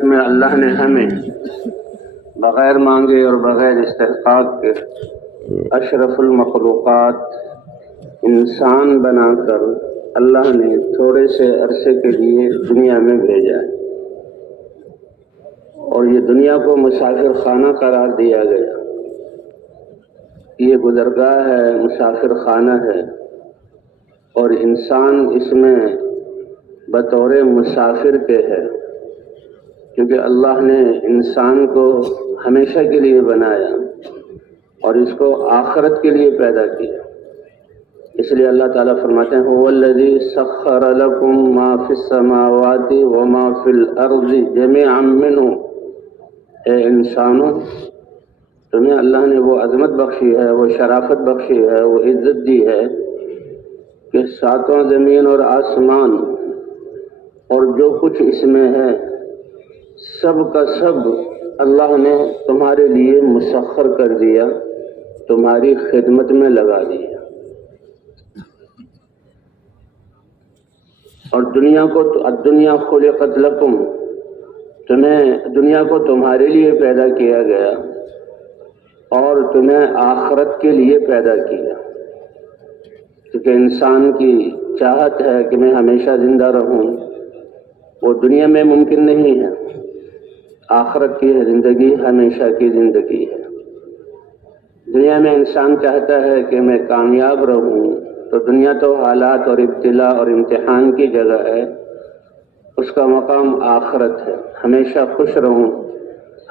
میں اللہ نے ہمیں بغیر مانگے اور بغیر استحقاق کے اشرف المخلوقات انسان بنا کر اللہ نے تھوڑے سے عرصے کے لیے دنیا میں بھیجا ہے، اور یہ دنیا کو مسافر خانہ قرار دیا گیا۔ یہ گزرگاہ ہے، مسافر خانہ ہے، اور انسان اس میں بطور مسافر کے ہے، کیونکہ اللہ نے انسان کو ہمیشہ کے لیے بنایا اور اس کو آخرت کے لیے پیدا کیا۔ اس لیے اللہ تعالیٰ فرماتے ہیں هو الذی سخر لکم ما فی السماوات وما فی الارض جميعا منہ، اے انسانوں، تمہیں اللہ نے وہ عظمت بخشی ہے، وہ شرافت بخشی ہے، وہ عزت دی ہے کہ ساتوں زمین اور آسمان اور جو کچھ اس میں ہے سب کا سب اللہ نے تمہارے لیے مسخر کر دیا، تمہاری خدمت میں لگا دیا۔ اور دنیا کو الدنیا خلقت لکم، دنیا کو تمہارے لیے پیدا کیا گیا اور تمہیں آخرت کے لیے پیدا کیا، کیونکہ انسان کی چاہت ہے کہ میں ہمیشہ زندہ رہوں، وہ دنیا میں ممکن نہیں ہے۔ آخرت کی زندگی ہمیشہ کی زندگی ہے۔ دنیا میں انسان چاہتا ہے کہ میں کامیاب رہوں، تو دنیا تو حالات اور ابتلا اور امتحان کی جگہ ہے، اس کا مقام آخرت ہے۔ ہمیشہ خوش رہوں،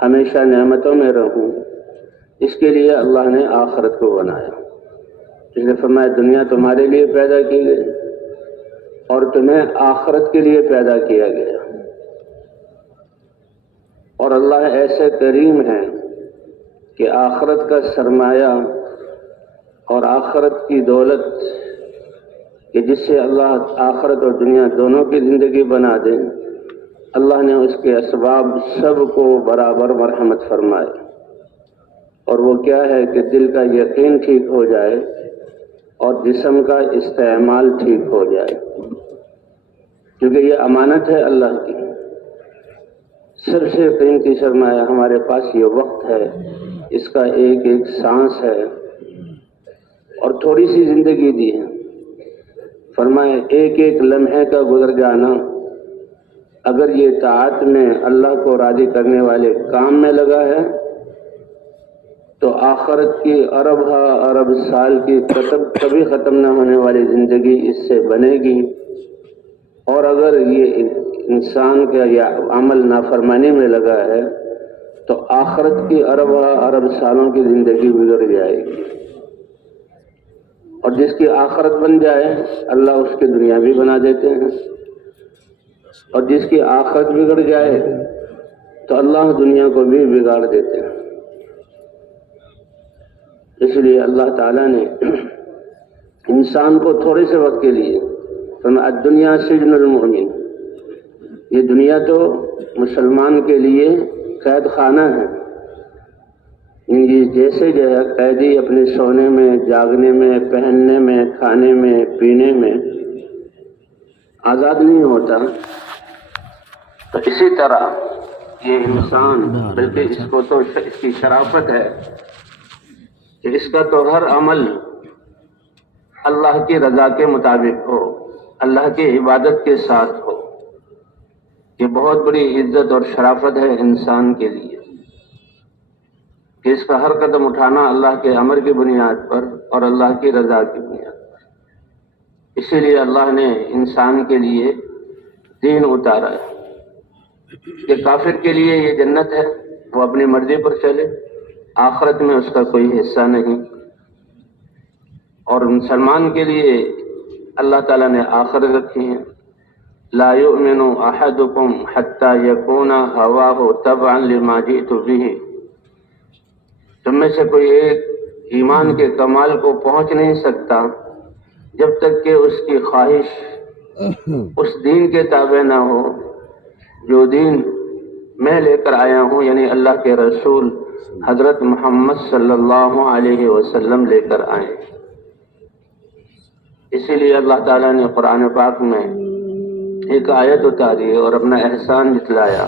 ہمیشہ نعمتوں میں رہوں، اس کے لیے اللہ نے آخرت کو بنایا۔ اس نے فرمایا دنیا تمہارے لیے پیدا کی گئی اور تمہیں آخرت کے لیے پیدا کیا گیا۔ اور اللہ ایسے کریم ہے کہ آخرت کا سرمایہ اور آخرت کی دولت کہ جس سے اللہ آخرت اور دنیا دونوں کی زندگی بنا دے، اللہ نے اس کے اسباب سب کو برابر مرحمت فرمائے۔ اور وہ کیا ہے کہ دل کا یقین ٹھیک ہو جائے اور جسم کا استعمال ٹھیک ہو جائے، کیونکہ یہ امانت ہے اللہ کی۔ سب سے قیمتی سرمایہ ہمارے پاس یہ وقت ہے، اس کا ایک ایک سانس ہے اور تھوڑی سی زندگی دی ہے۔ فرمائے ایک ایک لمحے کا گزر جانا اگر یہ طاعت میں اللہ کو راضی کرنے والے کام میں لگا ہے تو آخرت کی ارب ارب سال کی کبھی ختم نہ ہونے والی زندگی اس سے بنے گی، اور اگر یہ انسان کا یہ عمل نافرمانی میں لگا ہے تو آخرت کی ارب ارب سالوں کی زندگی گزر جائے گی۔ اور جس کی آخرت بن جائے اللہ اس کی دنیا بھی بنا دیتے ہیں، اور جس کی آخرت بگڑ جائے تو اللہ دنیا کو بھی بگاڑ دیتے ہیں۔ اس لیے اللہ تعالیٰ نے انسان کو تھوڑے سے وقت کے لیے فرمایا الدنیا سجن المؤمن، یہ دنیا تو مسلمان کے لیے قید خانہ ہے۔ یہ جیسے جو ہے قیدی اپنے سونے میں، جاگنے میں، پہننے میں، کھانے میں، پینے میں آزاد نہیں ہوتا، تو اسی طرح یہ انسان، بلکہ اس کو تو اس کی شرافت ہے کہ اس کا تو ہر عمل اللہ کی رضا کے مطابق ہو، اللہ کی عبادت کے ساتھ ہو۔ یہ بہت بڑی عزت اور شرافت ہے انسان کے لیے کہ اس کا ہر قدم اٹھانا اللہ کے امر کی بنیاد پر اور اللہ کی رضا کی بنیاد پر۔ اسی لیے اللہ نے انسان کے لیے دین اتارا ہے کہ کافر کے لیے یہ جنت ہے، وہ اپنی مرضی پر چلے، آخرت میں اس کا کوئی حصہ نہیں، اور مسلمان کے لیے اللہ تعالیٰ نے آخرت رکھی ہے۔ لا یؤمن احدکم حتی یکون ہواہ تبعا لما جئت بہ، تم میں سے کوئی ایک ایمان کے کمال کو پہنچ نہیں سکتا جب تک کہ اس کی خواہش اس دین کے تابع نہ ہو جو دین میں لے کر آیا ہوں، یعنی اللہ کے رسول حضرت محمد صلی اللہ علیہ وسلم لے کر آئے۔ اسی لیے اللہ تعالیٰ نے قرآن پاک میں ایک آیت اتاری اور اپنا احسان جتلایا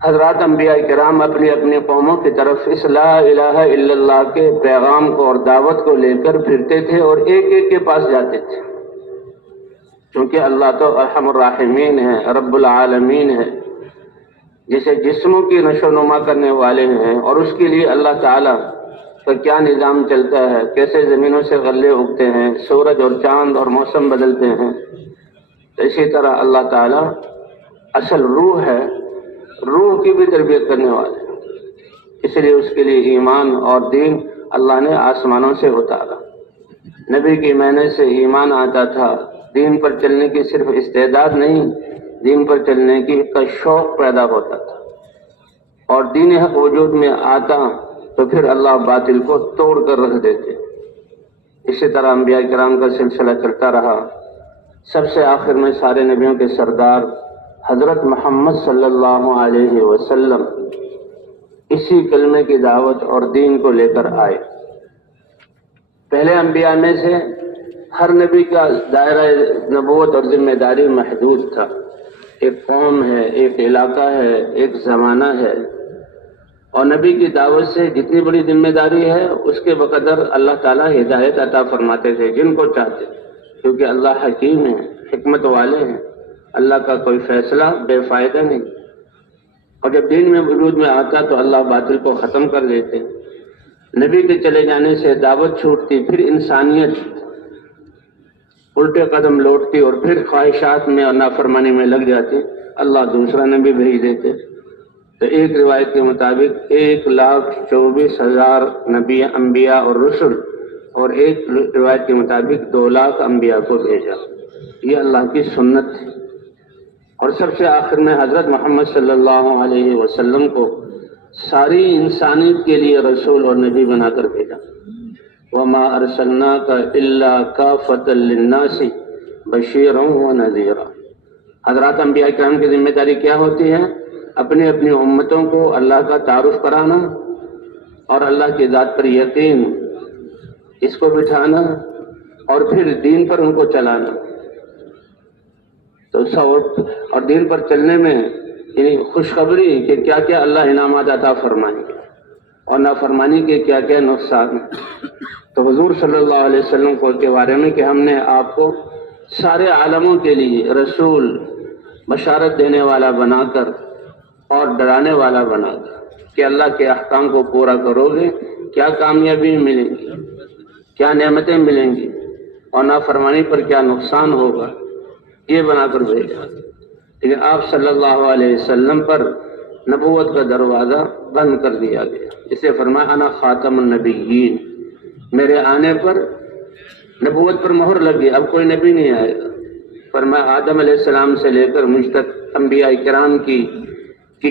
حضرات انبیاء کرام اپنی اپنی قوموں کی طرف اس لا الہ الا اللہ کے پیغام کو اور دعوت کو لے کر پھرتے تھے اور ایک ایک کے پاس جاتے تھے، کیونکہ اللہ تو ارحم الراحمین ہے، رب العالمین ہے، جسے جسموں کی نشو و نما کرنے والے ہیں، اور اس کے لیے اللہ تعالیٰ کا کیا نظام چلتا ہے، کیسے زمینوں سے غلے اگتے ہیں، سورج اور چاند اور موسم بدلتے ہیں، اسی طرح اللہ تعالیٰ اصل روح ہے، روح کی بھی تربیت کرنے والے، اس لیے اس کے لیے ایمان اور دین اللہ نے آسمانوں سے اتارا۔ نبی کی محنت سے ایمان آتا تھا، دین پر چلنے کی صرف استعداد نہیں، دین پر چلنے کی کا شوق پیدا ہوتا تھا، اور دین حق وجود میں آتا تو پھر اللہ باطل کو توڑ کر رکھ دیتے۔ اسی طرح انبیاء کرام کا سلسلہ چلتا رہا۔ سب سے آخر میں سارے نبیوں کے سردار حضرت محمد صلی اللہ علیہ وسلم اسی کلمے کی دعوت اور دین کو لے کر آئے۔ پہلے انبیاء میں سے ہر نبی کا دائرہ نبوت اور ذمہ داری محدود تھا، ایک قوم ہے، ایک علاقہ ہے، ایک زمانہ ہے، اور نبی کی دعوت سے جتنی بڑی ذمہ داری ہے اس کے بقدر اللہ تعالیٰ ہدایت عطا فرماتے تھے جن کو چاہتے، کیونکہ اللہ حکیم ہے، حکمت والے ہیں، اللہ کا کوئی فیصلہ بے فائدہ نہیں، اور جب دین میں وجود میں آتا تو اللہ باطل کو ختم کر دیتے۔ نبی کے چلے جانے سے دعوت چھوٹتی، پھر انسانیت الٹے قدم لوٹتی اور پھر خواہشات میں اور نافرمانی میں لگ جاتی، اللہ دوسرا نبی بھیج دیتے۔ تو ایک روایت کے مطابق 1,24,000 نبی، انبیاء اور رسل، اور ایک روایت کے مطابق 2,00,000 انبیاء کو بھیجا۔ یہ اللہ کی سنت تھی، اور سب سے آخر میں حضرت محمد صلی اللہ علیہ وسلم کو ساری انسانیت کے لیے رسول اور نبی بنا کر بھیجا۔ وَمَا أَرْسَلْنَاكَ إِلَّا كَافَةً لِلنَّاسِ بَشِيرًا وَنَذِيرًا۔ حضرات انبیاء کرام کی ذمہ داری کیا ہوتی ہے؟ اپنی اپنی امتوں کو اللہ کا تعارف کرانا اور اللہ کی ذات پر یقین اس کو بٹھانا، اور پھر دین پر ان کو چلانا۔ تو اور دین پر چلنے میں یعنی خوشخبری کہ کیا کیا اللہ انعامات عطا فرمائیں گے اور نافرمانی کے کیا کیا نقصان ہیں۔ تو حضور صلی اللہ علیہ وسلم کو کے بارے میں کہ ہم نے آپ کو سارے عالموں کے لیے رسول، بشارت دینے والا بنا کر اور ڈرانے والا بنا کر کہ اللہ کے احکام کو پورا کرو گے کیا کامیابی ملیں گی، کیا نعمتیں ملیں گی، اور نافرمانی پر کیا نقصان ہوگا، یہ بنا کر بھیجا۔ لیکن آپ صلی اللہ علیہ وسلم پر نبوت کا دروازہ بند کر دیا گیا، اسے فرمایا انا خاتم النبیین، میرے آنے پر نبوت پر مہر لگ گئی، اب کوئی نبی نہیں آئے گا۔ فرمایا آدم علیہ السلام سے لے کر مجھ تک انبیاء کرام کی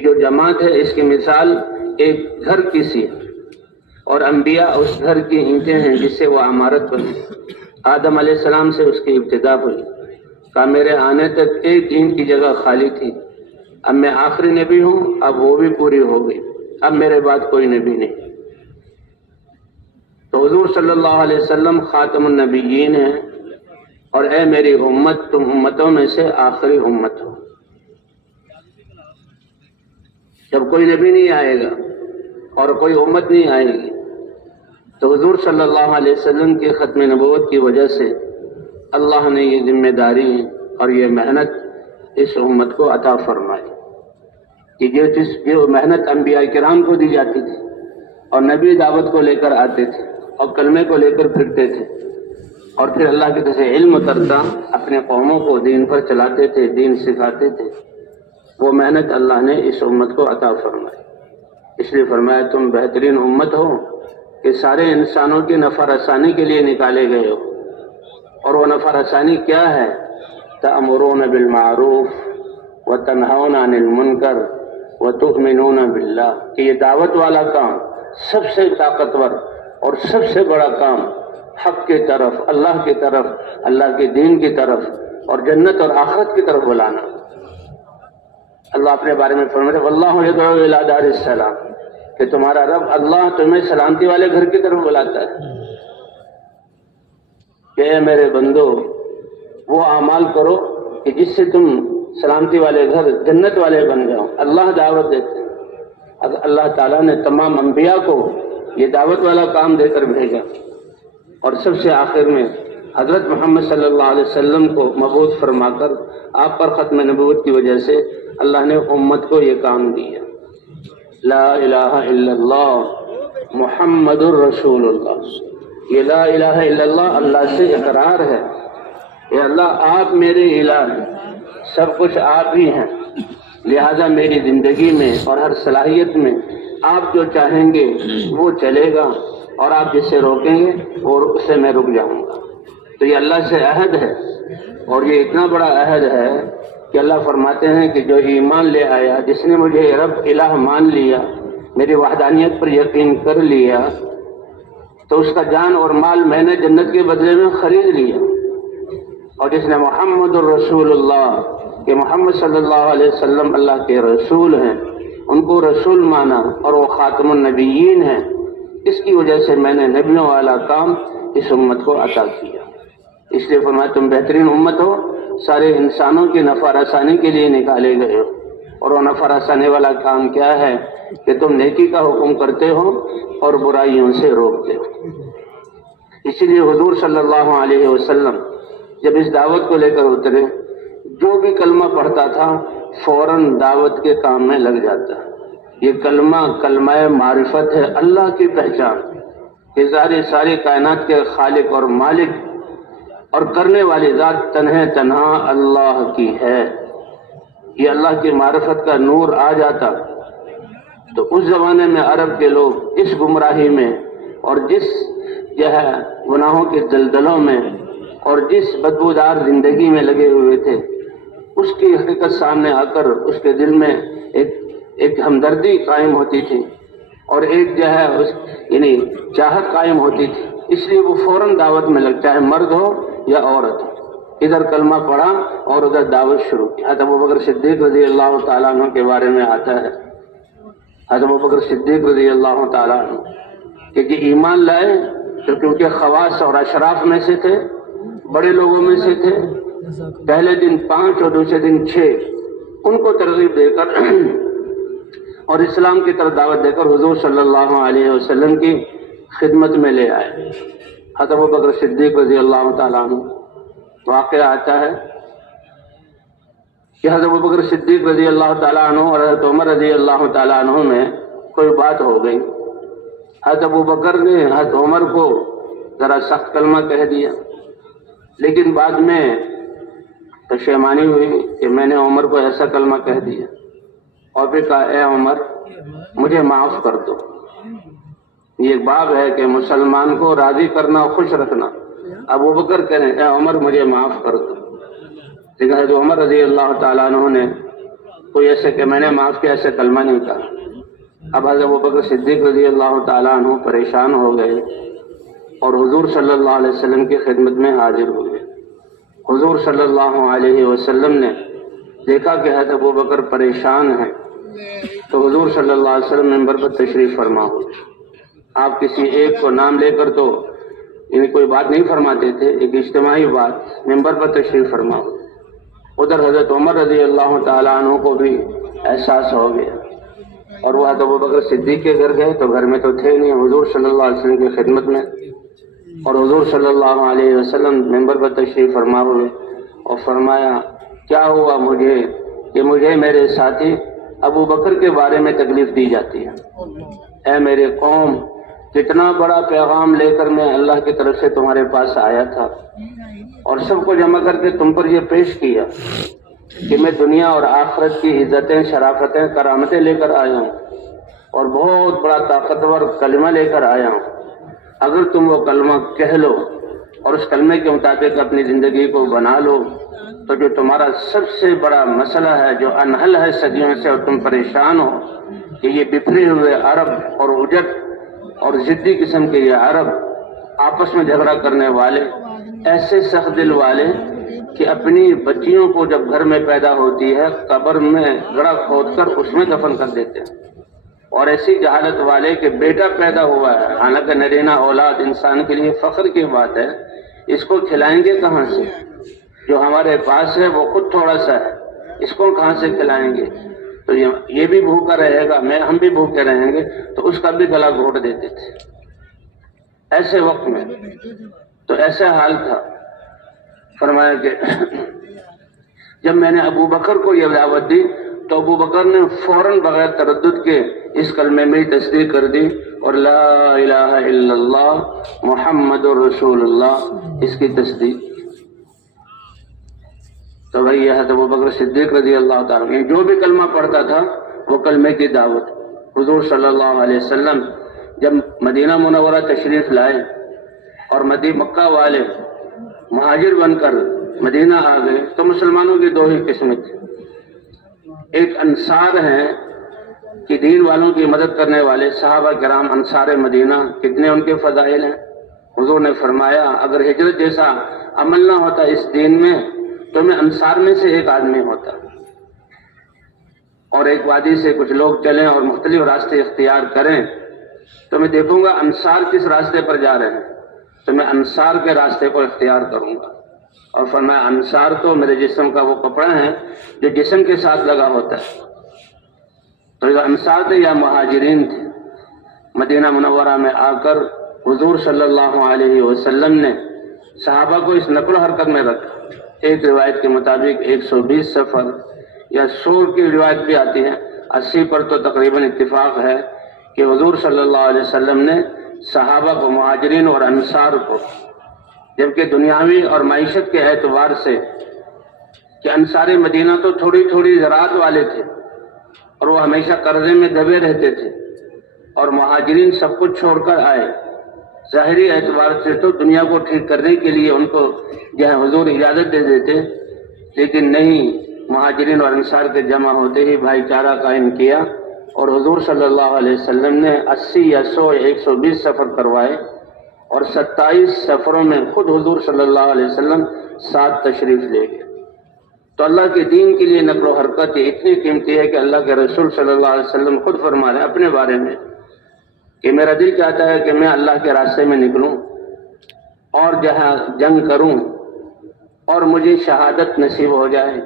جو جماعت ہے، اس کی مثال ایک گھر کی سی ہے، اور انبیاء اس گھر کی اینٹیں ہیں جس سے وہ عمارت بنی۔ آدم علیہ السلام سے اس کی ابتدا ہوئی، کہا میرے آنے تک ایک اینٹ کی جگہ خالی تھی، اب میں آخری نبی ہوں، اب وہ بھی پوری ہو گئی، اب میرے بعد کوئی نبی نہیں۔ تو حضور صلی اللہ علیہ وسلم خاتم النبیین ہیں، اور اے میری امت تم امتوں میں سے آخری امت ہو۔ جب کوئی نبی نہیں آئے گا اور کوئی امت نہیں آئے گی تو حضور صلی اللہ علیہ وسلم کی ختم نبوت کی وجہ سے اللہ نے یہ ذمہ داری اور یہ محنت اس امت کو عطا فرمائی کہ جو محنت انبیاء کرام کو دی جاتی تھی اور نبی دعوت کو لے کر آتے تھے اور کلمے کو لے کر پھرتے تھے، اور پھر اللہ کی طرف سے علم کرتا اپنے قوموں کو دین پر چلاتے تھے، دین سکھاتے تھے، وہ محنت اللہ نے اس امت کو عطا فرمائی۔ اس لیے فرمایا تم بہترین امت ہو کہ سارے انسانوں کی نفع رسانی کے لیے نکالے گئے ہو، اور وہ نفع رسانی کیا ہے؟ تأمرون بالمعروف وتنہون عن المنکر وتؤمنون باللہ، کہ یہ دعوت والا کام سب سے طاقتور اور سب سے بڑا کام حق کی طرف، اللہ کی طرف، اللہ کے دین کی طرف اور جنت اور آخرت کی طرف بلانا۔ اللہ اپنے بارے میں فرماتے واللہ یدعو الی دار السلام، کہ تمہارا رب اللہ تمہیں سلامتی والے گھر کی طرف بلاتا ہے کہ اے میرے بندو وہ اعمال کرو کہ جس سے تم سلامتی والے گھر، جنت والے بن جاؤں۔ اللہ دعوت دیتے ہیں۔ اگر اللہ تعالیٰ نے تمام انبیاء کو یہ دعوت والا کام دے کر بھیجا، اور سب سے آخر میں حضرت محمد صلی اللہ علیہ وسلم کو مبعوث فرما کر آپ پر ختم نبوت کی وجہ سے اللہ نے امت کو یہ کام دیا، لا الہ الا اللہ محمد الرسول اللہ۔ یہ لا الہ الا اللہ اللہ سے اقرار ہے، اے اللہ آپ میرے الہ ہیں، سب کچھ آپ ہی ہیں، لہذا میری زندگی میں اور ہر صلاحیت میں آپ جو چاہیں گے وہ چلے گا، اور آپ جسے روکیں گے اور اسے میں رک جاؤں گا۔ تو یہ اللہ سے عہد ہے، اور یہ اتنا بڑا عہد ہے کہ اللہ فرماتے ہیں کہ جو ایمان لے آیا، جس نے مجھے رب الہ مان لیا، میری وحدانیت پر یقین کر لیا، تو اس کا جان اور مال میں نے جنت کے بدلے میں خرید لیا۔ اور جس نے محمد الرسول اللہ کہ محمد صلی اللہ علیہ وسلم اللہ کے رسول ہیں، ان کو رسول مانا اور وہ خاتم النبیین ہیں، اس کی وجہ سے میں نے نبیوں والا کام اس امت کو عطا کیا۔ اس لیے فرمایا تم بہترین امت ہو، سارے انسانوں کی نفع رسانی کے لیے نکالے گئے ہو، اور وہ نفع رسانے والا کام کیا ہے کہ تم نیکی کا حکم کرتے ہو اور برائیوں سے روکتے ہو۔ اسی لیے حضور صلی اللہ علیہ وسلم جب اس دعوت کو لے کر اترے، جو بھی کلمہ پڑھتا تھا فوراً دعوت کے کام میں لگ جاتا۔ یہ کلمہ کلمہ معرفت ہے، اللہ کی پہچان کہ ساری کائنات کے خالق اور مالک اور کرنے والی ذات تنہا اللہ کی ہے۔ یہ اللہ کی معرفت کا نور آ جاتا تو اس زمانے میں عرب کے لوگ اس گمراہی میں اور جس جو ہے گناہوں کے دلدلوں میں اور جس بدبودار زندگی میں لگے ہوئے تھے، اس کی حقیقت سامنے آ کر اس کے دل میں ایک ہمدردی قائم ہوتی تھی، اور ایک جو ہے یعنی چاہت قائم ہوتی تھی۔ اس لیے وہ فوراً دعوت میں لگ، چاہے مرد ہو یا عورت ہو، ادھر کلمہ پڑھا اور ادھر دعوت شروع کی۔ حضرت ابوبکر صدیق رضی اللہ تعالیٰ عنہ کے بارے میں آتا ہے، حضرت ابوبکر صدیق رضی اللہ تعالیٰ عنہ کہ ایمان لائے تو کیونکہ خواص اور اشراف میں سے تھے، بڑے لوگوں میں سے تھے، پہلے دن 5 اور دوسرے دن 6، ان کو ترغیب دے کر اور اسلام کی طرف دعوت دے کر حضور صلی اللہ علیہ وسلم کی خدمت میں لے آئے۔ حضرت ابوبکر صدیق رضی اللہ تعالیٰ عنہ واقعہ آتا ہے کہ حضرت ابوبکر صدیق رضی اللہ تعالیٰ عنہ اور حضرت عمر رضی اللہ تعالیٰ عنہ میں کوئی بات ہو گئی۔ حضرت ابوبکر نے حضرت عمر کو ذرا سخت کلمہ کہہ دیا، لیکن بعد میں پشیمانی ہوئی کہ میں نے عمر کو ایسا کلمہ کہہ دیا، اور پھر کہا اے عمر مجھے معاف کر دو۔ یہ ایک باب ہے کہ مسلمان کو راضی کرنا اور خوش رکھنا۔ ابوبکر کہہ رہے ہیں اے عمر مجھے معاف کر دو، لیکن حضرت عمر رضی اللہ تعالیٰ عنہ نے کوئی ایسے کہ میں نے معاف کیا ایسے کلمہ نہیں کہا۔ اب حضرت ابوبکر صدیق رضی اللہ تعالیٰ عنہ پریشان ہو گئے اور حضور صلی اللہ علیہ وسلم کی خدمت میں حاضر ہو گئے۔ حضور صلی اللہ علیہ وسلم نے دیکھا کہ حضرت ابوبکر پریشان ہیں، تو حضور صلی اللہ علیہ وسلم ممبر پر تشریف فرما ہو۔ آپ کسی ایک کو نام لے کر تو یعنی کوئی بات نہیں فرماتے تھے، ایک اجتماعی بات ممبر پر تشریف فرما ہو۔ ادھر حضرت عمر رضی اللہ تعالیٰ عنہ کو بھی احساس ہو گیا، اور وہ حضرت ابوبکر صدیق کے گھر گئے تو گھر میں تو تھے نہیں، حضور صلی اللہ علیہ وسلم کی خدمت میں، اور حضور صلی اللہ علیہ وسلم ممبر پر تشریف فرما ہوئے اور فرمایا کیا ہوا مجھے کہ مجھے میرے ساتھی ابوبکر کے بارے میں تکلیف دی جاتی ہے۔ اے میرے قوم، کتنا بڑا پیغام لے کر میں اللہ کی طرف سے تمہارے پاس آیا تھا، اور سب کو جمع کر کے تم پر یہ پیش کیا کہ میں دنیا اور آخرت کی عزتیں، شرافتیں، کرامتیں لے کر آیا ہوں، اور بہت بڑا طاقتور کلمہ لے کر آیا ہوں۔ اگر تم وہ کلمہ کہہ لو اور اس کلمے کے مطابق اپنی زندگی کو بنا لو، تو جو تمہارا سب سے بڑا مسئلہ ہے جو انحل ہے صدیوں سے، اور تم پریشان ہو کہ یہ بکھرے ہوئے عرب اور اجٹ اور ضدی قسم کے یہ عرب آپس میں جھگڑا کرنے والے، ایسے سخت دل والے کہ اپنی بچیوں کو جب گھر میں پیدا ہوتی ہے قبر میں گڑھا کھود کر اس میں دفن کر دیتے ہیں، اور ایسی جہالت والے کہ بیٹا پیدا ہوا ہے، حالانکہ نرینہ اولاد انسان کے لیے فخر کی بات ہے، اس کو کھلائیں گے کہاں سے؟ جو ہمارے پاس ہے وہ خود تھوڑا سا ہے، اس کو کہاں سے کھلائیں گے؟ تو یہ بھی بھوکا رہے گا، ہم بھی بھوکے رہیں گے، تو اس کا بھی گلا گھونٹ دیتے تھے ایسے وقت میں۔ تو ایسا حال تھا۔ فرمایا کہ جب میں نے ابو بکر کو یہ دعوت دی تو ابو بکر نے فوراً بغیر تردد کے اس کلمے میں تصدیق کر دی اور لا الہ الا اللہ محمد رسول اللہ اس کی تصدیق کی۔ تو بھائی یہ حضرت ابو بکر صدیق رضی اللہ تعالیٰ عنہ جو بھی کلمہ پڑھتا تھا وہ کلمے کی دعوت۔ حضور صلی اللہ علیہ وسلم جب مدینہ منورہ تشریف لائے اور مکہ والے مہاجر بن کر مدینہ آ گئے تو مسلمانوں کی دو ہی قسمیں تھیں۔ ایک انصار ہیں کہ دین والوں کی مدد کرنے والے صحابہ کرام انصار مدینہ، کتنے ان کے فضائل ہیں۔ حضور نے فرمایا اگر ہجرت جیسا عمل نہ ہوتا اس دین میں تو میں انصار میں سے ایک آدمی ہوتا، اور ایک وادی سے کچھ لوگ چلیں اور مختلف راستے اختیار کریں تو میں دیکھوں گا انصار کس راستے پر جا رہے ہیں تو میں انصار کے راستے کو اختیار کروں گا۔ اور فرمایا انصار تو میرے جسم کا وہ کپڑا ہے جو جسم کے ساتھ لگا ہوتا ہے۔ تو یہ انصار تھے یا مہاجرین تھے۔ مدینہ منورہ میں آ کر حضور صلی اللہ علیہ وسلم نے صحابہ کو اس نقل و حرکت میں رکھا۔ ایک روایت کے مطابق 120 سفر یا 100 کی روایت بھی آتی ہے، 80 پر تو تقریباً اتفاق ہے کہ حضور صلی اللہ علیہ وسلم نے صحابہ کو، مہاجرین اور انصار کو، جبکہ دنیاوی اور معیشت کے اعتبار سے کہ انصار مدینہ تو تھوڑی تھوڑی زراعت والے تھے اور وہ ہمیشہ قرضے میں دبے رہتے تھے، اور مہاجرین سب کچھ چھوڑ کر آئے، ظاہری اعتبار سے تو دنیا کو ٹھیک کرنے کے لیے ان کو جو ہے حضور اجازت دے دیتے، لیکن نہیں، مہاجرین اور انصار کے جمع ہوتے ہی بھائی چارہ قائم کیا اور حضور صلی اللہ علیہ وسلم نے 80 یا 100 یا 120 سفر کروائے، اور 27 سفروں میں خود حضور صلی اللہ علیہ وسلم ساتھ تشریف لے گئے۔ تو اللہ کے دین کے لیے نقل و حرکت یہ اتنی قیمتی ہے کہ اللہ کے رسول صلی اللہ علیہ وسلم خود فرما رہے ہیں اپنے بارے میں کہ میرا دل چاہتا ہے کہ میں اللہ کے راستے میں نکلوں اور جہاں جنگ کروں اور مجھے شہادت نصیب ہو جائے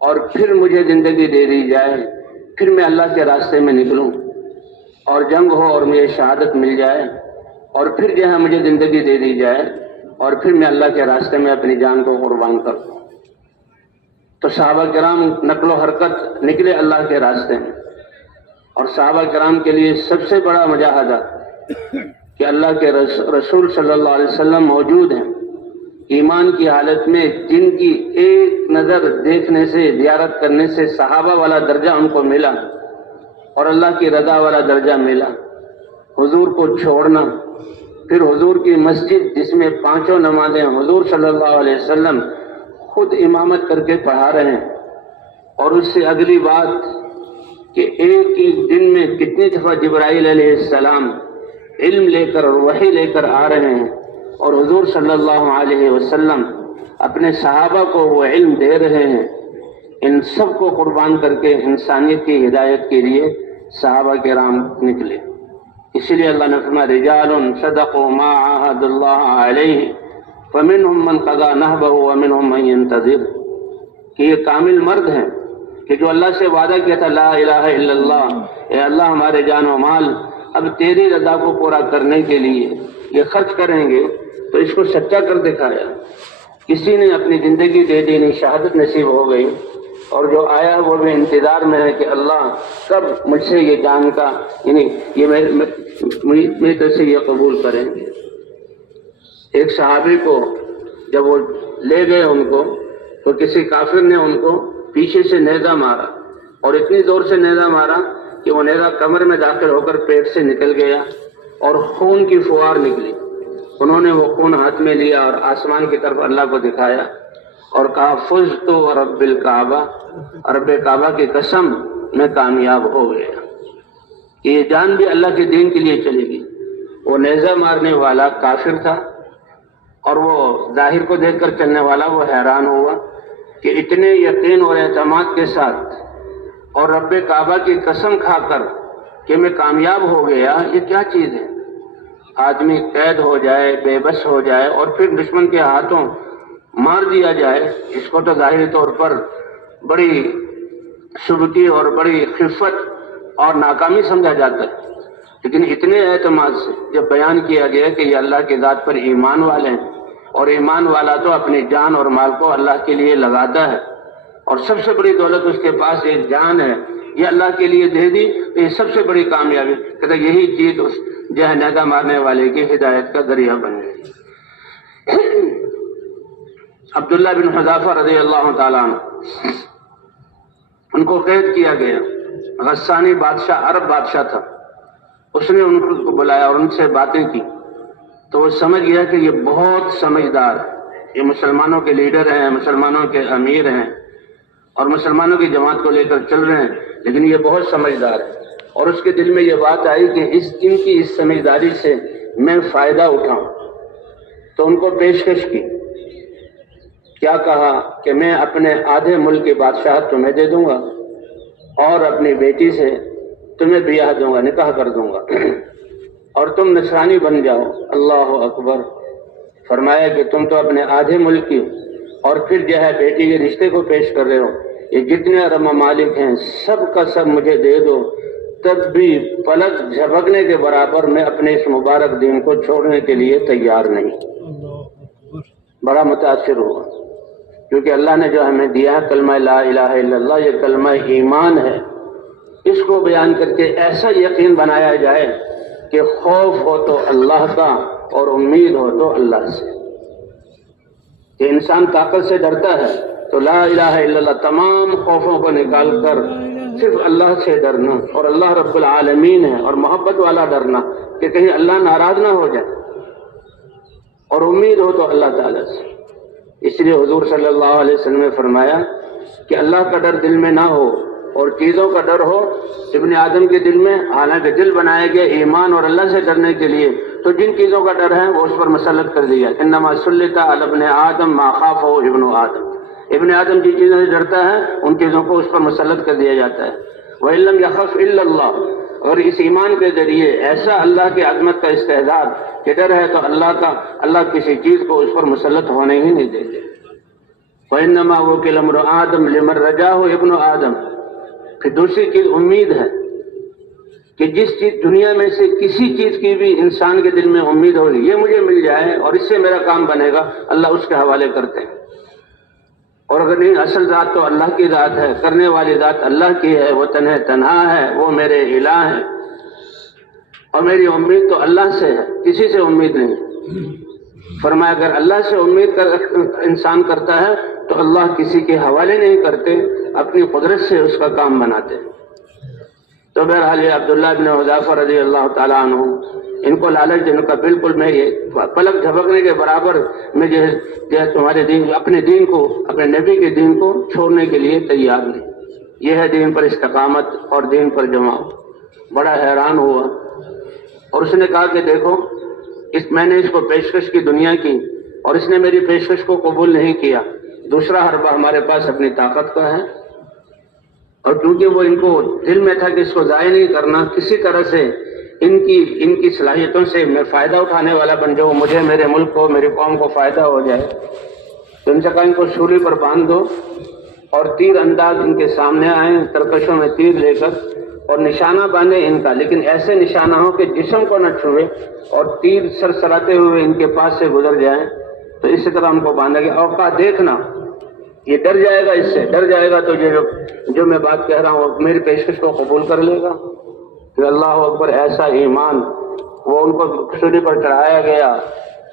اور پھر مجھے زندگی دے دی جائے، پھر میں اللہ کے راستے میں نکلوں اور جنگ ہو اور مجھے شہادت مل جائے اور پھر جہاں مجھے زندگی دے دی جائے اور پھر میں اللہ کے راستے میں اپنی جان کو قربان کر دوں۔ تو صحابہ کرام نقل و حرکت نکلے اللہ کے راستے میں، اور صحابہ کرام کے لیے سب سے بڑا مجاہدہ کہ اللہ کے رسول صلی اللہ علیہ وسلم موجود ہیں ایمان کی حالت میں، جن کی ایک نظر دیکھنے سے، زیارت کرنے سے صحابہ والا درجہ ان کو ملا اور اللہ کی رضا والا درجہ ملا۔ حضور کو چھوڑنا، پھر حضور کی مسجد جس میں 5 نمازیں حضور صلی اللہ علیہ وسلم خود امامت کر کے پڑھا رہے ہیں، اور اس سے اگلی بات کہ ایک ہی دن میں کتنی دفعہ جبرائیل علیہ السلام علم لے کر اور وحی لے کر آ رہے ہیں، اور حضور صلی اللہ علیہ وسلم اپنے صحابہ کو وہ علم دے رہے ہیں، ان سب کو قربان کر کے انسانیت کی ہدایت کے لیے صحابہ کرام نکلے۔ اسی لیے اللہ نے فرمایا رجال صدقوا ما عاهدوا الله علیہ فمنهم من قضى نحبه ومنهم من ينتظر، کہ یہ کامل مرد ہیں کہ جو اللہ سے وعدہ کیا تھا لا الہ الا اللہ، اے اللہ ہمارے جان و مال اب تیری رضا کو پورا کرنے کے لیے یہ خرچ کریں گے، تو اس کو سچا کر دکھایا۔ کسی نے اپنی زندگی دے دی نہیں، شہادت نصیب ہو گئی، اور جو آیا وہ بھی انتظار میں ہے کہ اللہ کب مجھ سے یہ جان کا، یعنی یہ میری طرف سے یہ قبول کریں گے۔ ایک صحابی کو جب وہ لے گئے ان کو، تو کسی کافر نے ان کو پیچھے سے نیزہ مارا، اور اتنی زور سے نیزہ مارا کہ وہ نیزہ کمر میں داخل ہو کر پیٹ سے نکل گیا اور خون کی فوار نکلی۔ انہوں نے وہ خون ہاتھ میں لیا اور آسمان کی طرف اللہ کو دکھایا اور کہا فزت ورب الکعبہ، رب کعبہ کی قسم میں کامیاب ہو گیا، کہ یہ جان بھی اللہ کے دین کے لیے چلے گی۔ وہ نیزہ مارنے والا کافر تھا، اور وہ ظاہر کو دیکھ کر چلنے والا وہ حیران ہوا کہ اتنے یقین اور اعتماد کے ساتھ اور رب کعبہ کی قسم کھا کر کہ میں کامیاب ہو گیا، یہ کیا چیز ہے؟ آدمی قید ہو جائے، بے بس ہو جائے اور پھر دشمن کے ہاتھوں مار دیا جائے، اس کو تو ظاہری طور پر بڑی شبکی اور بڑی خفت اور ناکامی سمجھا جاتا ہے، لیکن اتنے اعتماد سے جب بیان کیا گیا کہ یہ اللہ کی ذات پر ایمان والے ہیں، اور ایمان والا تو اپنی جان اور مال کو اللہ کے لیے لگاتا ہے، اور سب سے بڑی دولت اس کے پاس ایک جان ہے، یہ اللہ کے لیے دے دی تو یہ سب سے بڑی کامیابی، کہتا یہی چیز اس جہنگا مارنے والے کی ہدایت کا ذریعہ بن گئی۔ عبداللہ بن حذافہ رضی اللہ تعالیٰ عنہ، ان کو قید کیا گیا، غسانی بادشاہ، عرب بادشاہ تھا، اس نے ان کو بلایا اور ان سے باتیں کی، تو وہ سمجھ گیا کہ یہ بہت سمجھدار، یہ مسلمانوں کے لیڈر ہیں، مسلمانوں کے امیر ہیں اور مسلمانوں کی جماعت کو لے کر چل رہے ہیں، لیکن یہ بہت سمجھدار ہے، اور اس کے دل میں یہ بات آئی کہ ان کی اس سمجھداری سے میں فائدہ اٹھاؤں، تو ان کو پیشکش کی، کیا کہا کہ میں اپنے آدھے ملک کی بادشاہت تمہیں دے دوں گا اور اپنی بیٹی سے تمہیں بیاہ دوں گا، نکاح کر دوں گا، اور تم نصرانی بن جاؤ۔ اللہ اکبر! فرمایا کہ تم تو اپنے آدھے ملک کی اور پھر جو ہے بیٹی کے رشتے کو پیش کر رہے ہو، یہ جتنے عرب ممالک ہیں سب کا سب مجھے دے دو، تب بھی پلک جھپکنے کے برابر میں اپنے اس مبارک دین کو چھوڑنے کے لیے تیار نہیں۔ بڑا متاثر ہوا، کیونکہ اللہ نے جو ہمیں دیا ہے کلمہ لا الہ الا اللہ، یہ کلمہ ایمان ہے، اس کو بیان کر کے ایسا یقین بنایا جائے کہ خوف ہو تو اللہ کا اور امید ہو تو اللہ سے، کہ انسان طاقت سے ڈرتا ہے تو لا الہ الا اللہ تمام خوفوں کو نکال کر صرف اللہ سے ڈرنا، اور اللہ رب العالمین ہے اور محبت والا ڈرنا کہ کہیں اللہ ناراض نہ ہو جائے، اور امید ہو تو اللہ تعالیٰ سے۔ اس لیے حضور صلی اللہ علیہ وسلم نے فرمایا کہ اللہ کا ڈر دل میں نہ ہو اور چیزوں کا ڈر ہو ابن آدم کے دل میں، حالانکہ دل بنایا گیا ایمان اور اللہ سے ڈرنے کے لیے، تو جن چیزوں کا ڈر ہے وہ اس پر مسلط کر دیا، انما سلط علی ابن آدم ما خافہ ابن آدم، ابن آدم جن چیزوں سے ڈرتا ہے ان چیزوں کو اس پر مسلط کر دیا جاتا ہے۔ وَإِن لَّمْ يَخَفْ إِلَّا اللَّهُ، اور اس ایمان کے ذریعے ایسا اللہ کی عظمت کا استحضار کہ ڈر ہے تو اللہ کا، اللہ کسی چیز کو اس پر مسلط ہونے ہی نہیں دیتے۔ وَإِنَّمَا وُكِّلَ امْرُؤُ آدَمَ لِمَن رَجَاهُ ابن آدم، پھر دوسری چیز امید ہے، کہ جس چیز دنیا میں سے کسی چیز کی بھی انسان کے دل میں امید ہوگی یہ مجھے مل جائے اور اس سے میرا کام بنے گا، اللہ اس کے حوالے کرتے ہیں، اور اگر نہیں اصل ذات تو اللہ کی ذات ہے، کرنے والی ذات اللہ کی ہے، وہ تنہا ہے، وہ میرے الہ ہے، اور میری امید تو اللہ سے ہے، کسی سے امید نہیں۔ فرمایا اگر اللہ سے امید کر انسان کرتا ہے تو اللہ کسی کے حوالے نہیں کرتے، اپنی قدرت سے اس کا کام بناتے۔ تو بہرحال یہ عبداللہ بن حذافہ رضی اللہ تعالیٰ عنہ، ان کو لالچ جن کا بالکل میں یہ پلک جھپکنے کے برابر میں جو ہے تمہارے دین، اپنے دین کو، اپنے نبی کے دین کو چھوڑنے کے لیے تیار نہیں، یہ ہے دین پر استقامت اور دین پر جماؤ۔ بڑا حیران ہوا، اور اس نے کہا کہ دیکھو میں نے اس کو پیشکش کی دنیا کی اور اس نے میری پیشکش کو قبول نہیں کیا، دوسرا حربہ ہمارے پاس اپنی طاقت کا ہے، اور کیونکہ وہ ان کو دل میں تھا کہ اس کو ضائع نہیں کرنا، کسی طرح سے ان کی صلاحیتوں سے میں فائدہ اٹھانے والا بن جاؤں، مجھے، میرے ملک کو، میری قوم کو فائدہ ہو جائے، تو ان سے کہا ان کو سولی پر باندھ دو اور تیر انداز ان کے سامنے آئیں ترکشوں میں تیر لے کر، اور نشانہ باندھے ان کا، لیکن ایسے نشانہ ہو کہ جسم کو نہ چھوئے اور تیر سرسراتے ہوئے ان کے پاس سے گزر جائیں، تو اسی طرح ان کو باندھا گیا۔ اور کہا دیکھنا یہ ڈر جائے گا، اس سے ڈر جائے گا تو یہ جو میں بات کہہ رہا ہوں میری پیشکش کو قبول کر لے گا۔ کہ اللہ اکبر، ایسا ایمان! وہ ان کو سولی پر چڑھایا گیا،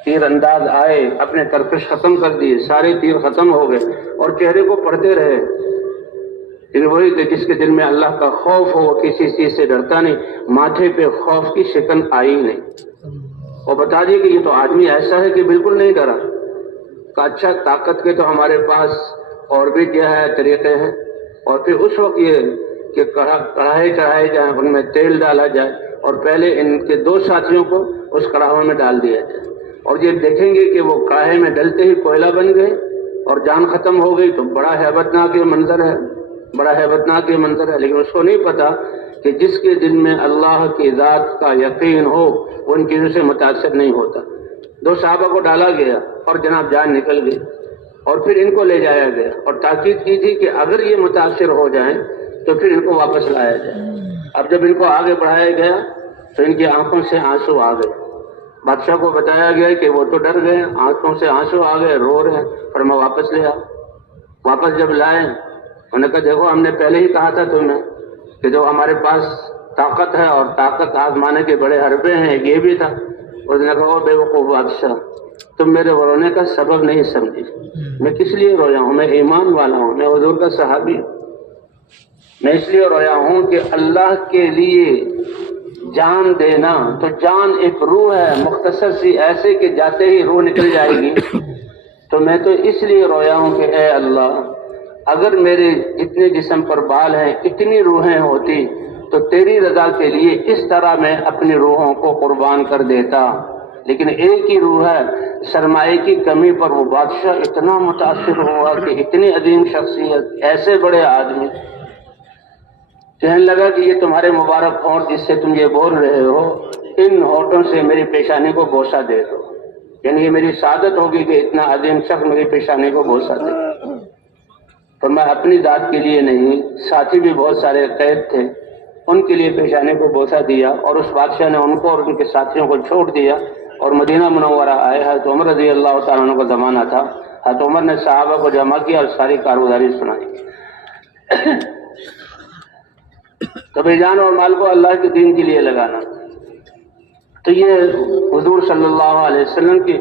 تیر انداز آئے، اپنے ترکش ختم کر دیے، سارے تیر ختم ہو گئے، اور چہرے کو پڑھتے رہے، لیکن وہی کہ جس کے دل میں اللہ کا خوف ہو، کسی چیز سے ڈرتا نہیں، ماتھے پہ خوف کی شکن آئی نہیں۔ اور بتا دیے کہ یہ تو آدمی ایسا ہے کہ بالکل نہیں ڈرا۔ کہ اچھا طاقت کے تو ہمارے پاس اور بھی کیا ہے طریقے ہیں، اور پھر اس وقت یہ کہ کڑھائی چڑھائے جائیں، ان میں تیل ڈالا جائے اور پہلے ان کے دو ساتھیوں کو اس کڑاہوں میں ڈال دیا جائے، اور یہ دیکھیں گے کہ وہ کڑاہے میں ڈلتے ہی کوئلہ بن گئے اور جان ختم ہو گئی، تو بڑا ہیبت ناک یہ منظر ہے، بڑا ہیبت ناک یہ منظر ہے۔ لیکن اس کو نہیں پتا کہ جس کے دل میں اللہ کی ذات کا یقین ہو وہ ان چیزوں سے متاثر نہیں ہوتا۔ دو صحابہ کو ڈالا گیا اور جناب جان نکل گئی، اور پھر ان کو لے جایا گیا اور تاکید کی تھی کہ اگر یہ متاثر ہو جائیں تو پھر ان کو واپس لایا جائے۔ اب جب ان کو آگے بڑھایا گیا تو ان کی آنکھوں سے آنسو آ گئے۔ بادشاہ کو بتایا گیا کہ وہ تو ڈر گئے، آنکھوں سے آنسو آ گئے، رو رہے ہیں، فرمایا واپس لے آؤ۔ واپس جب لائے انہوں نے کہا دیکھو ہم نے پہلے ہی کہا تھا تمہیں کہ جو ہمارے پاس طاقت ہے اور طاقت آزمانے کے بڑے حربے ہیں، یہ بھی تھا۔ اس نے کہا بے وقوف بادشاہ، تم میرے رونے کا سبب نہیں سمجھی، میں کس لیے رویا ہوں؟ میں ایمان والا ہوں، میں حضور کا صحابی ہوں۔ میں اس لیے رویا ہوں کہ اللہ کے لیے جان دینا، تو جان ایک روح ہے مختصر سی، ایسے کہ جاتے ہی روح نکل جائے گی، تو میں تو اس لیے رویا ہوں کہ اے اللہ اگر میرے جتنے جسم پر بال ہیں اتنی روحیں ہوتی تو تیری رضا کے لیے اس طرح میں اپنی روحوں کو قربان کر دیتا، لیکن ایک ہی روح ہے، سرمایے کی کمی پر وہ بادشاہ اتنا متاثر ہوا کہ اتنی عظیم شخصیت، ایسے بڑے آدمی، کہنے لگا کہ یہ تمہارے مبارک ہونٹ جس سے تم یہ بول رہے ہو، ان ہونٹوں سے میری پیشانی کو بوسہ دے دو، یعنی یہ میری سعادت ہوگی کہ اتنا عظیم شخص میری پیشانی کو بوسہ دے۔ تو میں اپنی ذات کے لیے نہیں، ساتھی بھی بہت سارے قید تھے، ان کے لیے پیشانی کو بوسہ دیا، اور اس بادشاہ نے ان کو اور ان کے ساتھیوں کو چھوڑ دیا اور مدینہ منورہ آئے۔ حضرت عمر رضی اللہ تعالیٰ عنہ کا زمانہ تھا، حضرت عمر نے صحابہ کو جمع کیا اور ساری کارگزاری سنائی۔ کبھی جان اور مال کو اللہ کے دین کے لیے لگانا، تو یہ حضور صلی اللہ علیہ وسلم کی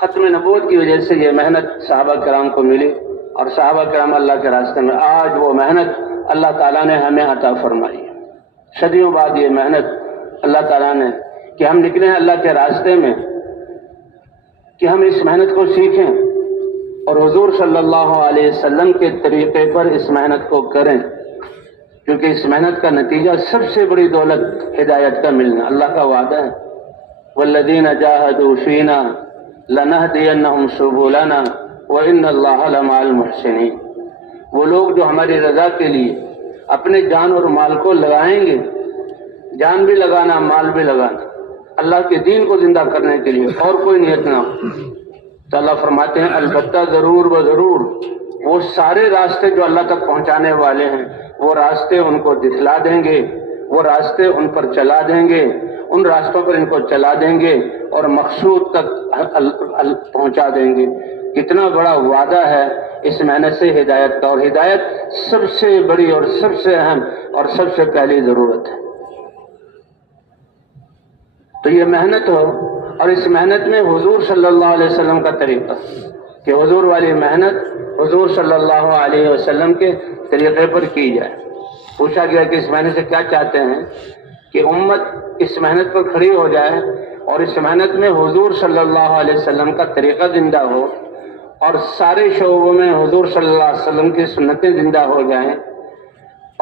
ختم نبوت کی وجہ سے یہ محنت صحابہ کرام کو ملی، اور صحابہ کرام اللہ کے راستے میں آج وہ محنت اللہ تعالیٰ نے ہمیں عطا فرمائی۔ صدیوں بعد یہ محنت اللہ تعالیٰ نے کہ ہم نکلے ہیں اللہ کے راستے میں، کہ ہم اس محنت کو سیکھیں اور حضور صلی اللہ علیہ وسلم کے طریقے پر اس محنت کو کریں، کیونکہ اس محنت کا نتیجہ سب سے بڑی دولت ہدایت کا ملنا۔ اللہ کا وعدہ ہے والذین جاہدوا فینا لنہدینہم سبلنا وان اللہ لمع المحسنین۔ وہ لوگ جو ہماری رضا کے لیے اپنے جان اور مال کو لگائیں گے، جان بھی لگانا مال بھی لگانا اللہ کے دین کو زندہ کرنے کے لیے، اور کوئی نیت نہ ہو، تو اللہ فرماتے ہیں البتہ ضرور و ضرور وہ سارے راستے جو اللہ تک پہنچانے والے ہیں وہ راستے ان کو دکھلا دیں گے، وہ راستے ان پر چلا دیں گے، ان راستوں پر ان کو چلا دیں گے اور مقصود تک پہنچا دیں گے۔ کتنا بڑا وعدہ ہے اس محنت سے ہدایت کا، اور ہدایت سب سے بڑی اور سب سے اہم اور سب سے پہلی ضرورت ہے۔ تو یہ محنت ہو، اور اس محنت میں حضور صلی اللہ علیہ وسلم کا طریقہ، کہ حضور والی محنت حضور صلی اللہ علیہ وسلم کے طریقے پر کی جائے۔ پوچھا گیا کہ اس محنت سے کیا چاہتے ہیں؟ کہ امت اس محنت پر کھڑی ہو جائے اور اس محنت میں حضور صلی اللہ علیہ وسلم کا طریقہ زندہ ہو، اور سارے شعبوں میں حضور صلی اللہ علیہ وسلم کی سنتیں زندہ ہو جائیں،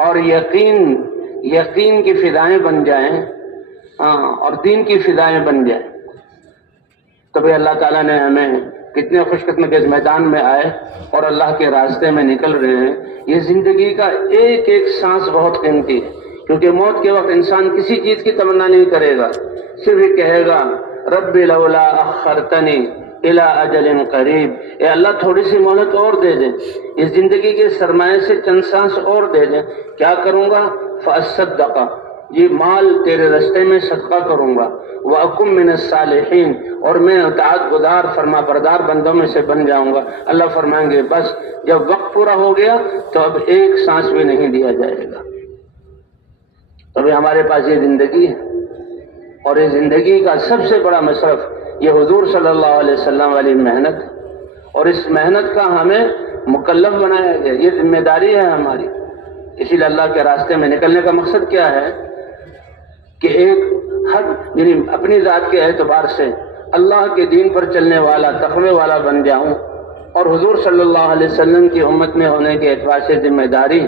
اور یقین کی فضائیں بن جائیں، اور دین کی فضائیں بن جائیں، تبھی اللہ تعالیٰ نے ہمیں کتنے خوش قسمت اس میدان میں آئے اور اللہ کے راستے میں نکل رہے ہیں۔ یہ زندگی کا ایک ایک سانس بہت قیمتی ہے، کیونکہ موت کے وقت انسان کسی چیز کی تمنا نہیں کرے گا، صرف یہ کہے گا رب لولا اخرتنی الی اجل قریب، اے اللہ تھوڑی سی مہلت اور دے دے، اس زندگی کے سرمایے سے چند سانس اور دے دے، کیا کروں گا؟ فاصدق، یہ مال تیرے رستے میں صدقہ کروں گا، وَأَكُن مِّنَ الصَّالِحِينَ، اور میں اطاعت گزار فرما بردار بندوں میں سے بن جاؤں گا۔ اللہ فرمائیں گے بس جب وقت پورا ہو گیا تو اب ایک سانس بھی نہیں دیا جائے گا۔ ابھی ہمارے پاس یہ زندگی ہے، اور اس زندگی کا سب سے بڑا مصرف یہ حضور صلی اللہ علیہ وسلم والی محنت، اور اس محنت کا ہمیں مکلف بنایا گیا، یہ ذمہ داری ہے ہماری۔ اسی لیے اللہ کے راستے میں نکلنے کا مقصد کیا ہے؟ کہ ایک حد یعنی اپنی ذات کے اعتبار سے اللہ کے دین پر چلنے والا، تقوی والا بن جاؤں، اور حضور صلی اللہ علیہ وسلم کی امت میں ہونے کے اعتبار سے ذمہ داری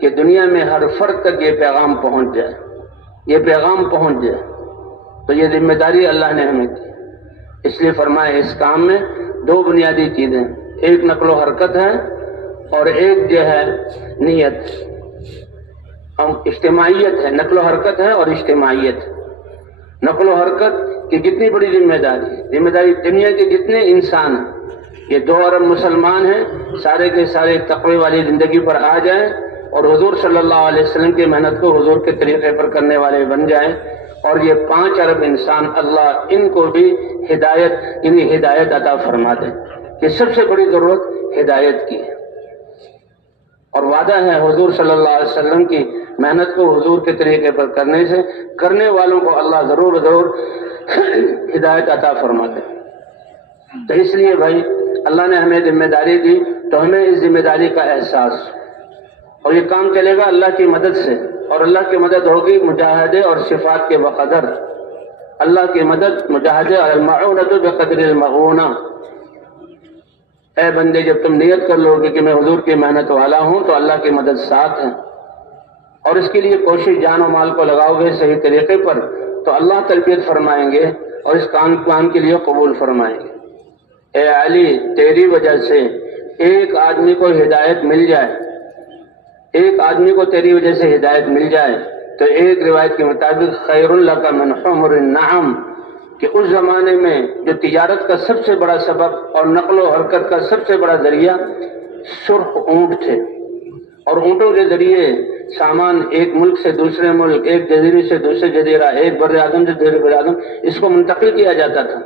کہ دنیا میں ہر فرد تک یہ پیغام پہنچ جائے، یہ پیغام پہنچ جائے، تو یہ ذمہ داری اللہ نے ہمیں دی۔ اس لیے فرمایا اس کام میں دو بنیادی چیزیں، ایک نقل و حرکت ہے اور ایک جو ہے نیت، اجتماعیت ہے۔ نقل و حرکت ہے اور اجتماعیت۔ نقل و حرکت کی کتنی بڑی ذمہ داری ہے، ذمہ داری دنیا کے جتنے انسان ہیں یہ 2 ارب مسلمان ہیں، سارے کے سارے تقوی والی زندگی پر آ جائیں اور حضور صلی اللہ علیہ وسلم کی محنت کو حضور کے طریقے پر کرنے والے بن جائیں، اور یہ 5 ارب انسان اللہ ان کو بھی ہدایت عطا فرما دے، کہ سب سے بڑی ضرورت ہدایت کی ہے۔ اور وعدہ ہے حضور صلی اللہ علیہ وسلم کی محنت کو حضور کے طریقے پر کرنے سے کرنے والوں کو اللہ ضرور ہدایت عطا فرما دے۔ تو اس لیے بھائی اللہ نے ہمیں ذمہ داری دی تو ہمیں اس ذمہ داری کا احساس، اور یہ کام چلے گا اللہ کی مدد سے، اور اللہ کی مدد ہوگی مجاہدے اور صفات کے بقدر۔ اللہ کی مدد مجاہدے اور المعونۃ بقدر المعونہ۔ اے بندے جب تم نیت کر لو گے کہ میں حضور کی محنت والا ہوں تو اللہ کی مدد ساتھ ہے، اور اس کے لیے کوشش جان و مال کو لگاؤ گے صحیح طریقے پر تو اللہ تربیت فرمائیں گے اور اس کام کے لیے قبول فرمائیں گے۔ اے علی تیری وجہ سے ایک آدمی کو ہدایت مل جائے، ایک آدمی کو تیری وجہ سے ہدایت مل جائے تو ایک روایت کے مطابق خیر لک من حمر النعم، کہ اس زمانے میں جو تجارت کا سب سے بڑا سبب اور نقل و حرکت کا سب سے بڑا ذریعہ سرخ اونٹ تھے، اور اونٹوں کے ذریعے سامان ایک ملک سے دوسرے ملک، ایک جزیرے سے دوسرے جزیرہ، ایک بر اعظم سے دوسرے بر اعظم، اس کو منتقل کیا جاتا تھا۔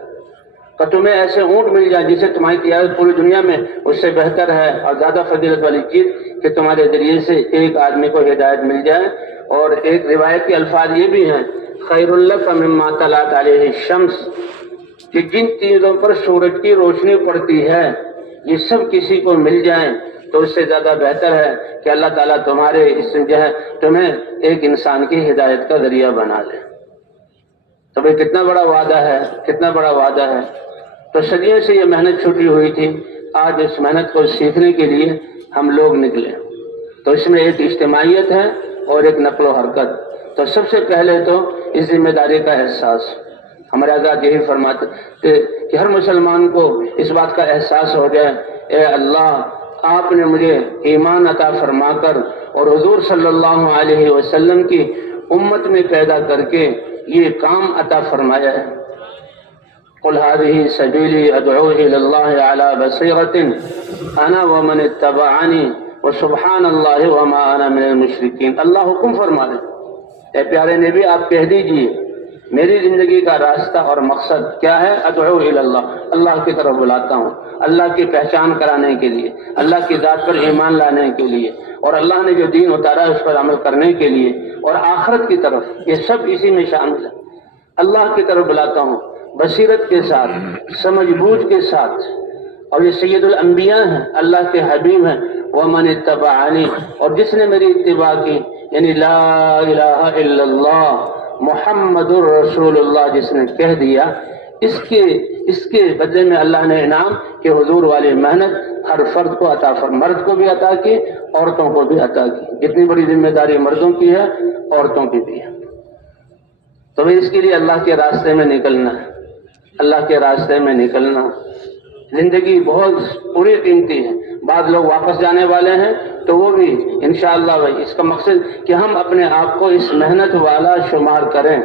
کہ تمہیں ایسے اونٹ مل جائے جسے تمہاری تجارت پوری دنیا میں اس سے بہتر ہے اور زیادہ فضیلت والی چیز کہ تمہارے ذریعے سے ایک آدمی کو ہدایت مل جائے۔ اور ایک روایت کے الفاظ یہ بھی ہیں خیر لک مما طلعت علیہ الشمس، کہ جن چیزوں پر سورج کی روشنی پڑتی ہے یہ سب کسی کو مل جائیں تو اس سے زیادہ بہتر ہے کہ اللہ تعالیٰ تمہارے اس جو ہے تمہیں ایک انسان کی ہدایت کا ذریعہ بنا لے۔ تو بھئی کتنا بڑا وعدہ ہے، کتنا بڑا وعدہ ہے۔ تو صدیوں سے یہ محنت چھٹی ہوئی تھی، آج اس محنت کو سیکھنے کے لیے ہم لوگ نکلے۔ تو اس میں ایک اجتماعیت ہے اور ایک نقل و حرکت۔ تو سب سے پہلے تو اس ذمہ داری کا احساس، ہمارے حضرات یہی فرماتے کہ ہر مسلمان کو اس بات کا احساس ہو جائے، اے اللہ آپ نے مجھے ایمان عطا فرما کر اور حضور صلی اللہ علیہ وسلم کی امت میں پیدا کر کے یہ کام عطا فرمایا ہے۔ قل هذه سبیلی ادعو الی اللہ علی بصیرۃ انا ومن اتبعنی وسبحان اللہ وما انا من المشرکین۔ اللہ حکم فرما رہے، اے پیارے نبی آپ کہہ دیجئے میری زندگی کا راستہ اور مقصد کیا ہے؟ ادعو الی اللہ، اللہ کی طرف بلاتا ہوں، اللہ کی پہچان کرانے کے لیے، اللہ کی ذات پر ایمان لانے کے لیے، اور اللہ نے جو دین اتارا ہے اس پر عمل کرنے کے لیے، اور آخرت کی طرف، یہ سب اسی میں شامل ہے۔ اللہ کی طرف بلاتا ہوں بصیرت کے ساتھ، سمجھ بوجھ کے ساتھ، اور یہ سید الانبیاء ہیں، اللہ کے حبیب ہیں۔ ومن اتبعنی، اور جس نے میری اتباع کی، یعنی لا الہ الا اللہ محمد الرسول اللہ جس نے کہہ دیا، اس کے بدلے میں اللہ نے انعام کہ حضور والی محنت ہر فرد کو عطا فرمائی، مرد کو بھی عطا کی، عورتوں کو بھی عطا کی۔ جتنی بڑی ذمہ داری مردوں کی ہے عورتوں کی بھی ہے۔ تو اس کے لیے اللہ کے راستے میں نکلنا ہے، اللہ کے راستے میں نکلنا۔ زندگی بہت پوری قیمتی ہے، بعض لوگ واپس جانے والے ہیں تو وہ بھی انشاءاللہ بھائی اس کا مقصد کہ ہم اپنے آپ کو اس محنت والا شمار کریں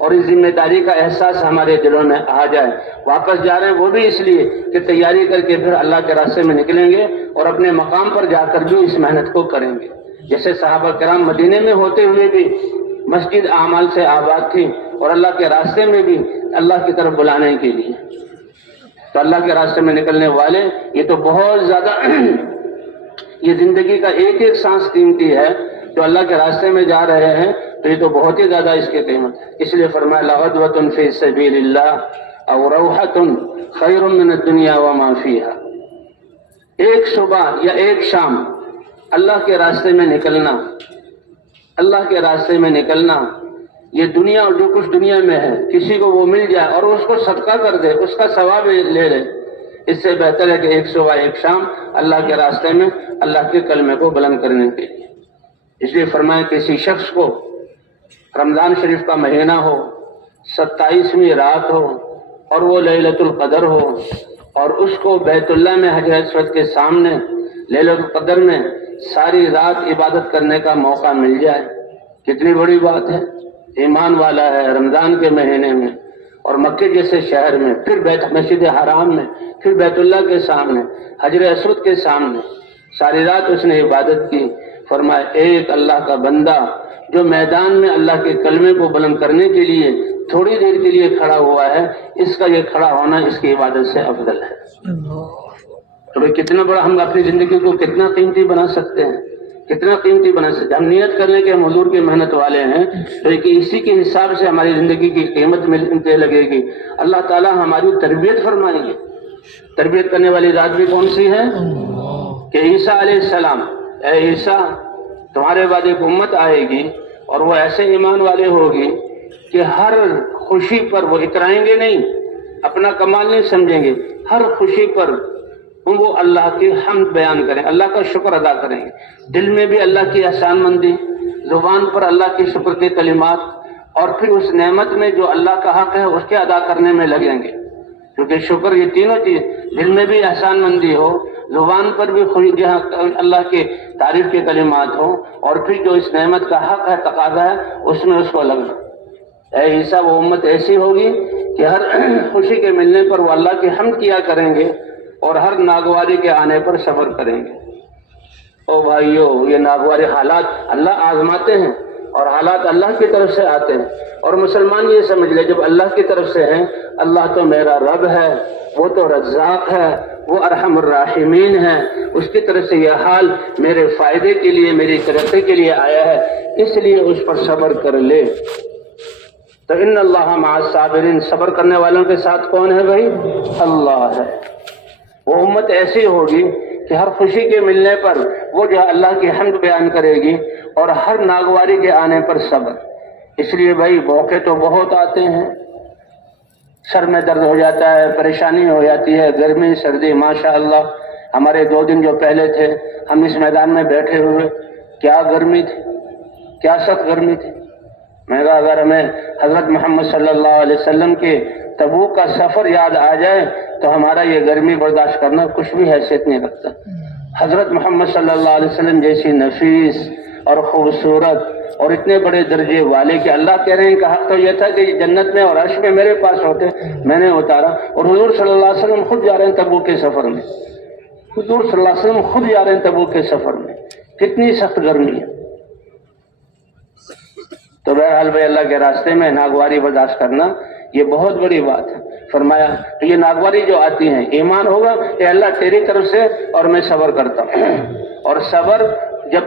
اور اس ذمہ داری کا احساس ہمارے دلوں میں آ جائے۔ واپس جا رہے ہیں وہ بھی اس لیے کہ تیاری کر کے پھر اللہ کے راستے میں نکلیں گے اور اپنے مقام پر جا کر بھی اس محنت کو کریں گے۔ جیسے صحابہ کرام مدینے میں ہوتے ہوئے بھی مسجد اعمال سے آباد تھی اور اللہ کے راستے میں بھی اللہ کی طرف بلانے کے لیے۔ تو اللہ کے راستے میں نکلنے والے یہ تو بہت زیادہ یہ زندگی کا ایک ایک سانس قیمتی ہے، جو اللہ کے راستے میں جا رہے ہیں تو یہ تو بہت ہی زیادہ اس کی قیمت ہے۔ اس لیے فرمایا لغدوۃ فی سبیل اللہ او روحۃ خیر من الدنیا وما فیہا، ایک صبح یا ایک شام اللہ کے راستے میں نکلنا، اللہ کے راستے میں نکلنا، یہ دنیا اور جو کچھ دنیا میں ہے کسی کو وہ مل جائے اور اس کو صدقہ کر دے، اس کا ثواب لے لے، اس سے بہتر ہے کہ ایک صبح ایک شام اللہ کے راستے میں اللہ کے کلمے کو بلند کرنے کے لیے۔ اس لیے فرمایا کسی شخص کو رمضان شریف کا مہینہ ہو، 27ویں رات ہو اور وہ لیلۃ القدر ہو اور اس کو بیت اللہ میں حجر اسود کے سامنے لیلۃ القدر میں ساری رات عبادت کرنے کا موقع مل جائے، کتنی بڑی بات ہے۔ ایمان والا ہے رمضان کے مہینے میں اور مکے جیسے شہر میں، پھر مسجد حرام میں، پھر بیت اللہ کے سامنے، حجر اسود کے سامنے ساری رات اس نے عبادت کی۔ فرمایا ایک اللہ کا بندہ جو میدان میں اللہ کے کلمے کو بلند کرنے کے لیے تھوڑی دیر کے لیے کھڑا ہوا ہے، اس کا یہ کھڑا ہونا اس کی عبادت سے افضل ہے۔ تو کتنا بڑا ہم اپنی زندگی کو کتنا قیمتی بنا سکتے ہیں، کتنا قیمتی بنا سکتے ہیں۔ ہم نیت کر لیں کہ ہم حضور کی محنت والے ہیں، تو اسی کے حساب سے ہماری زندگی کی قیمت ملنے لگے گی۔ اللہ تعالیٰ ہماری تربیت فرمائیں گے۔ تربیت کرنے والی ذات بھی کون سی ہے؟ کہ عیسیٰ علیہ السلام، اے عیسیٰ تمہارے بعد ایک امت آئے گی اور وہ ایسے ایمان والے ہوگی کہ ہر خوشی پر وہ اترائیں گے نہیں، اپنا کمال نہیں سمجھیں گے، ہر خوشی پر وہ اللہ کی حمد بیان کریں، اللہ کا شکر ادا کریں گے، دل میں بھی اللہ کی احسان مندی، زبان پر اللہ کی شکر کے کلمات، اور پھر اس نعمت میں جو اللہ کا حق ہے اس کے ادا کرنے میں لگیں گے۔ کیونکہ شکر یہ تینوں چیز، دل میں بھی احسان مندی ہو، زبان پر بھی جہاں اللہ کے تعریف کے کلمات ہوں، اور پھر جو اس نعمت کا حق ہے تقاضا ہے اس میں اس کو لگنا۔ اے عیسیٰ وہ امت ایسی ہوگی کہ ہر خوشی کے ملنے پر وہ اللہ کی حمد کیا کریں گے اور ہر ناگواری کے آنے پر صبر کریں گے۔ او بھائیو، یہ ناگواری حالات اللہ آزماتے ہیں اور حالات اللہ کی طرف سے آتے ہیں، اور مسلمان یہ سمجھ لے جب اللہ کی طرف سے ہیں، اللہ تو میرا رب ہے، وہ تو رزاق ہے، وہ ارحم الراحمین ہے، اس کی طرف سے یہ حال میرے فائدے کے لیے، میری ترقی کے لیے آیا ہے، اس لیے اس پر صبر کر لے۔ تو ان اللہ مع الصابرین، صبر کرنے والوں کے ساتھ کون ہے بھائی؟ اللہ ہے۔ وہ امت ایسی ہوگی کہ ہر خوشی کے ملنے پر وہ جو اللہ کی حمد بیان کرے گی اور ہر ناگواری کے آنے پر صبر۔ اس لیے بھائی موقع تو بہت آتے ہیں، سر میں درد ہو جاتا ہے، پریشانی ہو جاتی ہے، گرمی سردی، ماشاءاللہ ہمارے 2 دن جو پہلے تھے ہم اس میدان میں بیٹھے ہوئے، کیا گرمی تھی، کیا سخت گرمی تھی۔ میں کہا اگر ہمیں حضرت محمد صلی اللہ علیہ وسلم کے تبوک کا سفر یاد آ جائے تو ہمارا یہ گرمی برداشت کرنا کچھ بھی حیثیت نہیں رکھتا۔ حضرت محمد صلی اللہ علیہ وسلم جیسی نفیس اور خوبصورت اور اتنے بڑے درجے والے کہ اللہ کہہ رہے ہیں کہ حق تو یہ تھا کہ جنت میں اور عرش میں میرے پاس ہوتے، میں نے اتارا، اور حضور صلی اللہ علیہ وسلم خود جا رہے ہیں تبوک کے سفر میں، حضور صلی اللہ علیہ وسلم خود جا رہے ہیں تبوک کے سفر میں، کتنی سخت گرمی ہے۔ تو بہرحال بھائی اللہ کے راستے میں ناگواری برداشت کرنا یہ بہت بڑی بات ہے۔ فرمایا تو یہ ناگواری جو آتی ہیں، ایمان ہوگا کہ اللہ تیری طرف سے اور میں صبر کرتا ہوں، اور صبر جب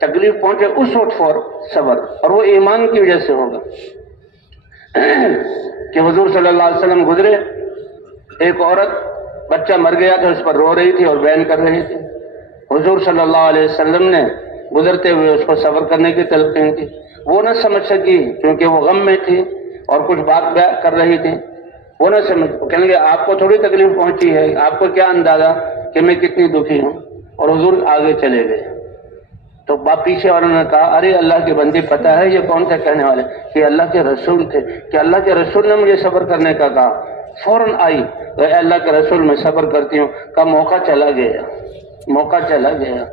تکلیف پہنچے اس وقت فور صبر، اور وہ ایمان کی وجہ سے ہوگا۔ کہ حضور صلی اللہ علیہ وسلم گزرے، ایک عورت بچہ مر گیا تھا، اس پر رو رہی تھی اور بیان کر رہی تھی۔ حضور صلی اللہ علیہ وسلم نے گزرتے ہوئے اس کو صبر کرنے کی تلقین کی۔ وہ نہ سمجھ سکی کیونکہ وہ غم میں تھی اور کچھ بات کر رہی تھی، وہ نہ سمجھ، کہیں گے آپ کو تھوڑی تکلیف پہنچی ہے، آپ کو کیا اندازہ کہ میں کتنی دکھی ہوں، اور حضور آگے چلے گئے۔ تو باپ پیچھے والوں نے کہا ارے اللہ کی بندی، پتہ ہے یہ کون تھے کہنے والے؟ کہ اللہ کے رسول تھے، کہ اللہ کے رسول نے مجھے صبر کرنے کا کہا۔ فوراً آئی، اے اللہ کے رسول میں صبر کرتی ہوں، کا موقع چلا گیا، موقع چلا گیا۔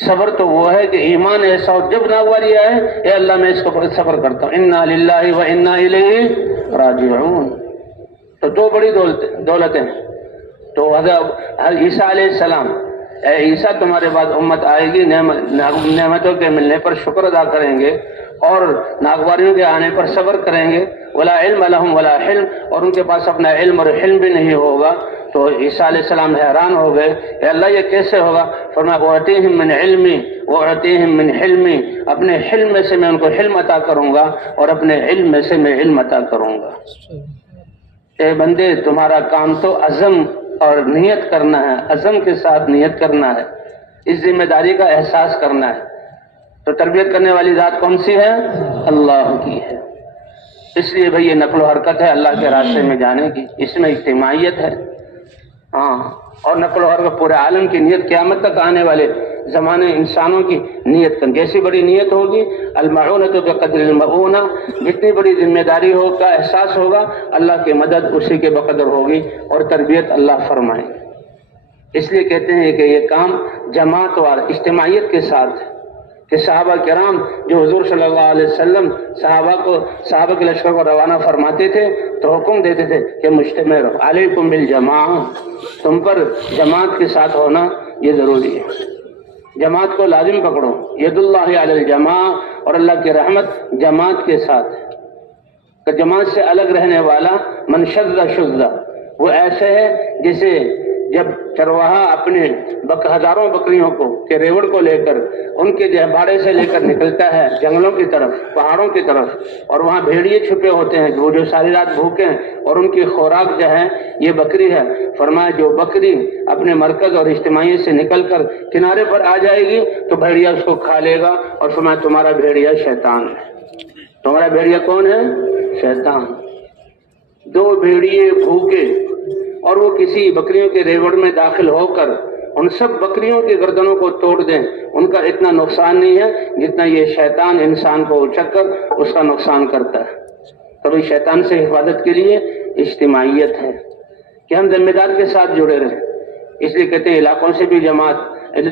صبر تو وہ ہے کہ ایمان ایسا ہو جب ناگواری آئے، اے اللہ میں اس کو صبر کرتا ہوں، انا للہ و انا الیہ راجعون۔ تو 2 بڑی دولتیں۔ تو حضرت عیسیٰ علیہ السلام، اے عیسیٰ تمہارے بعد امت آئے گی، نعمتوں کے ملنے پر شکر ادا کریں گے اور ناگواریوں کے آنے پر صبر کریں گے، ولا علم لہم ولا حلم، اور ان کے پاس اپنا علم اور حلم بھی نہیں ہوگا۔ تو عیسیٰ علیہ السلام حیران ہو گئے، اے اللہ یہ کیسے ہوگا؟ فرمایا وَأَعْطِيهِم مِّنْ عِلْمِي وَأَعْطِيهِم مِّنْ حِلْمِي، اپنے حلم میں سے میں ان کو حلم عطا کروں گا اور اپنے علم میں سے میں علم عطا کروں گا۔ اے بندے تمہارا کام تو عزم اور نیت کرنا ہے، عزم کے ساتھ نیت کرنا ہے، اس ذمہ داری کا احساس کرنا ہے۔ تو تربیت کرنے والی ذات کون سی ہے؟ اللہ کی ہے۔ اس لیے بھئی یہ نقل و حرکت ہے اللہ کے راستے میں جانے کی، اس میں اجتماعیت ہے، ہاں، اور نقل و حرکت پورے عالم کی نیت، قیامت تک آنے والے زمانے انسانوں کی نیت کریں، جیسی بڑی نیت ہوگی، المعونۃ بقدر المعونہ، جتنی بڑی ذمہ داری کا احساس ہوگا اللہ کی مدد اسی کے بقدر ہوگی، اور تربیت اللہ فرمائیں گے۔ اس لیے کہتے ہیں کہ یہ کام جماعت وار اجتماعیت کے ساتھ ہے، کہ صحابہ کرام جو حضور صلی اللہ علیہ وسلم صحابہ کے لشکر کو روانہ فرماتے تھے تو حکم دیتے تھے کہ مجتمع رہو، علیکم بالجماع، تم پر جماعت کے ساتھ ہونا یہ ضروری ہے، جماعت کو لازم پکڑو، ید اللہ علی الجماع، اور اللہ کی رحمت جماعت کے ساتھ ہے۔ کہ جماعت سے الگ رہنے والا من شذ شذ، وہ ایسے ہے جسے جب چرواہا اپنے ہزاروں بکریوں کو کے ریوڑ کو لے کر ان کے باڑے سے لے کر نکلتا ہے جنگلوں کی طرف، پہاڑوں کی طرف، اور وہاں بھیڑیے چھپے ہوتے ہیں وہ جو ساری رات بھوکے ہیں اور ان کی خوراک جو ہے یہ بکری ہے، فرمایا جو بکری اپنے مرکز اور اجتماعیت سے نکل کر کنارے پر آ جائے گی تو بھیڑیا اس کو کھا لے گا، اور فرمایا تمہارا بھیڑیا شیطان ہے۔ تمہارا بھیڑیا کون ہے؟ شیطان۔ دو بھیڑیے بھوکے اور وہ کسی بکریوں کے ریوڑ میں داخل ہو کر ان سب بکریوں کی گردنوں کو توڑ دیں، ان کا اتنا نقصان نہیں ہے جتنا یہ شیطان انسان کو اچک کر اس کا نقصان کرتا ہے۔ تبھی شیطان سے حفاظت کے لیے اجتماعیت ہے کہ ہم ذمہ دار کے ساتھ جڑے رہیں۔ اس لیے کہتے ہیں علاقوں سے بھی جماعت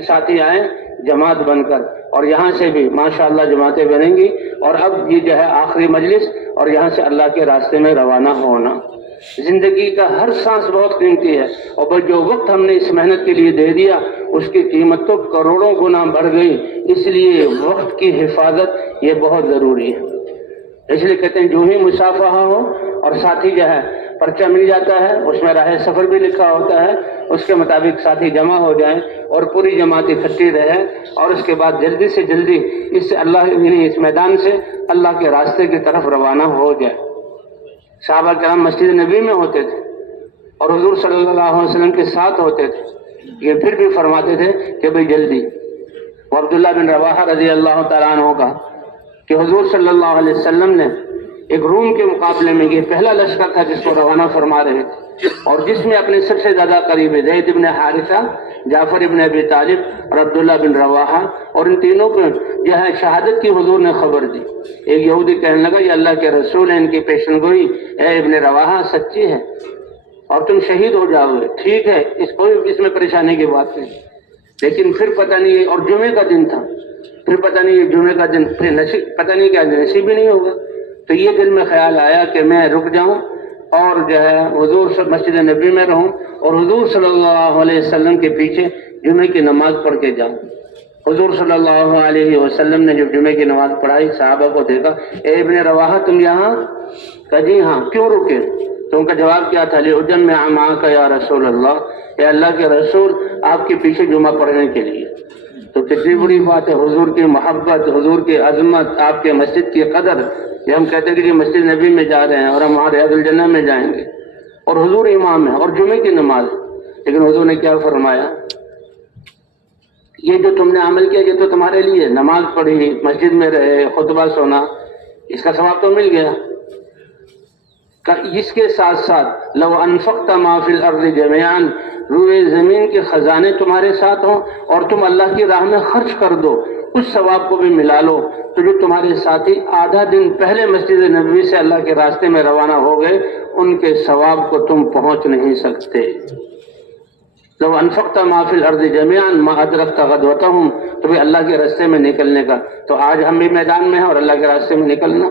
ساتھی آئیں جماعت بن کر، اور یہاں سے بھی ماشاءاللہ جماعتیں بنیں گی، اور اب یہ جو ہے آخری مجلس اور یہاں سے اللہ کے راستے میں روانہ ہونا۔ زندگی کا ہر سانس بہت قیمتی ہے، اور جو وقت ہم نے اس محنت کے لیے دے دیا اس کی قیمت تو کروڑوں گنا بڑھ گئی، اس لیے وقت کی حفاظت یہ بہت ضروری ہے۔ اس لیے کہتے ہیں جو ہی مصافحہ ہو اور ساتھی جو ہے پرچہ مل جاتا ہے، اس میں راہ سفر بھی لکھا ہوتا ہے، اس کے مطابق ساتھی جمع ہو جائیں اور پوری جماعت اکٹھی رہے، اور اس کے بعد جلدی سے جلدی اس سے اللہ یعنی اس میدان سے اللہ کے راستے کی طرف روانہ ہو جائے۔ صحابہ کرام مسجد نبی میں ہوتے تھے اور حضور صلی اللہ علیہ وسلم کے ساتھ ہوتے تھے، یہ پھر بھی فرماتے تھے کہ بھئی جلدی۔ وہ عبداللہ بن رواحہ رضی اللہ تعالیٰ عنہ کا کہ حضور صلی اللہ علیہ وسلم نے ایک روم کے مقابلے میں یہ پہلا لشکر تھا جس کو روانہ فرما رہے تھے، اور جس میں اپنے سب سے زیادہ قریب زید بن حارثہ، جعفر بن ابی طالب اور عبداللہ بن رواحہ، اور ان تینوں کو جو ہے شہادت کی حضور نے خبر دی۔ ایک یہودی کہنے لگا یہ اللہ کے رسول ہیں، ان کی پیشن گوئی اے ابن رواحہ سچی ہے اور تم شہید ہو جاؤ گے، ٹھیک ہے، اس میں پریشانی کی بات نہیں، لیکن پھر پتہ نہیں، اور جمعے کا دن تھا، پھر پتہ نہیں یہ جمعے کا دن پھر نصیب پتہ نہیں کیا نصیب ہی نہیں ہوگا، تو یہ دل میں خیال آیا کہ میں رک جاؤں اور جو ہے حضور مسجد نبی میں رہوں اور حضور صلی اللہ علیہ وسلم کے پیچھے جمعے کی نماز پڑھ کے جاؤں۔ حضور صلی اللہ علیہ وسلم نے جب جمعے کی نماز پڑھائی صحابہ کو دیکھا، اے ابن رواحہ تم یہاں؟ کہا جی ہاں، کیوں رکے؟ تو ان کا جواب کیا تھا؟ لِأُجَمِّعَ مَعَكَ یا رسول اللہ، اے اللہ کے رسول آپ کے پیچھے جمعہ پڑھنے کے لیے۔ تو کتنی بڑی بات ہے، حضور کی محبت، حضور کی عظمت، آپ کے مسجد کی قدر، یہ ہم کہتے ہیں کہ یہ مسجد نبی میں جا رہے ہیں اور ہم وہاں ریاض الجنہ میں جائیں گے، اور حضور امام ہے اور جمعے کی نماز، لیکن حضور نے کیا فرمایا؟ یہ جو تم نے عمل کیا یہ تو تمہارے لیے، نماز پڑھی، مسجد میں رہے، خطبہ سنا، اس کا ثواب تو مل گیا۔ اس کے ساتھ ساتھ لو انفقت ما فی الارض جميعا، روئے زمین کے خزانے تمہارے ساتھ ہوں اور تم اللہ کی راہ میں خرچ کر دو، اس ثواب کو بھی ملا لو، تو جو تمہارے ساتھی آدھا دن پہلے مسجد نبوی سے اللہ کے راستے میں روانہ ہو گئے ان کے ثواب کو تم پہنچ نہیں سکتے۔ لو انفقت ما فی الارض جميعا ما ادرکت غدوتهم، تو بھی اللہ کے راستے میں نکلنے کا، تو آج ہم بھی میدان میں ہیں اور اللہ کے راستے میں نکلنا،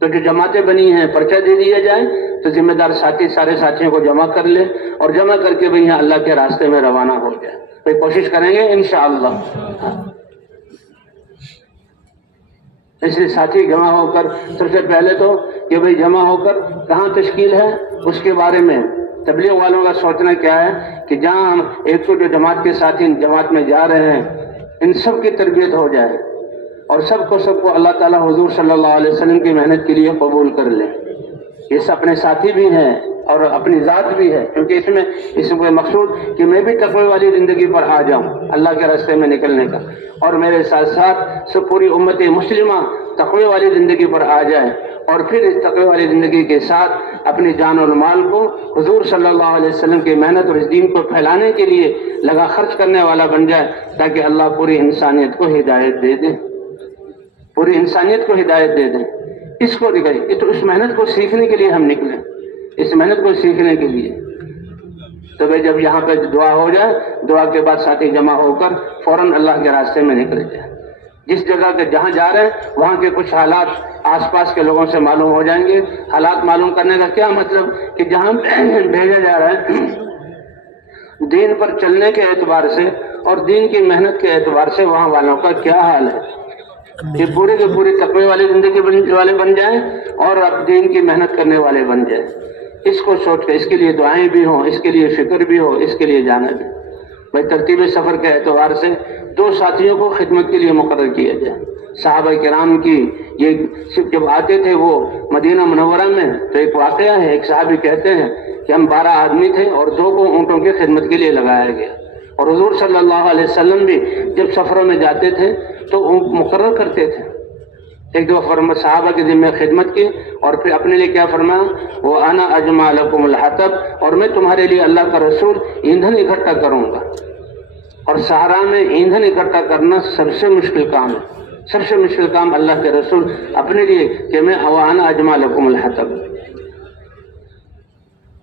تو جو جماعتیں بنی ہیں پرچہ دے دیا جائے تو ذمہ دار ساتھی سارے ساتھیوں کو جمع کر لے اور جمع کر کے بھی یہاں اللہ کے راستے میں روانہ ہو جائے، تو کوشش کریں گے انشاءاللہ۔ اس لیے ساتھی جمع ہو کر سب سے پہلے تو کہ بھئی جمع ہو کر کہاں تشکیل ہے اس کے بارے میں تبلیغ والوں کا سوچنا کیا ہے کہ جہاں ایک تو جو جماعت کے ساتھی جماعت میں جا رہے ہیں ان سب کی تربیت ہو جائے اور سب کو اللہ تعالیٰ حضور صلی اللہ علیہ وسلم کی محنت کے لیے قبول کر لے۔ یہ اپنے ساتھی بھی ہیں اور اپنی ذات بھی ہے، کیونکہ اس میں مقصود کہ میں بھی تقوی والی زندگی پر آ جاؤں اللہ کے راستے میں نکلنے کا، اور میرے ساتھ ساتھ سب پوری امت مسلمہ تقوی والی زندگی پر آ جائے، اور پھر اس تقوی والی زندگی کے ساتھ اپنی جان و مال کو حضور صلی اللہ علیہ وسلم کی محنت اور اس دین کو پھیلانے کے لیے لگا خرچ کرنے والا بن جائے، تاکہ اللہ پوری انسانیت کو ہدایت دے دے، پوری انسانیت کو ہدایت دے دیں۔ اس کو دکھائیے، تو اس محنت کو سیکھنے کے لیے ہم نکلیں، اس محنت کو سیکھنے کے لیے۔ تو بھائی جب یہاں پہ دعا ہو جائے، دعا کے بعد ساتھی جمع ہو کر فوراً اللہ کے راستے میں نکل جائے۔ جس جگہ کے جہاں جا رہے ہیں وہاں کے کچھ حالات آس پاس کے لوگوں سے معلوم ہو جائیں گے. حالات معلوم کرنے کا کیا مطلب کہ جہاں بھیجا جا رہا ہے دین پر چلنے کے اعتبار سے اور دین کی محنت کے اعتبار سے وہاں والوں کا کیا حال ہے کہ پوری کے پوری تقوی والی زندگی والے بن جائیں اور اب دین کی محنت کرنے والے بن جائیں. اس کو سوچ کے اس کے لیے دعائیں بھی ہوں, اس کے لیے فکر بھی ہو, اس کے لیے جانا بھی. بھائی ترتیب سفر کے اعتبار سے 2 ساتھیوں کو خدمت کے لیے مقرر کیا جائے. صحابہ کرام کی یہ جب آتے تھے وہ مدینہ منورہ میں تو ایک واقعہ ہے, ایک صحابی کہتے ہیں کہ ہم 12 آدمی تھے اور 2 کو اونٹوں کی خدمت کے لیے لگایا گیا. اور حضور صلی اللہ علیہ وسلم بھی جب سفروں میں جاتے تھے تو اونٹ مقرر کرتے تھے. ایک دو صحابہ کے ذمہ خدمت کی اور پھر اپنے لیے کیا فرمایا, وہ انا اجمع لکم الحطب, اور میں تمہارے لیے اللہ کا رسول ایندھن اکٹھا کروں گا. اور صحرا میں ایندھن اکٹھا کرنا سب سے مشکل کام ہے. سب سے مشکل کام اللہ کے رسول اپنے لیے کہ میں انا اجمع لکم الحطب.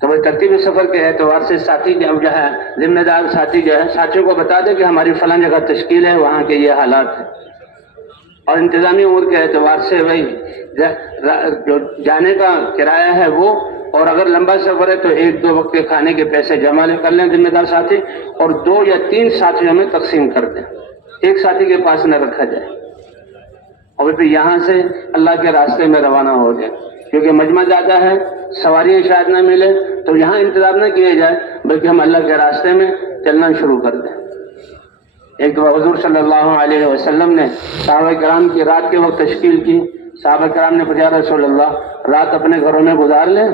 تو بھائی ترتیب سفر کے اعتبار سے ساتھی جو ہے ذمہ دار ساتھی جو ہے ساتھیوں کو بتا دے کہ ہماری فلاں جگہ تشکیل ہے, وہاں کے یہ حالات ہیں. اور انتظامی امور کے اعتبار سے بھائی جو جانے کا کرایہ ہے وہ, اور اگر لمبا سفر ہے تو 1-2 وقت کے کھانے کے پیسے جمع کر لیں ذمہ دار ساتھی, اور 2 یا 3 ساتھیوں میں تقسیم کر دیں, ایک ساتھی کے پاس نہ رکھا جائے. اور پھر یہاں سے اللہ کے راستے میں روانہ ہو جائے, کیونکہ مجمع زیادہ ہے, سواریاں شاید نہ ملے, تو یہاں انتظار نہ کیا جائے بلکہ ہم اللہ کے راستے میں چلنا شروع کر دیں. ایک دفعہ حضور صلی اللہ علیہ وسلم نے صحابہ کرام کی رات کے وقت تشکیل کی. صحابہ کرام نے پوچھا رسول اللہ رات اپنے گھروں میں گزار لیں؟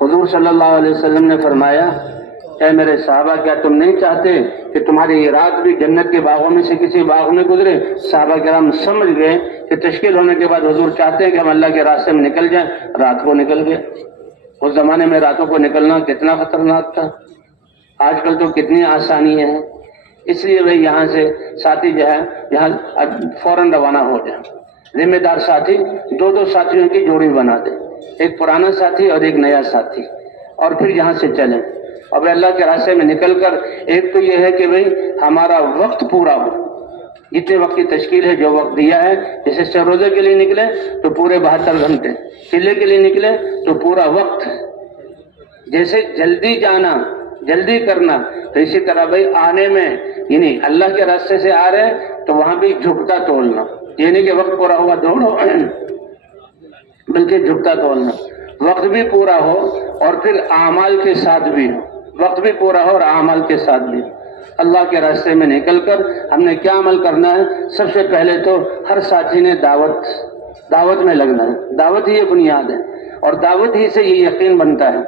حضور صلی اللہ علیہ وسلم نے فرمایا, اے میرے صحابہ کیا تم نہیں چاہتے کہ تمہاری یہ رات بھی جنت کے باغوں میں سے کسی باغ میں گزرے؟ صحابہ کرام سمجھ گئے کہ تشکیل ہونے کے بعد حضور چاہتے ہیں کہ ہم اللہ کے راستے میں نکل جائیں. رات کو نکل گئے. اس زمانے میں راتوں کو نکلنا کتنا خطرناک تھا, آج کل تو کتنی آسانیاں ہیں. اس لیے بھائی یہاں سے ساتھی جو ہے یہاں فوراً روانہ ہو جائیں. ذمہ دار ساتھی 2 ساتھیوں کی جوڑی بنا دیں, ایک پرانا ساتھی اور ایک نیا ساتھی, اور پھر یہاں سے چلیں. اب اللہ کے راستے میں نکل کر ایک تو یہ ہے کہ بھائی ہمارا وقت پورا ہو, جتنے وقت کی تشکیل ہے جو وقت دیا ہے, جیسے روزے کے لیے نکلے تو پورے 72 گھنٹے, چلے کے لیے نکلے تو پورا وقت, جیسے جلدی جانا جلدی کرنا, تو اسی طرح بھائی آنے میں یعنی اللہ کے راستے سے آ رہے ہیں تو وہاں بھی جھکتا تولنا, یہ نہیں کہ وقت پورا ہوا دوڑو, بلکہ جھکتا تولنا, وقت بھی پورا ہو اور پھر اعمال کے ساتھ بھی ہو, وقت بھی پورا ہو اور اعمال کے ساتھ بھی ہو. اللہ کے راستے میں نکل کر ہم نے کیا عمل کرنا ہے؟ سب سے پہلے تو ہر ساتھی نے دعوت میں لگنا ہے. دعوت ہی یہ بنیاد ہے, اور دعوت ہی سے یہ یقین بنتا ہے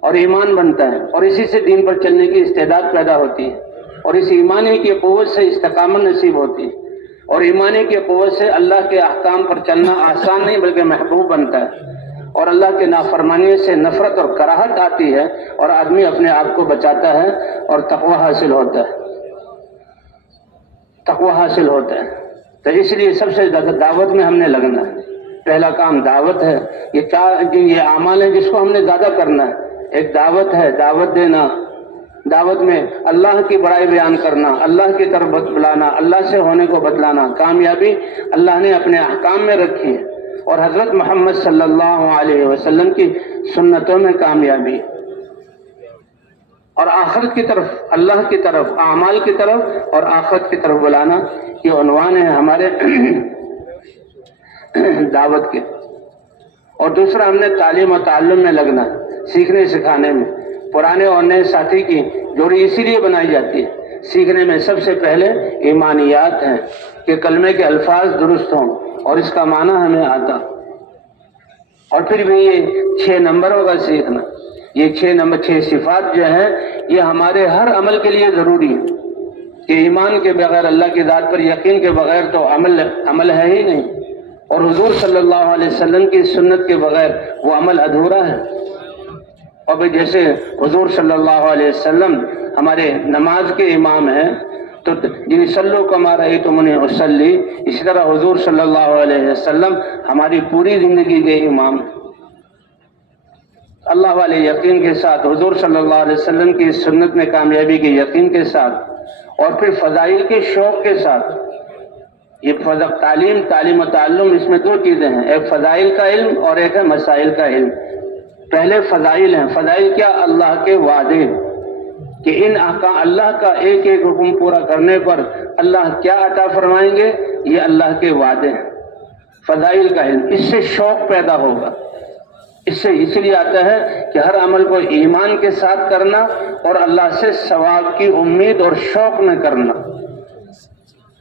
اور ایمان بنتا ہے, اور اسی سے دین پر چلنے کی استعداد پیدا ہوتی ہے, اور اس ایمانی کی قوت سے استقامت نصیب ہوتی ہے, اور ایمانی کی قوت سے اللہ کے احکام پر چلنا آسان نہیں بلکہ محبوب بنتا ہے, اور اللہ کے نافرمانی سے نفرت اور کراہت آتی ہے, اور آدمی اپنے آپ کو بچاتا ہے اور تقوی حاصل ہوتا ہے. تقوی حاصل ہوتا ہے. تو اس لیے سب سے زیادہ دعوت میں ہم نے لگنا ہے. پہلا کام دعوت ہے. یہ اعمال ہیں جس کو ہم نے زیادہ کرنا ہے. ایک دعوت ہے, دعوت دینا, دعوت میں اللہ کی بڑائی بیان کرنا, اللہ کی طرف بلانا, اللہ سے ہونے کو بتلانا. کامیابی اللہ نے اپنے احکام میں رکھی ہے, اور حضرت محمد صلی اللہ علیہ وسلم کی سنتوں میں کامیابی, اور آخرت کی طرف, اللہ کی طرف, اعمال کی طرف اور آخرت کی طرف بلانا, یہ عنوان ہے ہمارے دعوت کے. اور دوسرا ہم نے تعلیم و تعلم میں لگنا, سیکھنے سکھانے میں. پرانے اور نئے ساتھی کی جوڑی اسی لیے بنائی جاتی ہے, سیکھنے میں سب سے پہلے ایمانیات ہیں کہ کلمے کے الفاظ درست ہوں اور اس کا معنی ہمیں آتا, اور پھر بھی یہ 6 نمبروں کا سیکھنا. یہ 6 صفات جو ہیں یہ ہمارے ہر عمل کے لیے ضروری ہے, کہ ایمان کے بغیر, اللہ کی ذات پر یقین کے بغیر تو عمل ہے ہی نہیں, اور حضور صلی اللہ علیہ وسلم کی سنت کے بغیر وہ عمل ادھورا ہے. اور جیسے حضور صلی اللہ علیہ وسلم ہمارے نماز کے امام ہیں, تو جن صلو کما رأیتمونی اصلی, اسی طرح حضور صلی اللہ علیہ وسلم ہماری پوری زندگی کے امام. اللہ والے یقین کے ساتھ, حضور صلی اللہ علیہ وسلم کی سنت میں کامیابی کے یقین کے ساتھ, اور پھر فضائل کے شوق کے ساتھ, یہ تعلیم و تعلم، اس میں دو چیزیں ہیں، ایک فضائل کا علم اور ایک ہے مسائل کا علم۔ پہلے فضائل ہیں۔ فضائل کیا؟ اللہ کے وعدے، کہ ان احکام اللہ کا ایک ایک حکم پورا کرنے پر اللہ کیا عطا فرمائیں گے، یہ اللہ کے وعدے ہیں۔ فضائل کا علم، اس سے شوق پیدا ہوگا، اس لیے آتا ہے کہ ہر عمل کو ایمان کے ساتھ کرنا اور اللہ سے ثواب کی امید اور شوق میں کرنا۔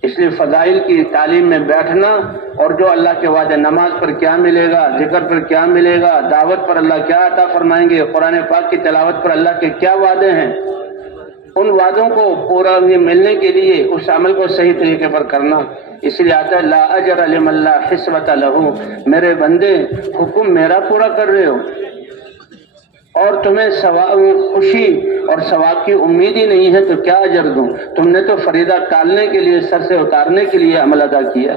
اس لیے فضائل کی تعلیم میں بیٹھنا، اور جو اللہ کے وعدے، نماز پر کیا ملے گا، ذکر پر کیا ملے گا، دعوت پر اللہ کیا عطا فرمائیں گے، قرآن پاک کی تلاوت پر اللہ کے کیا وعدے ہیں، ان وعدوں کو پورا ملنے کے لیے اس عمل کو صحیح طریقے پر کرنا۔ اس لیے آتا ہے لا اجر لمن لا حسبۃ لہ، میرے بندے حکم میرا پورا کر رہے ہو اور تمہیں خوشی اور ثواب کی امید ہی نہیں ہے تو کیا اجر دوں؟ تم نے تو فریضہ ٹالنے کے لیے، سر سے اتارنے کے لیے عمل ادا کیا۔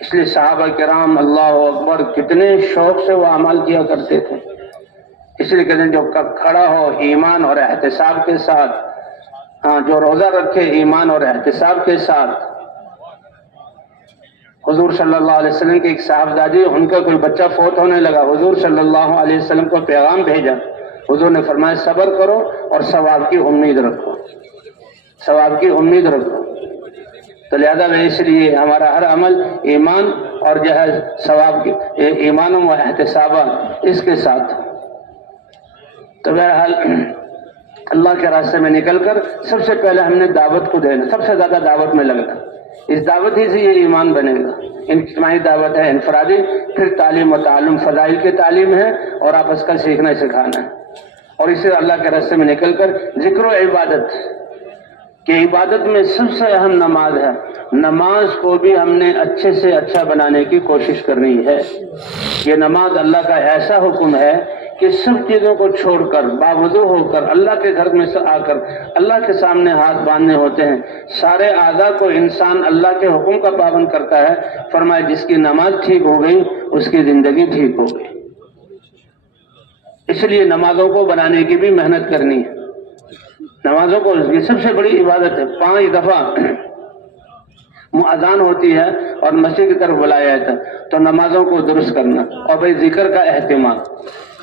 اس لیے صحابہ کرام اللہ اکبر کتنے شوق سے وہ عمل کیا کرتے تھے۔ اس لیے کہتے ہیں جو کھڑا ہو ایمان اور احتساب کے ساتھ، جو روزہ رکھے ایمان اور احتساب کے ساتھ۔ حضور صلی اللہ علیہ وسلم کی ایک صاحبزادی، ان کا کوئی بچہ فوت ہونے لگا، حضور صلی اللہ علیہ وسلم کو پیغام بھیجا، حضور نے فرمایا صبر کرو اور ثواب کی امید رکھو، ثواب کی امید رکھو۔ تو لہذا میں اس لیے ہمارا ہر عمل ایمان اور جو ہے ثواب کی ایمان و احتساب اس کے ساتھ۔ تو بہرحال اللہ کے راستے میں نکل کر سب سے پہلے ہم نے دعوت کو دینا، سب سے زیادہ دعوت میں لگنا، اس دعوت ہی سے یہ ایمان بنے گا۔ اجتماعی دعوت ہے، انفرادی، پھر تعلیم و تعلم، فضائل کی تعلیم ہے اور آپس کا سیکھنا سکھانا ہے، اور اسے اللہ کے راستے میں نکل کر ذکر و عبادت، کہ عبادت میں سب سے اہم نماز ہے۔ نماز کو بھی ہم نے اچھے سے اچھا بنانے کی کوشش کرنی ہے۔ یہ نماز اللہ کا ایسا حکم ہے کہ سب چیزوں کو چھوڑ کر، باوضو ہو کر، اللہ کے گھر میں سے آ کر اللہ کے سامنے ہاتھ باندھنے ہوتے ہیں۔ سارے اعضاء کو انسان اللہ کے حکم کا پابند کرتا ہے۔ فرمایا جس کی نماز ٹھیک ہو گئی اس کی زندگی ٹھیک ہو گئی۔ اس لیے نمازوں کو بنانے کی بھی محنت کرنی ہے۔ نمازوں کو، یہ سب سے بڑی عبادت ہے۔ 5 دفعہ اذان ہوتی ہے اور مسجد کی طرف بلایا جاتا ہے، تو نمازوں کو درست کرنا، اور بھائی ذکر کا اہتمام،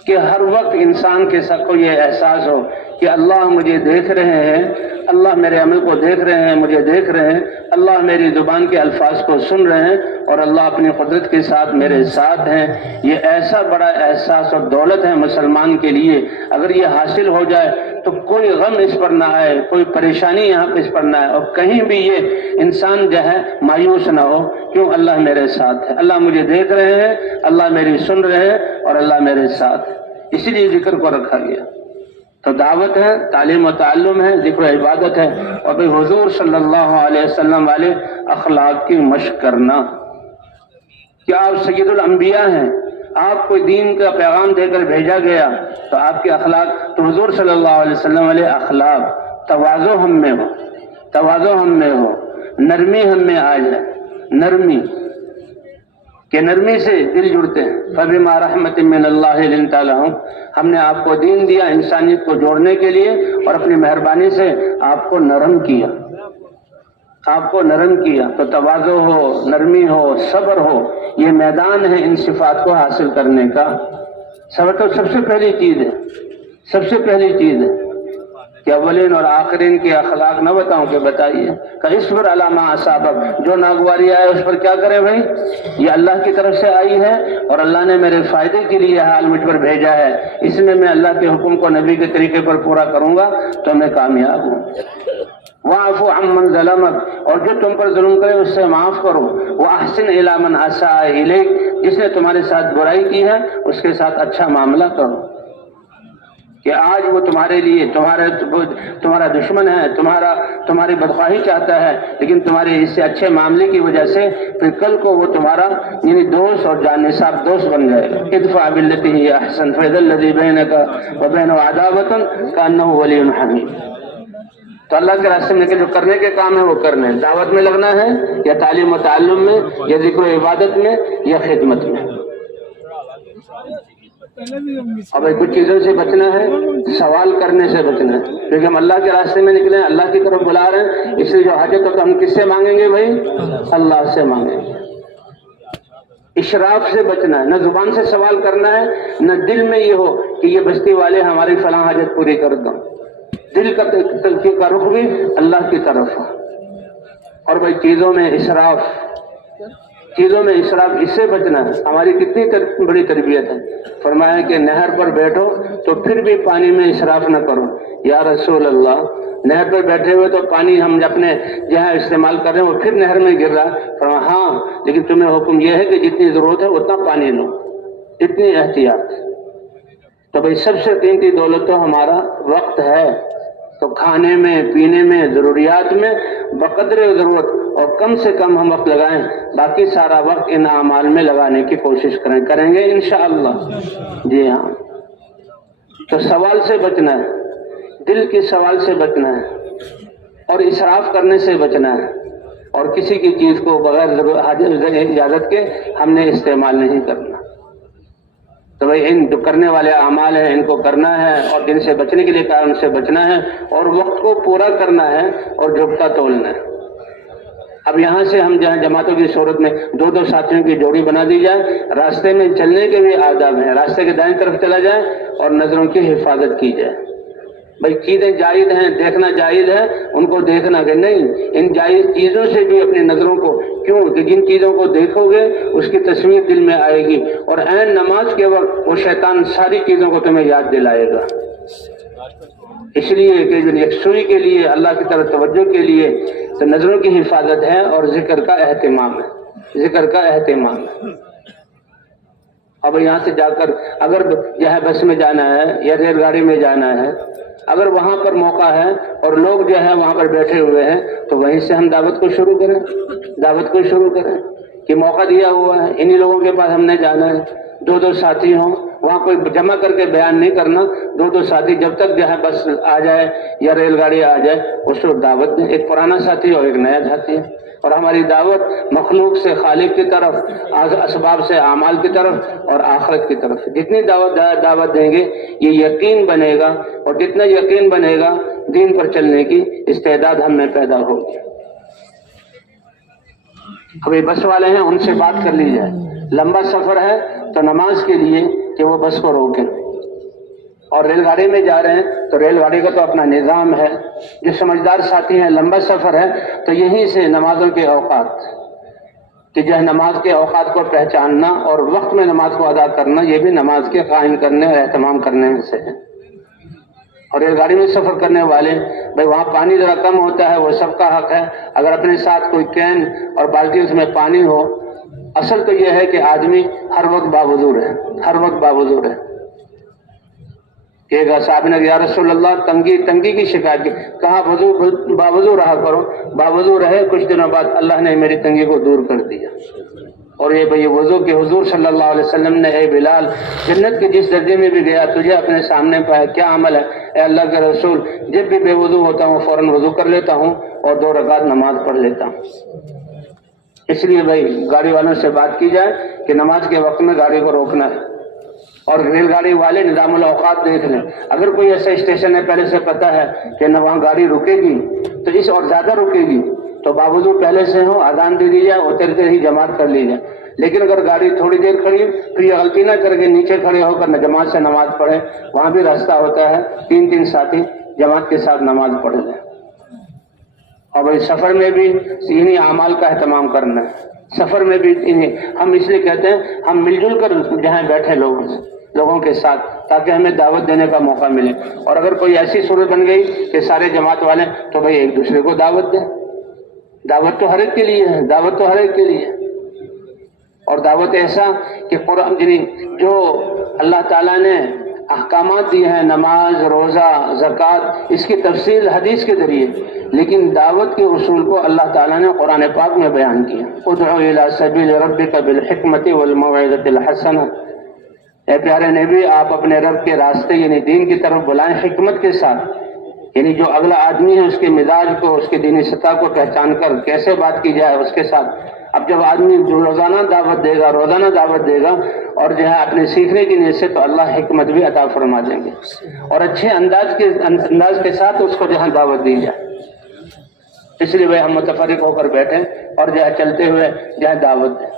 کہ ہر وقت انسان کے ساتھ کو یہ احساس ہو کہ اللہ مجھے دیکھ رہے ہیں، اللہ میرے عمل کو دیکھ رہے ہیں، مجھے دیکھ رہے ہیں، اللہ میری زبان کے الفاظ کو سن رہے ہیں، اور اللہ اپنی قدرت کے ساتھ میرے ساتھ ہیں۔ یہ ایسا بڑا احساس اور دولت ہے مسلمان کے لیے، اگر یہ حاصل ہو جائے تو کوئی غم اس پر نہ آئے، کوئی پریشانی یہاں پہ اس پر نہ آئے، اور کہیں بھی یہ انسان جو ہے مایوس نہ ہو، کیوں؟ اللہ میرے ساتھ ہے، اللہ مجھے دیکھ رہے ہیں، اللہ میری سن رہے ہیں، اور اللہ میرے ساتھ ہے۔ اسی لیے ذکر کو رکھا گیا۔ تو دعوت ہے، تعلیم و تعلم ہے، ذکر و عبادت ہے، اور پھر حضور صلی اللہ علیہ وسلم والے اخلاق کی مشق کرنا، کہ آپ سید الانبیاء ہیں، آپ کو دین کا پیغام دے کر بھیجا گیا، تو آپ کے اخلاق، تو حضور صلی اللہ علیہ وسلم والے اخلاق، تواضع ہم میں ہو، تواضع ہم میں ہو، نرمی ہم میں آ جائے، نرمی، کہ نرمی سے دل جڑتے ہیں۔ فَبِمَا رَحْمَةٍ مِّنَ اللَّهِ لِنْتَ لَهُمْ، ہم نے آپ کو دین دیا انسانیت کو جوڑنے کے لیے، اور اپنی مہربانی سے آپ کو نرم کیا، آپ کو نرم کیا۔ تو تواضع ہو، نرمی ہو، صبر ہو، یہ میدان ہے ان صفات کو حاصل کرنے کا۔ صبر تو سب سے پہلی چیز ہے، سب سے پہلی چیز ہے، کہ اولین اور آخرین کے اخلاق نہ بتاؤں کہ بتائیے، کہ اصبر علی ما اصابک، جو ناگواری آئے اس پر کیا کرے بھائی؟ یہ اللہ کی طرف سے آئی ہے، اور اللہ نے میرے فائدے کے لیے حال مجھ پر بھیجا ہے، اس میں اللہ کے حکم کو نبی کے طریقے پر پورا کروں گا تو میں کامیاب ہوں۔ وَاعْفُ عَمَّنْ ظَلَمَكَ، اور جو تم پر ظلم کرے اس سے معاف کرو۔ وَأَحْسِنْ إِلَىٰ مَنْ أَسَاءَ إِلَيْكَ، جس نے تمہارے ساتھ برائی کی ہے اس کے ساتھ اچھا معاملہ کرو، کہ آج وہ تمہارے لیے تمہارا دشمن ہے، تمہاری بدخواہی چاہتا ہے، لیکن تمہارے اس سے اچھے معاملے کی وجہ سے پھر کل کو وہ تمہارا یعنی دوست اور جان نثار دوست بن جائے گا۔ ادفع بالتي هي احسن فاذا الذي بينك وبينه عداوة كأنه ولي حميم۔ تو اللہ کے راستے میں جو کرنے کے کام ہے وہ کرنے ہیں، دعوت میں لگنا ہے، یا تعلیم و تعلم میں، یا ذکر و عبادت میں، یا خدمت میں۔ اب کچھ چیزوں سے بچنا ہے، سوال کرنے سے بچنا ہے، کیونکہ ہم اللہ کے راستے میں نکلے ہیں، اللہ کی طرف بلا رہے ہیں، اس لیے جو حاجت ہو تو ہم کس سے مانگیں گے بھائی؟ اللہ سے مانگیں گے۔ اشراف سے بچنا ہے، نہ زبان سے سوال کرنا ہے، نہ دل میں یہ ہو کہ یہ بستی والے ہماری فلاں حاجت پوری کر دو۔ دل کا رخ بھی اللہ کی طرف ہو۔ اور بھائی چیزوں میں اسراف اس سے بچنا ہے۔ ہماری کتنی بڑی تربیت ہے، فرمایا کہ نہر پر بیٹھو تو پھر بھی پانی میں اسراف نہ کرو۔ یا رسول اللہ، نہر پر بیٹھے ہوئے تو پانی ہم اپنے جہاں استعمال کر رہے ہیں وہ پھر نہر میں گر رہا ہے، فرمایا ہاں لیکن تمہیں حکم یہ ہے کہ جتنی ضرورت ہے اتنا پانی لو، اتنی احتیاط۔ تو بھائی سب سے قیمتی دولت تو ہمارا وقت ہے، تو کھانے میں، پینے میں، ضروریات میں بقدر ضرورت اور کم سے کم ہم وقت لگائیں، باقی سارا وقت ان اعمال میں لگانے کی کوشش کریں گے انشاءاللہ۔ جی ہاں، تو سوال سے بچنا ہے، دل کے سوال سے بچنا ہے، اور اسراف کرنے سے بچنا ہے، اور کسی کی چیز کو بغیر اجازت کے ہم نے استعمال نہیں کرنا۔ تو بھائی ان جو کرنے والے اعمال ہیں ان کو کرنا ہے، اور جن سے بچنے کے لیے کہا ان سے بچنا ہے، اور وقت کو پورا کرنا ہے اور جھکتا تولنا ہے۔ اب یہاں سے ہم جہاں جماعتوں کی صورت میں دو ساتھیوں کی جوڑی بنا دی جائے، راستے میں چلنے کے بھی آداب ہیں، راستے کے دائیں طرف چلا جائے اور نظروں کی حفاظت کی جائے۔ بھائی چیزیں جائز ہیں، دیکھنا جائز ہے، ان کو دیکھنا کہ نہیں، ان جائز چیزوں سے بھی اپنی نظروں کو، کیوں کہ جن چیزوں کو دیکھو گے اس کی تصویر دل میں آئے گی، اور عین نماز کے وقت وہ شیطان ساری چیزوں کو تمہیں یاد دلائے گا۔ اس لیے کہ یکسوئی کے لیے، اللہ کی طرف توجہ کے لیے تو نظروں کی حفاظت ہے اور ذکر کا اہتمام ہے۔ اب یہاں سے جا کر اگر جو ہے بس میں جانا ہے یا ریل گاڑی میں جانا ہے، اگر وہاں پر موقع ہے اور لوگ جو ہے وہاں پر بیٹھے ہوئے ہیں تو وہیں سے ہم دعوت کو شروع کریں کہ موقع دیا ہوا ہے، انہی لوگوں کے پاس ہم نے جانا ہے، دو ساتھی ہوں، وہاں کوئی جمع کر کے بیان نہیں کرنا، دو ساتھی جب تک جو ہے بس آ جائے یا ریل گاڑی آ جائے اس کو دعوت دیں، ایک پرانا ساتھی اور ایک نیا ساتھی ہے۔ اور ہماری دعوت مخلوق سے خالق کی طرف، اسباب سے اعمال کی طرف اور آخرت کی طرف، جتنی دعوت دیں گے یہ یقین بنے گا، اور جتنا یقین بنے گا دین پر چلنے کی استعداد ہم میں پیدا ہوگی۔ ابھی بس والے ہیں ان سے بات کر لی جائے، لمبا سفر ہے تو نماز کے لیے کہ وہ بس کو روکیں، اور ریل گاڑی میں جا رہے ہیں تو ریل گاڑی کا تو اپنا نظام ہے، جو سمجھدار ساتھی ہیں لمبا سفر ہے تو یہیں سے نمازوں کے اوقات کہ جو ہے نماز کے اوقات کو پہچاننا اور وقت میں نماز کو ادا کرنا، یہ بھی نماز کے قائم کرنے اور اہتمام کرنے میں سے ہے۔ اور ریل گاڑی میں سفر کرنے والے بھائی وہاں پانی ذرا کم ہوتا ہے، وہ سب کا حق ہے، اگر اپنے ساتھ کوئی کین اور بالٹی اس میں پانی ہو، اصل تو یہ ہے کہ آدمی ہر وقت باوضو رہے۔ ایک صاحب نے یا رسول اللہ تنگی کی شکایت کی، کہا باوضو رہا کرو، باوضو رہے، کچھ دنوں بعد اللہ نے میری تنگی کو دور کر دیا۔ اور یہ بھئی وضو کے حضور صلی اللہ علیہ وسلم نے، اے بلال جنت کے جس درجے میں بھی گیا تجھے اپنے سامنے پایا، کیا عمل ہے؟ اے اللہ کے رسول جب بھی بے وضو ہوتا ہوں فوراً وضو کر لیتا ہوں اور 2 رکعت نماز پڑھ لیتا ہوں۔ اس لیے بھائی گاڑی والوں سے بات کی جائے کہ نماز کے وقت میں گاڑی کو روکنا ہے، اور ریل گاڑی والے نظام الاوقات دیکھ لیں، اگر کوئی ایسا اسٹیشن ہے پہلے سے پتہ ہے کہ نہ وہاں گاڑی رکے گی تو اور زیادہ رکے گی تو باوجود پہلے سے ہو اذان دے دی جائے، اترتے ہی جماعت کر لی جائے۔ لیکن اگر گاڑی تھوڑی دیر کھڑی پھر یہ غلطی نہ کر کے نیچے کھڑے ہو کر جماعت سے نماز پڑھے، وہاں بھی راستہ ہوتا ہے، 3 ساتھی جماعت کے ساتھ نماز پڑھ لیں۔ اور بھائی سفر میں بھی انہی اعمال کا اہتمام کرنا ہے، سفر میں بھی ہم اس لیے کہتے ہیں ہم مل جل کر جہاں بیٹھے لوگوں کے ساتھ تاکہ ہمیں دعوت دینے کا موقع ملے، اور اگر کوئی ایسی صورت بن گئی کہ سارے جماعت والے تو بھائی ایک دوسرے کو دعوت دیں، دعوت تو ہر ایک کے لیے ہے، اور دعوت ایسا کہ قرآن جو اللہ تعالیٰ نے احکامات دیے ہیں، نماز، روزہ، زکوٰۃ، اس کی تفصیل حدیث کے ذریعے، لیکن دعوت کے اصول کو اللہ تعالیٰ نے قرآن پاک میں بیان کیا۔ ادعو الی سبیل ربک بالحکمت والموعظۃ الحسنہ، اے پیارے نبی آپ اپنے رب کے راستے یعنی دین کی طرف بلائیں حکمت کے ساتھ یعنی جو اگلا آدمی ہے اس کے مزاج کو، اس کے دینی سطح کو پہچان کر کیسے بات کی جائے اس کے ساتھ. اب جب آدمی روزانہ دعوت دے گا اور جو ہے اپنے سیکھنے کی نیت سے، تو اللہ حکمت بھی عطا فرما دیں گے اور اچھے انداز کے ساتھ اس کو جہاں دعوت دی جائے. اس لیے ہم متفرق ہو کر بیٹھیں اور جو ہے چلتے ہوئے جہاں دعوت دیں.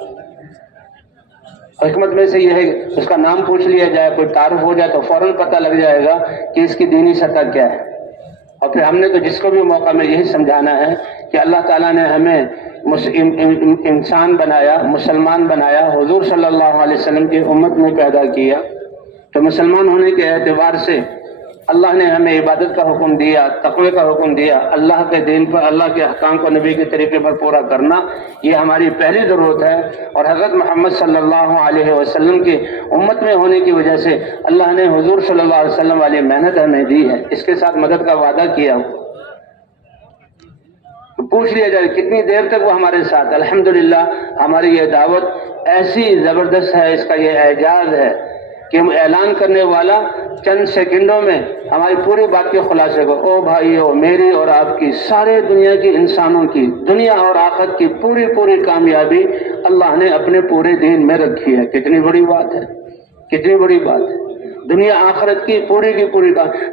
حکمت میں سے یہ ہے اس کا نام پوچھ لیا جائے، کوئی تعارف ہو جائے تو فوراً پتہ لگ جائے گا کہ اس کی دینی سطح کیا ہے. اور پھر ہم نے تو جس کو بھی موقع میں یہی سمجھانا ہے کہ اللہ تعالیٰ نے ہمیں انسان بنایا، مسلمان بنایا، حضور صلی اللہ علیہ وسلم کی امت میں پیدا کیا، تو مسلمان ہونے کے اعتبار سے اللہ نے ہمیں عبادت کا حکم دیا، تقوی کا حکم دیا. اللہ کے دین پر، اللہ کے احکام کو نبی کے طریقے پر پورا کرنا یہ ہماری پہلی ضرورت ہے. اور حضرت محمد صلی اللہ علیہ وسلم کی امت میں ہونے کی وجہ سے اللہ نے حضور صلی اللہ علیہ وسلم والی محنت ہمیں دی ہے، اس کے ساتھ مدد کا وعدہ کیا. تو پوچھ لیا جائے کتنی دیر تک وہ ہمارے ساتھ. الحمدللہ ہماری یہ دعوت ایسی زبردست ہے، اس کا یہ اعجاز ہے کہ اعلان کرنے والا چند سیکنڈوں میں ہماری پوری بات کے خلاصے کو، او بھائیو، میری اور آپ کی، سارے دنیا کی انسانوں کی، دنیا اور آخرت کی پوری کامیابی اللہ نے اپنے پورے دین میں رکھی ہے. کتنی بڑی بات ہے، کتنی بڑی بات ہے. دنیا آخرت کی پوری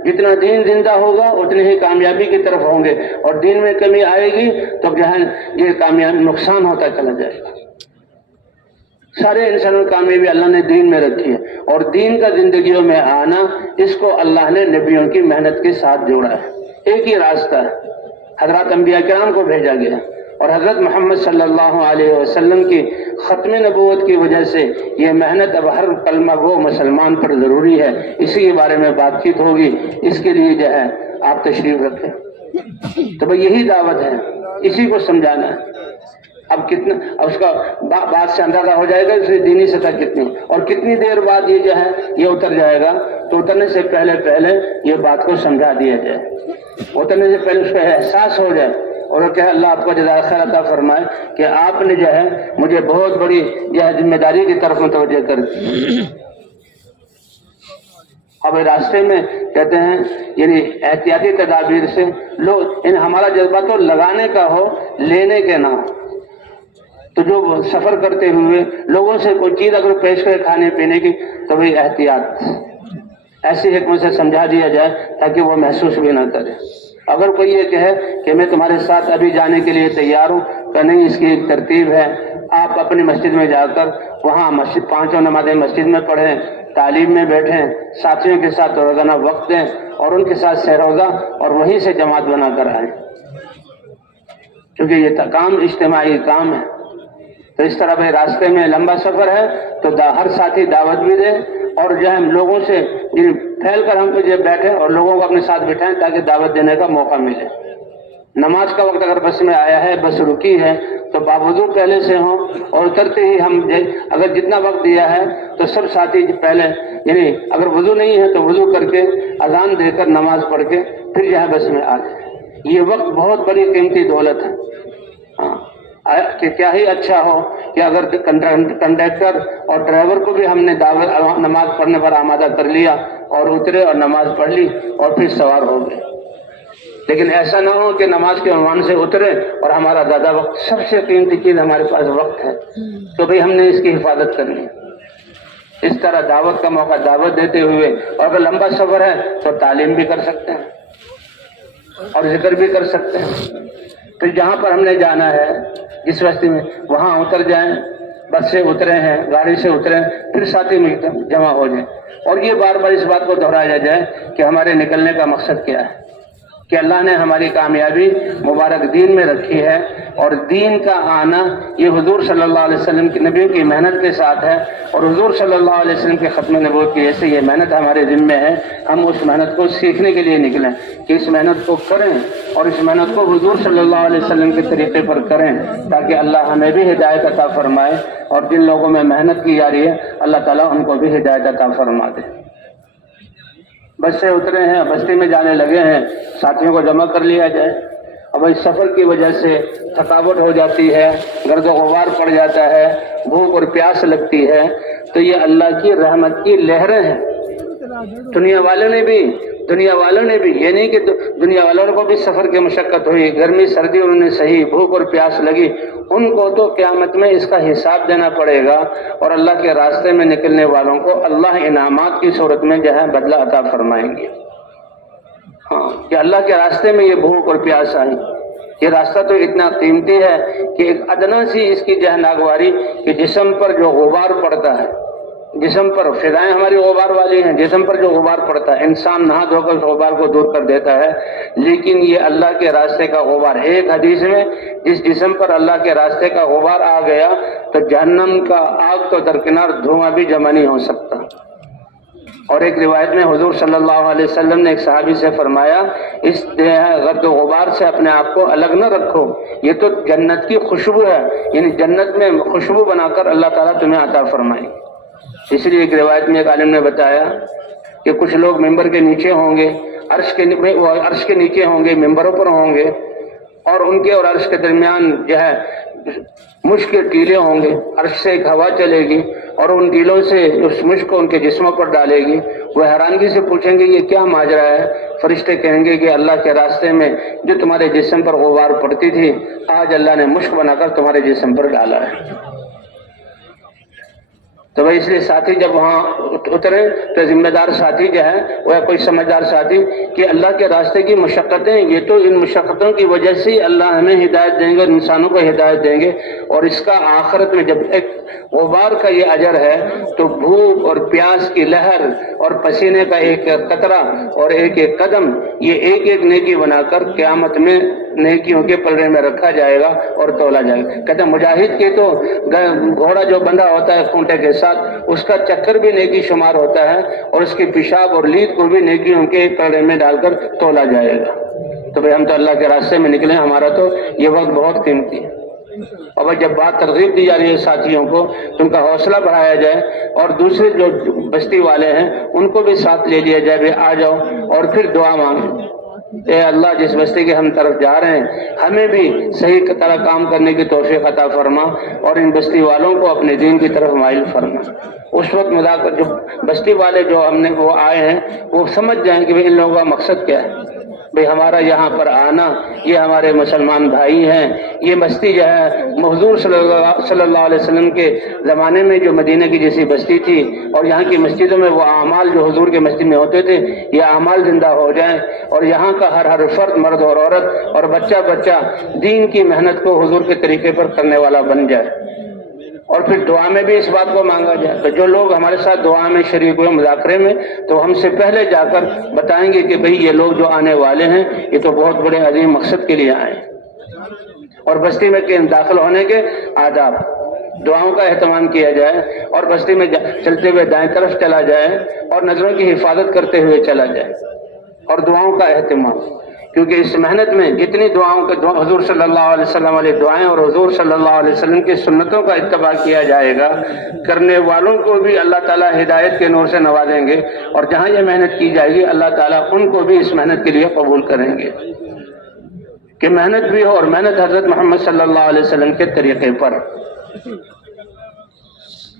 جتنا دین زندہ ہوگا اتنی ہی کامیابی کی طرف ہوں گے، اور دین میں کمی آئے گی تو جہاں یہ کامیابی نقصان ہوتا چلا جائے گا. سارے انسانوں کی کامیابی اللہ نے دین میں رکھی ہے، اور دین کا زندگیوں میں آنا اس کو اللہ نے نبیوں کی محنت کے ساتھ جوڑا ہے. ایک ہی راستہ ہے، حضرات انبیاء کرام کو بھیجا گیا، اور حضرت محمد صلی اللہ علیہ وسلم کی ختم نبوت کی وجہ سے یہ محنت اب ہر کلمہ گو مسلمان پر ضروری ہے. اسی کے بارے میں بات چیت ہوگی، اس کے لیے جو ہے آپ تشریف رکھیں. تو بھئی یہی دعوت ہے، اسی کو سمجھانا ہے. اب کتنا اس کا بات سے اندازہ ہو جائے گا اس کی دینی سطح کتنی، اور کتنی دیر بعد یہ جو ہے یہ اتر جائے گا. تو اترنے سے پہلے یہ بات کو سمجھا دیا جائے، اترنے سے پہلے اس کا احساس ہو جائے، اور کہ اللہ آپ کو جزائے خیر عطا فرمائے کہ آپ نے جو ہے مجھے بہت بڑی جو ہے ذمہ داری کی طرف متوجہ کر دی. اب راستے میں کہتے ہیں یعنی احتیاطی تدابیر سے لوگ، ہمارا جذبہ تو لگانے کا ہو، لینے کے نہ ہو. تو جو سفر کرتے ہوئے لوگوں سے کوئی چیز اگر پیش کرے کھانے پینے کی تو بھی احتیاط ایسی حکمت سے سمجھا دیا جائے تاکہ وہ محسوس بھی نہ کرے. اگر کوئی یہ کہے کہ میں تمہارے ساتھ ابھی جانے کے لیے تیار ہوں، کہ نہیں، اس کی ایک ترتیب ہے. آپ اپنی مسجد میں جا کر وہاں پانچوں نمازیں مسجد میں پڑھیں، تعلیم میں بیٹھیں، ساتھیوں کے ساتھ روزانہ وقت دیں اور ان کے ساتھ سہروزہ، اور وہیں سے جماعت بنا کر آئیں، کیونکہ یہ کام اجتماعی کام ہے. تو اس طرح بھائی راستے میں لمبا سفر ہے تو ہر ساتھی دعوت بھی دے، اور جو ہے لوگوں سے پھیل کر ہم کو جو بیٹھے اور لوگوں کو اپنے ساتھ بٹھائیں تاکہ دعوت دینے کا موقع ملے. نماز کا وقت اگر بس میں آیا ہے، بس رکی ہے، تو باوضو پہلے سے ہوں، اور اترتے ہی ہم اگر جتنا وقت دیا ہے تو سب ساتھی پہلے یعنی اگر وضو نہیں ہے تو وضو کر کے اذان دے کر نماز پڑھ کے پھر جو ہے بس میں آ جائے. یہ وقت بہت بڑی قیمتی دولت ہے. کہ کیا ہی اچھا ہو کہ اگر کنڈکٹر اور ڈرائیور کو بھی ہم نے نماز پڑھنے پر آمادہ کر لیا اور اترے اور نماز پڑھ لی اور پھر سوار ہو گئے. لیکن ایسا نہ ہو کہ نماز کے عنوان سے اترے اور ہمارا زیادہ وقت، سب سے قیمتی چیز ہمارے پاس وقت ہے، تو بھئی ہم نے اس کی حفاظت کرنی. اس طرح دعوت کا موقع دعوت دیتے ہوئے، اور اگر لمبا سفر ہے تو تعلیم بھی کر سکتے ہیں اور ذکر بھی کر سکتے ہیں. پھر جہاں پر ہم نے جانا ہے جس راستے میں وہاں اتر جائیں، بس سے اترے ہیں، گاڑی سے اتریں، پھر ساتھی میں جمع ہو جائیں. اور یہ بار بار اس بات کو دہرایا جائے کہ ہمارے نکلنے کا مقصد کیا ہے، کہ اللہ نے ہماری کامیابی مبارک دین میں رکھی ہے، اور دین کا آنا یہ حضور صلی اللہ علیہ وسلم کی نبیوں کی محنت کے ساتھ ہے، اور حضور صلی اللہ علیہ وسلم کے ختم نبوت کی ایسے یہ محنت ہمارے ذمہ ہے. ہم اس محنت کو سیکھنے کے لیے نکلیں کہ اس محنت کو کریں، اور اس محنت کو حضور صلی اللہ علیہ وسلم کے طریقے پر کریں تاکہ اللہ ہمیں بھی ہدایت عطا فرمائے، اور جن لوگوں میں محنت کی جا رہی ہے اللہ تعالیٰ ان کو بھی ہدایت عطا فرما دے. بس سے اترے ہیں، بستی میں جانے لگے ہیں، ساتھیوں کو جمع کر لیا جائے. اب اس سفر کی وجہ سے تھکاوٹ ہو جاتی ہے، گرد و غبار پڑ جاتا ہے، بھوک اور پیاس لگتی ہے، تو یہ اللہ کی رحمت کی لہریں ہیں. دنیا والوں نے بھی یہ نہیں کہ دنیا والوں کو بھی سفر کی مشقت ہوئی، گرمی سردی انہوں نے سہی، بھوک اور پیاس لگی، ان کو تو قیامت میں اس کا حساب دینا پڑے گا، اور اللہ کے راستے میں نکلنے والوں کو اللہ انعامات کی صورت میں جو ہے بدلہ عطا فرمائیں گے۔ ہاں کہ اللہ کے راستے میں یہ بھوک اور پیاس آئی، یہ راستہ تو اتنا قیمتی ہے کہ ایک ادنا سی اس کی جو ہے ناگواری کہ جسم پر جو غبار پڑتا ہے، جسم پر فضائیں ہماری غبار والی ہیں، جسم پر جو غبار پڑتا ہے انسان نہا دھو کر اس غبار کو دور کر دیتا ہے، لیکن یہ اللہ کے راستے کا غبار، ایک حدیث میں جس جسم پر اللہ کے راستے کا غبار آ گیا تو جہنم کا آگ تو درکنار دھواں بھی جمع نہیں ہو سکتا۔ اور ایک روایت میں حضور صلی اللہ علیہ وسلم نے ایک صحابی سے فرمایا، اس گرد و غبار سے اپنے آپ کو الگ نہ رکھو، یہ تو جنت کی خوشبو ہے، یعنی جنت میں خوشبو بنا کر اللہ تعالیٰ تمہیں عطا فرمائے۔ اس لیے ایک روایت میں ایک عالم نے بتایا کہ کچھ لوگ ممبر کے نیچے ہوں گے، عرش کے نیچے ہوں گے، ممبروں پر ہوں گے، اور ان کے اور عرش کے درمیان جو ہے مشک کے ٹیلے ہوں گے، عرش سے ایک ہوا چلے گی اور ان ٹیلوں سے اس مشک کو ان کے جسموں پر ڈالے گی، وہ حیرانگی سے پوچھیں گے یہ کیا ماجرا ہے؟ فرشتے کہیں گے کہ اللہ کے راستے میں جو تمہارے جسم پر غبار پڑتی تھی آج اللہ نے مشک بنا کر تمہارے جسم پر ڈالا ہے۔ تو بھائی اس لیے ساتھی جب وہاں اترے تو ذمہ دار ساتھی جو ہے وہ کوئی سمجھدار ساتھی کہ اللہ کے راستے کی مشقتیں، یہ تو ان مشقتوں کی وجہ سے اللہ ہمیں ہدایت دیں گے اور انسانوں کو ہدایت دیں گے، اور اس کا آخرت میں جب ایک غبار کا یہ اجر ہے تو بھوک اور پیاس کی لہر اور پسینے کا ایک قطرہ اور ایک ایک قدم یہ ایک ایک نیکی بنا کر قیامت میں نیکیوں کے پلڑے میں رکھا جائے گا اور تولا جائے گا۔ کہتے ہیں مجاہد کے تو گھوڑا جو بندھا ہوتا ہے کھونٹے کے ساتھ اس کا چکر بھی نیکی شمار ہوتا ہے اور اس کی پیشاب اور لید کو بھی نیکیوں کے پلڑے میں ڈال کر تولا جائے گا۔ تو بھئی ہم تو اللہ کے راستے میں نکلے، ہمارا تو یہ وقت بہت قیمتی ہے۔ اور جب بات ترغیب دی جا رہی ہے ساتھیوں کو تو ان کا حوصلہ بڑھایا جائے اور دوسرے جو بستی والے ہیں ان کو بھی ساتھ لے لیا جائے، بھئی آ جاؤ، اور پھر دعا مانگیں، اے اللہ جس بستی کے ہم طرف جا رہے ہیں ہمیں بھی صحیح طرح کام کرنے کی توفیق عطا فرما اور ان بستی والوں کو اپنے دین کی طرف مائل فرما۔ اس وقت مذاکر جو بستی والے جو ہم نے وہ آئے ہیں وہ سمجھ جائیں کہ ان لوگوں کا مقصد کیا ہے، بھئی ہمارا یہاں پر آنا، یہ ہمارے مسلمان بھائی ہیں، یہ بستی جو ہے حضور صلی اللہ علیہ وسلم کے زمانے میں جو مدینہ کی جیسی بستی تھی اور یہاں کی مسجدوں میں وہ اعمال جو حضور کے مسجد میں ہوتے تھے یہ اعمال زندہ ہو جائیں اور یہاں کا ہر فرد مرد اور عورت اور بچہ دین کی محنت کو حضور کے طریقے پر کرنے والا بن جائے۔ اور پھر دعا میں بھی اس بات کو مانگا جائے تو جو لوگ ہمارے ساتھ دعا میں شریک ہوئے مذاکرے میں تو ہم سے پہلے جا کر بتائیں گے کہ بھئی یہ لوگ جو آنے والے ہیں یہ تو بہت بڑے عظیم مقصد کے لیے آئے ہیں، اور بستی میں داخل ہونے کے آداب دعاؤں کا اہتمام کیا جائے اور بستی میں چلتے ہوئے دائیں طرف چلا جائے اور نظروں کی حفاظت کرتے ہوئے چلا جائے اور دعاؤں کا اہتمام، کیونکہ اس محنت میں جتنی دعاؤں کے حضور صلی اللہ علیہ وسلم علیہ دعائیں اور حضور صلی اللہ علیہ وسلم کی سنتوں کا اتباع کیا جائے گا کرنے والوں کو بھی اللہ تعالیٰ ہدایت کے نور سے نوازیں گے، اور جہاں یہ محنت کی جائے گی اللہ تعالیٰ ان کو بھی اس محنت کے لیے قبول کریں گے کہ محنت بھی ہو اور محنت حضرت محمد صلی اللہ علیہ وسلم کے طریقے پر۔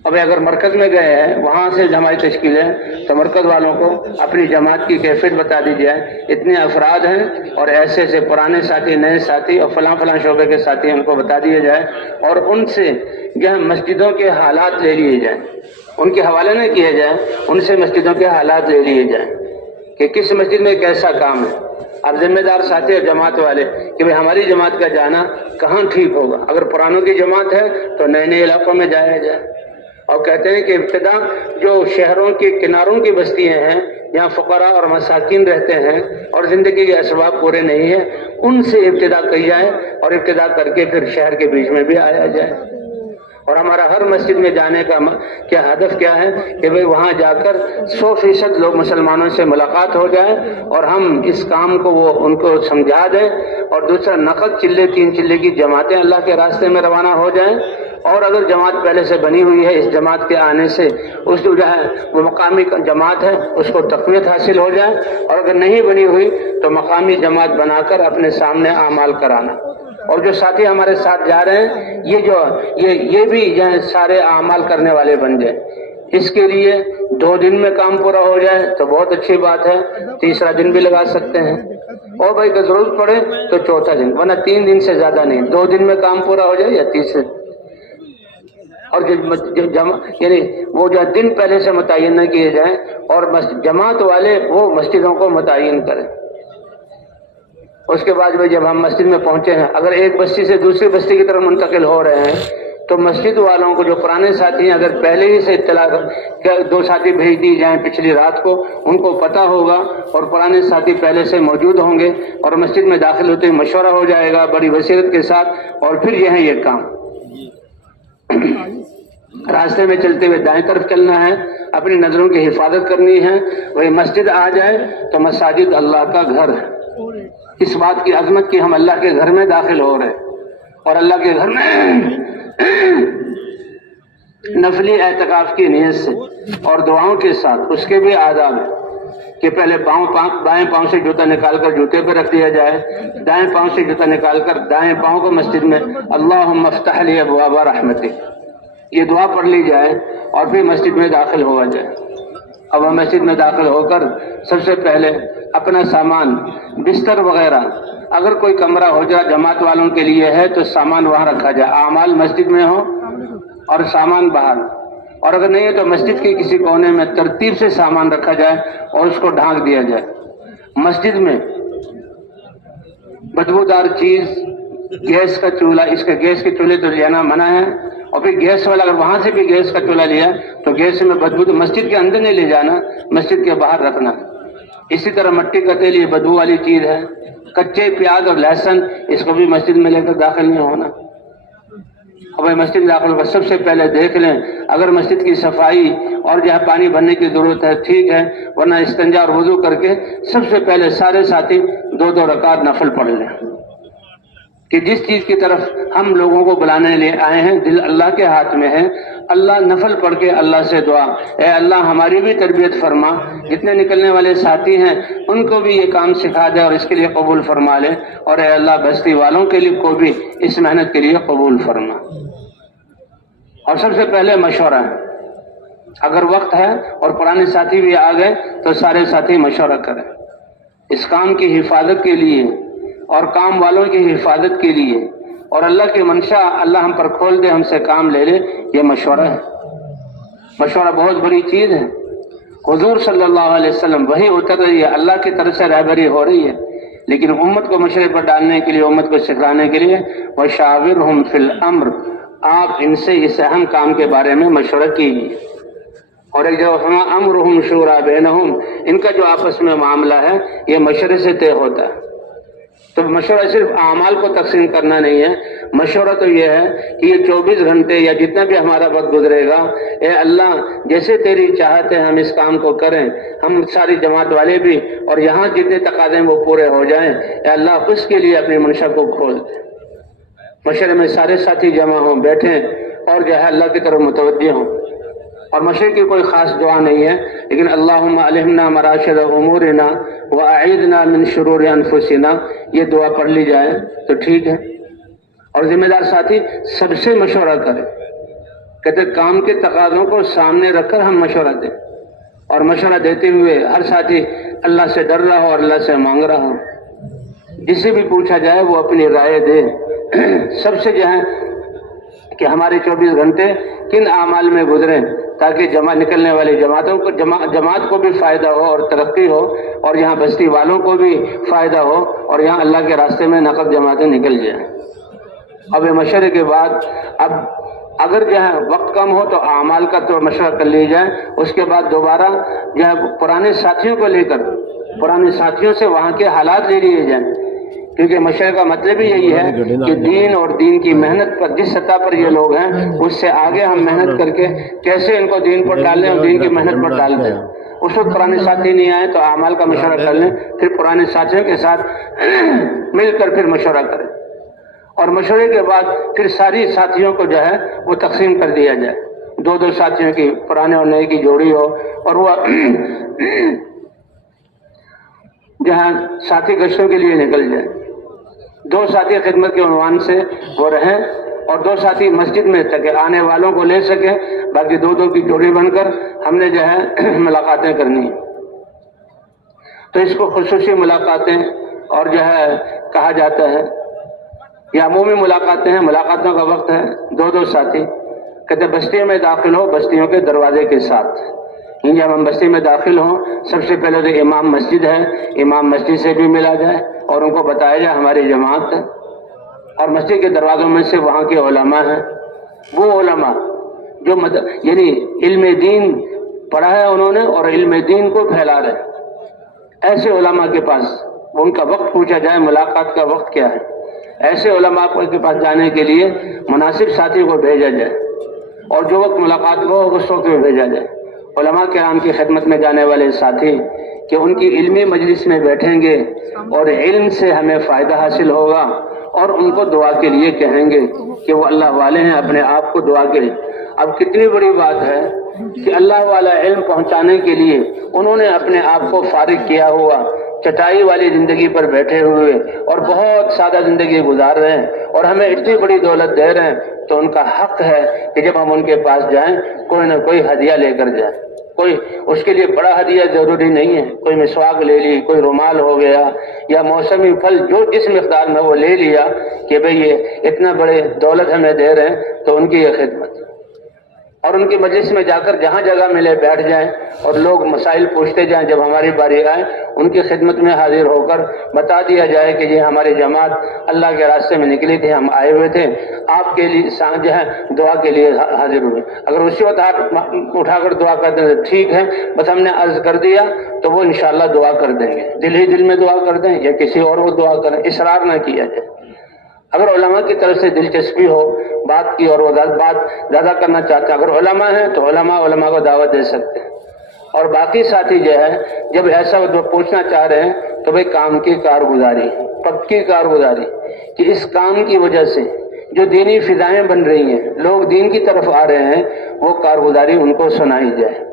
اب اگر مرکز میں گئے ہیں وہاں سے جماعت تشکیل ہے تو مرکز والوں کو اپنی جماعت کی کیفیت بتا دی جائے، اتنے افراد ہیں اور ایسے ایسے پرانے ساتھی نئے ساتھی اور فلاں فلاں شعبے کے ساتھی ان کو بتا دیے جائے اور ان سے یہ مسجدوں کے حالات لے لیے جائیں، ان کے حوالے نہ کیے جائیں، ان سے مسجدوں کے حالات لے لیے جائیں کہ کس مسجد میں کیسا کام ہے۔ اب ذمہ دار ساتھی اور جماعت والے کہ بھئی ہماری جماعت کا جانا کہاں ٹھیک ہوگا، اگر پرانوں کی جماعت ہے تو نئے نئے علاقوں میں جایا جائے، اور کہتے ہیں کہ ابتدا جو شہروں کے کناروں کی بستیاں ہیں جہاں فقراء اور مساکین رہتے ہیں اور زندگی کے اسباب پورے نہیں ہیں ان سے ابتدا کی جائے اور ابتدا کر کے پھر شہر کے بیچ میں بھی آیا جائے۔ اور ہمارا ہر مسجد میں جانے کا کیا ہدف کیا ہے کہ بھئی وہاں جا کر 100% لوگ مسلمانوں سے ملاقات ہو جائے اور ہم اس کام کو وہ ان کو سمجھا دیں، اور دوسرا نقد چلے 3 چلے کی جماعتیں اللہ کے راستے میں روانہ ہو جائیں، اور اگر جماعت پہلے سے بنی ہوئی ہے اس جماعت کے آنے سے اس جو ہے وہ مقامی جماعت ہے اس کو تقویت حاصل ہو جائے، اور اگر نہیں بنی ہوئی تو مقامی جماعت بنا کر اپنے سامنے اعمال کرانا، اور جو ساتھی ہمارے ساتھ جا رہے ہیں یہ بھی سارے اعمال کرنے والے بن جائیں۔ اس کے لیے 2 دن میں کام پورا ہو جائے تو بہت اچھی بات ہے، تیسرا دن بھی لگا سکتے ہیں، اور بھائی اگر ضرورت پڑے تو چوتھا دن، ورنہ 3 دن سے زیادہ نہیں، 2 دن میں کام پورا ہو جائے یا تیسرے، اور یعنی وہ جو دن پہلے سے متعین نہ کیے جائیں، اور جماعت والے وہ مسجدوں کو متعین کریں۔ اس کے بعد جب ہم مسجد میں پہنچے ہیں، اگر ایک بستی سے دوسری بستی کی طرف منتقل ہو رہے ہیں تو مسجد والوں کو جو پرانے ساتھی ہیں، اگر پہلے ہی سے اطلاع 2 ساتھی بھیج دی جائیں پچھلی رات کو، ان کو پتہ ہوگا اور پرانے ساتھی پہلے سے موجود ہوں گے، اور مسجد میں داخل ہوتے ہی مشورہ ہو جائے گا بڑی بصیرت کے ساتھ، اور پھر یہ ہے یہ کام۔ راستے میں چلتے ہوئے دائیں طرف چلنا ہے، اپنی نظروں کی حفاظت کرنی ہے۔ وہی مسجد آ جائے تو مساجد اللہ کا گھر ہے، اس بات کی عظمت کی ہم اللہ کے گھر میں داخل ہو رہے، اور اللہ کے گھر میں نفلی اعتکاف کی نیت سے اور دعاؤں کے ساتھ، اس کے بھی آداب ہیں کہ پہلے بائیں پاؤں سے جوتا نکال کر جوتے پہ رکھ دیا جائے، دائیں پاؤں سے جوتا نکال کر دائیں پاؤں کو مسجد میں اللہم افتح لی ابواب رحمتک، یہ دعا پڑھ لی جائے اور پھر مسجد میں داخل ہوا جائے۔ اب مسجد میں داخل ہو کر سب سے پہلے اپنا سامان، بستر وغیرہ، اگر کوئی کمرہ ہو جائے جماعت والوں کے لیے ہے تو سامان وہاں رکھا جائے، اعمال مسجد میں ہو اور سامان باہر، اور اگر نہیں ہے تو مسجد کے کسی کونے میں ترتیب سے سامان رکھا جائے اور اس کو ڈھانک دیا جائے۔ مسجد میں بدبودار چیز، گیس کا چولہا، اس کے گیس کے چولہے تو لینا منع ہے، اور پھر گیس والا اگر وہاں سے بھی گیس کا چولہا لیا تو گیس میں بدبو تو مسجد کے اندر نہیں لے جانا، مسجد کے باہر رکھنا۔ اسی طرح مٹی کا تیل یہ بدبو والی چیز ہے، کچے پیاز اور لہسن اس کو بھی مسجد میں لے کر داخل نہیں ہونا۔ اب مسجد میں داخل ہوگا سب سے پہلے دیکھ لیں اگر مسجد کی صفائی اور جہاں پانی بھرنے کی ضرورت ہے ٹھیک ہے، ورنہ استنجا اور وضو کر کے سب سے پہلے سارے ساتھی 2 رکعت نفل پڑھ لیں، کہ جس چیز کی طرف ہم لوگوں کو بلانے لے آئے ہیں دل اللہ کے ہاتھ میں ہے۔ اللہ نفل پڑھ کے اللہ سے دعا، اے اللہ ہماری بھی تربیت فرما، جتنے نکلنے والے ساتھی ہیں ان کو بھی یہ کام سکھا دے اور اس کے لیے قبول فرما لے، اور اے اللہ بستی والوں کے لیے کو بھی اس محنت کے لیے قبول فرما۔ اور سب سے پہلے مشورہ ہے، اگر وقت ہے اور پرانے ساتھی بھی آ گئے تو سارے ساتھی مشورہ کریں اس کام کی حفاظت کے لیے اور کام والوں کی حفاظت کے لیے، اور اللہ کی منشا اللہ ہم پر کھول دے، ہم سے کام لے لے، یہ مشورہ ہے۔ مشورہ بہت بڑی چیز ہے۔ حضور صلی اللہ علیہ وسلم وحی اتر رہی ہے، اللہ کی طرف سے رہبری ہو رہی ہے، لیکن امت کو مشورے پر ڈالنے کے لیے، امت کو سکھانے کے لیے وَشَاوِرْهُمْ فِي الْأَمْرِ، آپ ان سے اس اہم کام کے بارے میں مشورہ کیجیے۔ اور ایک جگہ فرمایا امرهم شورى بینہم، ان کا جو آپس میں معاملہ ہے یہ مشورے سے طے ہوتا ہے۔ تو مشورہ صرف اعمال کو تقسیم کرنا نہیں ہے، مشورہ تو یہ ہے کہ یہ 24 گھنٹے یا جتنا بھی ہمارا وقت گزرے گا، اے اللہ جیسے تیری چاہت ہے ہم اس کام کو کریں، ہم ساری جماعت والے بھی، اور یہاں جتنے تقاضے ہیں وہ پورے ہو جائیں، اے اللہ اس کے لیے اپنی منشا کو کھول دے۔ مشورے میں سارے ساتھی جمع ہوں، بیٹھیں اور جو ہے اللہ کی طرف متوجہ ہوں، اور مشورے کی کوئی خاص دعا نہیں ہے، لیکن اللہم الہمنا مراشد امورنا واعیدنا من شرور انفسنا، یہ دعا پڑھ لی جائے تو ٹھیک ہے۔ اور ذمہ دار ساتھی سب سے مشورہ کریں، کہتے کام کے تقاضوں کو سامنے رکھ کر ہم مشورہ دیں، اور مشورہ دیتے ہوئے ہر ساتھی اللہ سے ڈر رہا ہو اور اللہ سے مانگ رہا ہو، جسے بھی پوچھا جائے وہ اپنی رائے دے۔ سب سے جو ہے کہ ہمارے 24 گھنٹے کن اعمال میں گزریں تاکہ نکلنے والی جماعت کو بھی فائدہ ہو اور ترقی ہو، اور یہاں بستی والوں کو بھی فائدہ ہو، اور یہاں اللہ کے راستے میں نقد جماعتیں نکل جائیں۔ اب مشورے کے بعد اب اگر جو ہے وقت کم ہو تو اعمال کا تو مشورہ کر لی جائے، اس کے بعد دوبارہ جو ہے پرانے ساتھیوں کو لے کر پرانے ساتھیوں سے وہاں کے حالات لے لیے جائیں، کیونکہ مشورے کا مطلب ہی یہی ہے کہ دین اور دین کی محنت پر جس سطح پر یہ لوگ ہیں اس سے آگے ہم محنت کر کے کیسے ان کو دین پر ڈال لیں اور دین کی محنت پر ڈال دیں۔ اس وقت پرانے ساتھی نہیں آئے تو اعمال کا مشورہ کر لیں، پھر پرانے ساتھیوں کے ساتھ مل کر پھر مشورہ کریں، اور مشورے کے بعد پھر ساری ساتھیوں کو جو ہے وہ تقسیم کر دیا جائے، 2 ساتھیوں کی پرانے اور نئے کی جوڑی ہو، اور وہ جہاں ساتھی گشتوں کے لیے نکل جائے، 2 ساتھی خدمت کے عنوان سے وہ رہیں، اور 2 ساتھی مسجد میں تاکہ آنے والوں کو لے سکے، باقی 2 کی جوڑی بن کر ہم نے جو ہے ملاقاتیں کرنی ہیں۔ تو اس کو خصوصی ملاقاتیں اور جو ہے کہا جاتا ہے، یا عمومی ملاقاتیں ہیں، ملاقاتوں کا وقت ہے 2 ساتھی کہتے بستی میں داخل ہو بستیوں کے دروازے کے ساتھ، جب ہم بستی میں داخل ہوں سب سے پہلے تو امام مسجد ہے، امام مسجد سے بھی ملا جائے اور ان کو بتایا جائے ہماری جماعت ہے، اور مسجد کے دروازوں میں سے وہاں کے علماء ہیں، وہ علماء جو یعنی علم دین پڑھا ہے انہوں نے اور علم دین کو پھیلا رہے، ایسے علماء کے پاس ان کا وقت پوچھا جائے، ملاقات کا وقت کیا ہے، ایسے علماء کے پاس جانے کے لیے مناسب ساتھی کو بھیجا جائے، اور جو وقت ملاقات ہو اس وقت میں بھیجا جائے۔ علماء کرام کی خدمت میں جانے والے ساتھی کہ ان کی علمی مجلس میں بیٹھیں گے اور علم سے ہمیں فائدہ حاصل ہوگا، اور ان کو دعا کے لیے کہیں گے کہ وہ اللہ والے ہیں، اپنے آپ کو دعا کے لیے۔ اب کتنی بڑی بات ہے کہ اللہ والا علم پہنچانے کے لیے انہوں نے اپنے آپ کو فارغ کیا ہوا، چٹائی والی زندگی پر بیٹھے ہوئے اور بہت سادہ زندگی گزار رہے ہیں، اور ہمیں اتنی بڑی دولت دے رہے ہیں، تو ان کا حق ہے کہ جب ہم ان کے پاس جائیں کوئی نہ کوئی ہدیہ لے کر جائیں۔ کوئی اس کے لیے بڑا ہدیہ ضروری نہیں ہے، کوئی مسواک لے لی، کوئی رومال ہو گیا، یا موسمی پھل جو جس مقدار میں وہ لے لیا کہ بھئی یہ اتنا بڑے دولت ہمیں دے رہے ہیں، تو ان کی یہ خدمت، اور ان کی مجلس میں جا کر جہاں جگہ ملے بیٹھ جائیں اور لوگ مسائل پوچھتے جائیں، جب ہماری باری آئے ان کی خدمت میں حاضر ہو کر بتا دیا جائے کہ یہ ہماری جماعت اللہ کے راستے میں نکلی تھی، ہم آئے ہوئے تھے، آپ کے لیے جو ہے دعا کے لیے حاضر ہوئے۔ اگر اسی وقت ہاتھ اٹھا کر دعا کر دیں تو ٹھیک ہے، بس ہم نے عرض کر دیا تو وہ انشاءاللہ دعا کر دیں گے، دل ہی دل میں دعا کر دیں یا کسی اور کو دعا کریں، اصرار نہ کیا جائے۔ اگر علماء کی طرف سے دلچسپی ہو بات کی اور وہ بات زیادہ کرنا چاہتے ہیں، اگر علماء ہیں تو علماء کو دعوت دے سکتے ہیں، اور باقی ساتھی جو ہے جب ایسا پوچھنا چاہ رہے ہیں تو بھئی کام کی کارگزاری، پکی کارگزاری، کہ اس کام کی وجہ سے جو دینی فضائیں بن رہی ہیں، لوگ دین کی طرف آ رہے ہیں، وہ کارگزاری ان کو سنائی جائے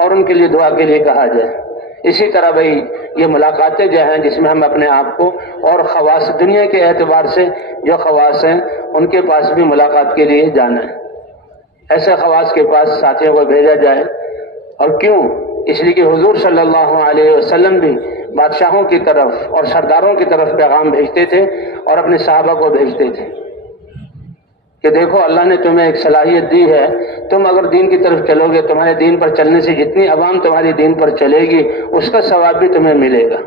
اور ان کے لیے دعا کے لیے کہا جائے۔ اسی طرح بھئی یہ ملاقاتیں جو ہیں جس میں ہم اپنے آپ کو اور خواص دنیا کے اعتبار سے جو خواص ہیں ان کے پاس بھی ملاقات کے لیے جانا ہے، ایسے خواص کے پاس ساتھیوں کو بھیجا جائے۔ اور کیوں؟ اس لیے کہ حضور صلی اللہ علیہ وسلم بھی بادشاہوں کی طرف اور سرداروں کی طرف پیغام بھیجتے تھے اور اپنے صحابہ کو بھیجتے تھے کہ دیکھو اللہ نے تمہیں ایک صلاحیت دی ہے، تم اگر دین کی طرف چلو گے، تمہارے دین پر چلنے سے جتنی عوام تمہاری دین پر چلے گی اس کا ثواب بھی تمہیں ملے گا۔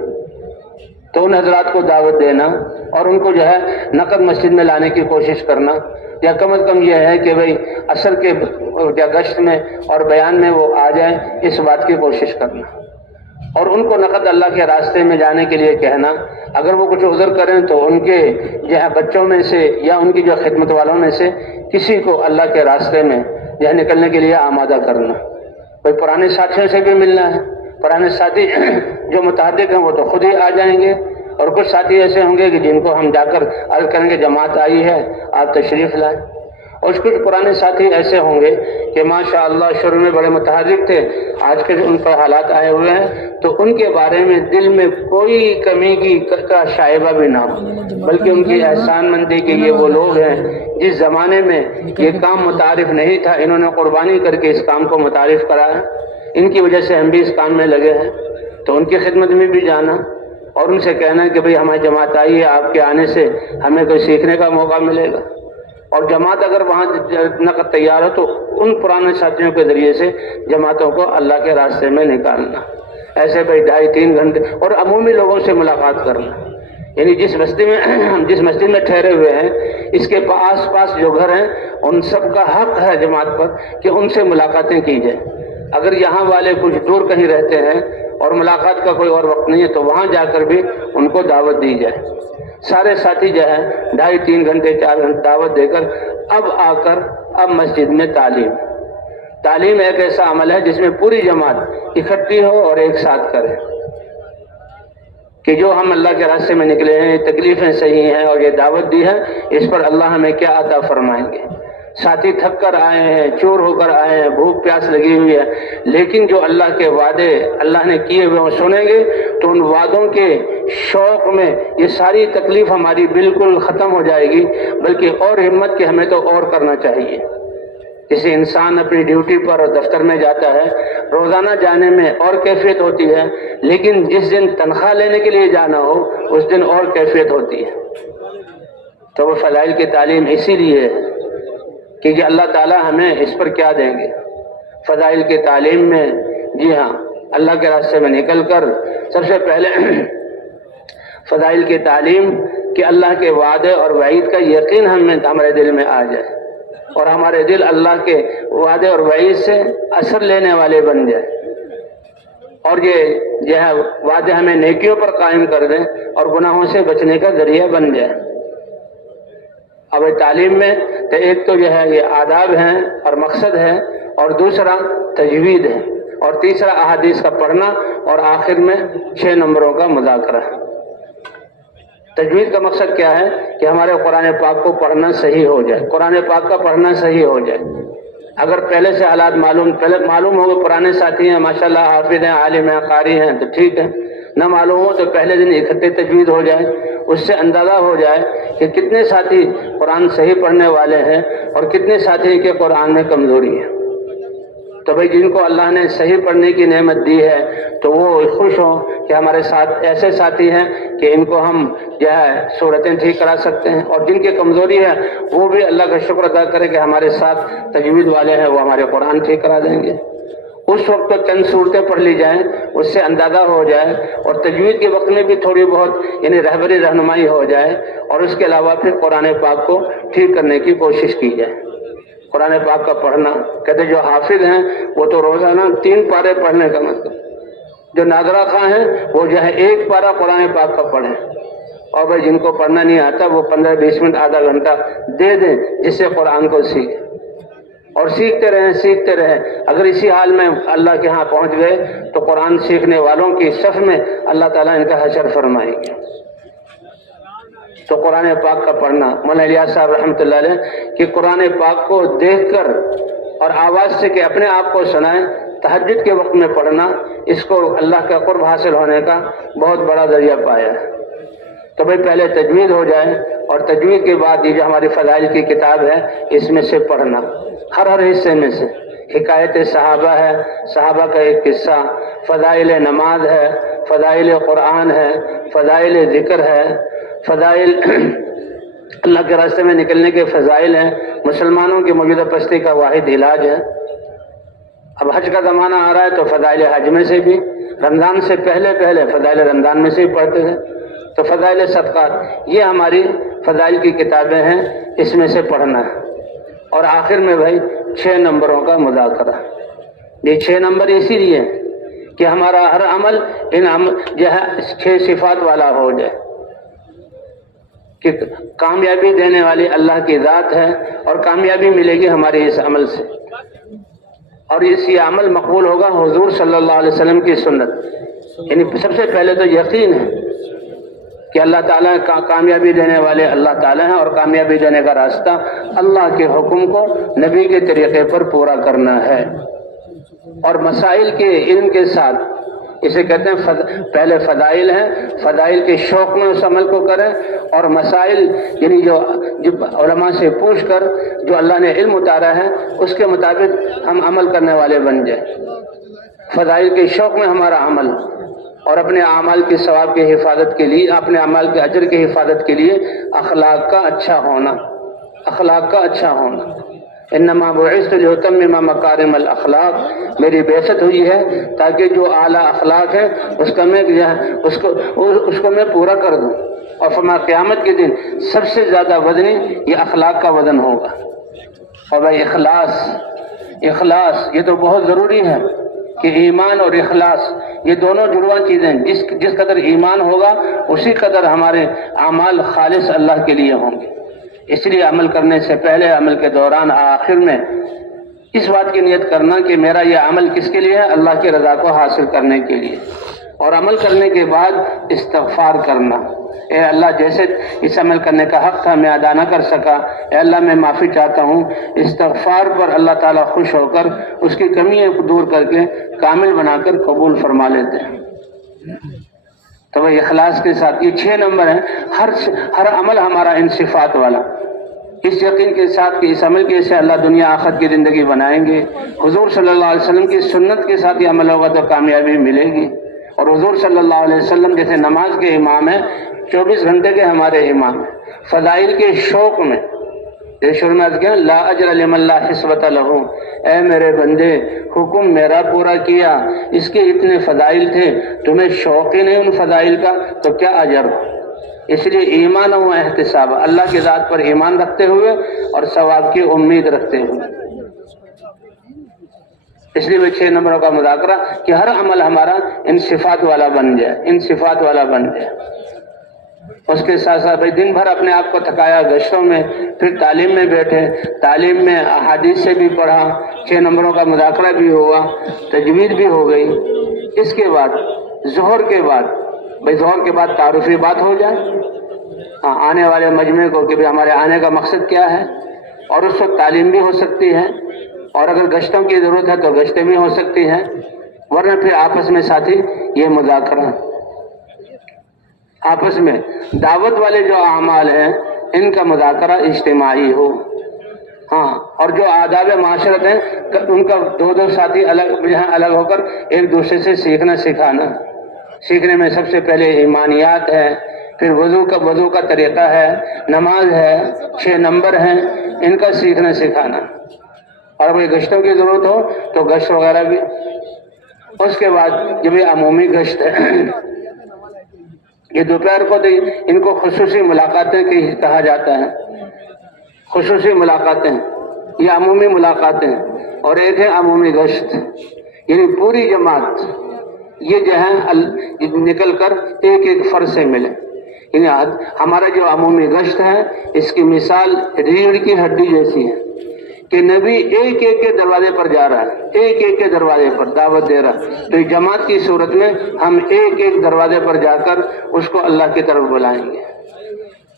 تو ان حضرات کو دعوت دینا اور ان کو جو ہے نقد مسجد میں لانے کی کوشش کرنا، یا کم از کم یہ ہے کہ بھئی عصر کے گشت میں اور بیان میں وہ آ جائیں، اس بات کی کوشش کرنا، اور ان کو نقد اللہ کے راستے میں جانے کے لیے کہنا۔ اگر وہ کچھ عذر کریں تو ان کے جو ہے بچوں میں سے یا ان کی جو خدمت والوں میں سے کسی کو اللہ کے راستے میں جو ہے نکلنے کے لیے آمادہ کرنا۔ کوئی پرانے ساتھیوں سے بھی ملنا ہے، پرانے ساتھی جو متحرک ہیں وہ تو خود ہی آ جائیں گے، اور کچھ ساتھی ایسے ہوں گے کہ جن کو ہم جا کر عرض کریں گے جماعت آئی ہے آپ تشریف لائیں، اور کچھ پرانے ساتھی ایسے ہوں گے کہ ماشاءاللہ شروع میں بڑے متحرک تھے، آج کے جو ان پر حالات آئے ہوئے ہیں تو ان کے بارے میں دل میں کوئی کمی کی کا شائبہ بھی نہ ہو، بلکہ ان کی احسان مندی کہ یہ وہ لوگ ہیں جس زمانے میں یہ کام متعارف نہیں تھا، انہوں نے قربانی کر کے اس کام کو متعارف کرایا، ان کی وجہ سے ہم بھی اس کام میں لگے ہیں۔ تو ان کی خدمت میں بھی جانا اور ان سے کہنا کہ بھئی ہماری جماعت آئی ہے، آپ کے آنے سے ہمیں کوئی سیکھنے کا موقع ملے گا، اور جماعت اگر وہاں نقد تیار ہو تو ان پرانے ساتھیوں کے ذریعے سے جماعتوں کو اللہ کے راستے میں نکالنا، ایسے بھئی 2.5-3 گھنٹے، اور عمومی لوگوں سے ملاقات کرنا، یعنی جس بستی میں جس مسجد میں ٹھہرے ہوئے ہیں اس کے آس پاس جو گھر ہیں ان سب کا حق ہے جماعت پر کہ ان سے ملاقاتیں کی جائیں۔ اگر یہاں والے کچھ دور کہیں رہتے ہیں اور ملاقات کا کوئی اور وقت نہیں ہے تو وہاں جا کر بھی ان کو دعوت دی جائے۔ سارے ساتھی جو ہے 2.5-3 گھنٹے 4 گھنٹے دعوت دے کر اب مسجد میں تعلیم ایک ایسا عمل ہے جس میں پوری جماعت اکٹھی ہو اور ایک ساتھ کرے کہ جو ہم اللہ کے راستے میں نکلے ہیں، تکلیفیں صحیح ہیں اور یہ دعوت دی ہے، اس پر اللہ ہمیں کیا عطا فرمائیں گے۔ ساتھی تھک کر آئے ہیں، چور ہو کر آئے ہیں، بھوک پیاس لگی ہوئی ہے، لیکن جو اللہ کے وعدے اللہ نے کیے ہوئے وہ سنیں گے تو ان وعدوں کے شوق میں یہ ساری تکلیف ہماری بالکل ختم ہو جائے گی، بلکہ اور ہمت کہ ہمیں تو اور کرنا چاہیے۔ جیسے انسان اپنی ڈیوٹی پر اور دفتر میں جاتا ہے، روزانہ جانے میں اور کیفیت ہوتی ہے، لیکن جس دن تنخواہ لینے کے لیے جانا ہو اس دن اور کیفیت ہوتی ہے۔ تو وہ فضائل کی تعلیم اسی لیے ہے کہ اللہ تعالیٰ ہمیں اس پر کیا دیں گے۔ فضائل کی تعلیم میں جی ہاں اللہ کے راستے میں نکل کر سب سے پہلے فضائل کی تعلیم کہ اللہ کے وعدے اور وعید کا یقین ہمارے دل میں آ جائے، اور ہمارے دل اللہ کے وعدے اور وعید سے اثر لینے والے بن جائے، اور یہ جو ہے وعدے ہمیں نیکیوں پر قائم کر دیں اور گناہوں سے بچنے کا ذریعہ بن جائے۔ اب تعلیم میں تو ایک تو جو ہے یہ آداب ہیں اور مقصد ہے، اور دوسرا تجوید ہے، اور تیسرا احادیث کا پڑھنا، اور آخر میں 6 نمبروں کا مذاکرہ ہے۔ تجوید کا مقصد کیا ہے کہ ہمارے قرآن پاک کو پڑھنا صحیح ہو جائے، قرآن پاک کا پڑھنا صحیح ہو جائے۔ اگر پہلے سے حالات معلوم ہو گئے، پرانے ساتھی ہیں ماشاءاللہ، حافظ ہیں، عالم ہیں، قاری ہیں، تو ٹھیک ہے، نہ معلوم ہو تو پہلے دن اکٹھے تجوید ہو جائے، اس سے اندازہ ہو جائے کہ کتنے ساتھی قرآن صحیح پڑھنے والے ہیں اور کتنے ساتھی کے قرآن میں کمزوری ہے۔ تو بھئی جن کو اللہ نے صحیح پڑھنے کی نعمت دی ہے تو وہ خوش ہوں کہ ہمارے ساتھ ایسے ساتھی ہیں کہ ان کو ہم جو ہے صورتیں ٹھیک کرا سکتے ہیں، اور جن کی کمزوری ہے وہ بھی اللہ کا شکر ادا کرے کہ ہمارے ساتھ تجوید والے ہیں، وہ ہمارے قرآن ٹھیک کرا دیں گے۔ اس وقت تو چند صورتیں پڑھ لی جائیں، اس سے اندازہ ہو جائے، اور تجوید کے وقت میں بھی تھوڑی بہت یعنی رہبری رہنمائی ہو جائے، اور اس کے علاوہ پھر قرآن پاک کو ٹھیک کرنے کی کوشش کی جائے۔ قرآن پاک کا پڑھنا کہتے جو حافظ ہیں وہ تو روزانہ 3 پارے پڑھنے کا مطلب، جو ناظرہ خواہ ہیں وہ جو ہے 1 پارہ قرآن پاک کا پڑھیں، اور بھائی جن کو پڑھنا نہیں آتا وہ 15-20 منٹ آدھا گھنٹہ دے دیں جس سے قرآن کو سیکھیں، اور سیکھتے رہیں۔ اگر اسی حال میں اللہ کے ہاں پہنچ گئے تو قرآن سیکھنے والوں کی صف میں اللہ تعالیٰ ان کا حشر فرمائیں گے۔ تو قرآن پاک کا پڑھنا، مولانا الیاس صاحب رحمۃ اللہ علیہ کہ قرآن پاک کو دیکھ کر اور آواز سے کہ اپنے آپ کو سنائیں، تہجد کے وقت میں پڑھنا، اس کو اللہ کا قرب حاصل ہونے کا بہت بڑا ذریعہ پایا ہے۔ تو بھئی پہلے تجوید ہو جائے، اور تجوید کے بعد یہ جو ہماری فضائل کی کتاب ہے اس میں سے پڑھنا، ہر حصے میں سے۔ حکایت صحابہ ہے، صحابہ کا ایک قصہ، فضائل نماز ہے، فضائل قرآن ہے، فضائل ذکر ہے، فضائل اللہ کے راستے میں نکلنے کے فضائل ہیں، مسلمانوں کی موجودہ پستی کا واحد علاج ہے۔ اب حج کا زمانہ آ رہا ہے تو فضائل حج میں سے بھی، رمضان سے پہلے فضائل رمضان میں سے بھی پڑھتے ہیں، تو فضائل صدقات، یہ ہماری فضائل کی کتابیں ہیں، اس میں سے پڑھنا ہے۔ اور آخر میں بھائی 6 نمبروں کا مذاکرہ۔ یہ 6 نمبر اسی لیے کہ ہمارا ہر عمل جو ہے 6 صفات والا ہو جائے، کہ کامیابی دینے والی اللہ کی ذات ہے، اور کامیابی ملے گی ہمارے اس عمل سے، اور یہ عمل مقبول ہوگا حضور صلی اللہ علیہ وسلم کی سنت۔ یعنی سب سے پہلے تو یقین ہے کہ اللہ تعالیٰ کا کامیابی دینے والے اللہ تعالیٰ ہیں، اور کامیابی دینے کا راستہ اللہ کے حکم کو نبی کے طریقے پر پورا کرنا ہے، اور مسائل کے علم کے ساتھ، اسے کہتے ہیں پہلے فضائل ہیں، فضائل کے شوق میں اس عمل کو کریں، اور مسائل یعنی جو علماء سے پوچھ کر جو اللہ نے علم اتارا ہے اس کے مطابق ہم عمل کرنے والے بن جائیں۔ فضائل کے شوق میں ہمارا عمل، اور اپنے اعمال کی ثواب کی حفاظت کے لیے، اپنے اعمال کے اجر کی حفاظت کے لیے اخلاق کا اچھا ہونا، اخلاق کا اچھا ہونا۔ انما بعثت لاتمم مکارم الاخلاق، میری بعثت ہوئی ہے تاکہ جو اعلیٰ اخلاق ہے اس کو میں پورا کر دوں، اور فرمایا قیامت کے دن سب سے زیادہ وزنی یہ اخلاق کا وزن ہوگا۔ اور بھائی اخلاص یہ تو بہت ضروری ہے کہ ایمان اور اخلاص یہ دونوں جڑواں چیزیں، جس قدر ایمان ہوگا اسی قدر ہمارے اعمال خالص اللہ کے لیے ہوں گے۔ اس لیے عمل کرنے سے پہلے، عمل کے دوران، آخر میں اس بات کی نیت کرنا کہ میرا یہ عمل کس کے لیے ہے، اللہ کی رضا کو حاصل کرنے کے لیے۔ اور عمل کرنے کے بعد استغفار کرنا، اے اللہ جیسے اس عمل کرنے کا حق تھا میں ادا نہ کر سکا، اے اللہ میں معافی چاہتا ہوں۔ استغفار پر اللہ تعالیٰ خوش ہو کر اس کی کمیوں کو دور کر کے کامل بنا کر قبول فرما لیتے ہیں۔ تو وہ اخلاص کے ساتھ یہ 6 نمبر ہیں، ہر عمل ہمارا ان صفات والا، اس یقین کے ساتھ کہ اس عمل کے سے اللہ دنیا آخرت کی زندگی بنائیں گے، حضور صلی اللہ علیہ وسلم کی سنت کے ساتھ یہ عمل ہوگا تو کامیابی ملے گی۔ اور حضور صلی اللہ علیہ وسلم جیسے نماز کے امام ہیں، 24 گھنٹے کے ہمارے امام ہیں، فضائل کے شوق میں شروع میں کیا لا اجر لمن لا حسبۃ لہ، اے میرے بندے حکم میرا پورا کیا، اس کے اتنے فضائل تھے، تمہیں شوق ہی نہیں ان فضائل کا تو کیا اجر ہو۔ اس لیے ایمان و احتساب، اللہ کی ذات پر ایمان رکھتے ہوئے اور ثواب کی امید رکھتے ہوئے، اس لیے وہ 6 نمبروں کا مذاکرہ کہ ہر عمل ہمارا ان صفات والا بن جائے، ان صفات والا بن جائے۔ اس کے ساتھ ساتھ بھائی دن بھر اپنے آپ کو تھکایا گشتوں میں، پھر تعلیم میں بیٹھے، تعلیم میں احادیث سے بھی پڑھا، 6 نمبروں کا مذاکرہ بھی ہوا، تجوید بھی ہو گئی۔ اس کے بعد ظہر کے بعد بھائی ظہر کے بعد تعارفی بات ہو جائے آنے والے مجمع کو کہ ہمارے آنے کا مقصد کیا ہے، اور اس وقت تعلیم بھی ہو سکتی ہے، اور اگر گشتوں کی ضرورت ہے تو گشتیں بھی ہو سکتی ہیں، ورنہ پھر آپس میں ساتھی یہ مذاکرہ، آپس میں دعوت والے جو اعمال ہیں ان کا مذاکرہ اجتماعی ہو، اور جو آداب معاشرت ہیں ان کا 2 ساتھی الگ ہو کر ایک دوسرے سے سیکھنا سکھانا۔ سیکھنے میں سب سے پہلے ایمانیات ہے، پھر وضو کا طریقہ ہے، نماز ہے، 6 نمبر ہیں، ان کا سیکھنا سکھانا، اور کوئی گشتوں کی ضرورت ہو تو گشت وغیرہ بھی۔ اس کے بعد جب یہ عمومی گشت ہے، یہ دوپہر کو ان کو خصوصی ملاقاتیں کہا جاتا ہے، خصوصی ملاقاتیں یہ عمومی ملاقاتیں، اور ایک ہے عمومی گشت، یعنی پوری جماعت یہ جو ہے نکل کر ایک فرد سے ملے۔ یعنی ہمارا جو عمومی گشت ہے اس کی مثال ریڑھ کی ہڈی جیسی ہے کہ نبی ایک کے دروازے پر جا رہا ہے، ایک کے دروازے پر دعوت دے رہا ہے، تو جماعت کی صورت میں ہم ایک دروازے پر جا کر اس کو اللہ کی طرف بلائیں گے۔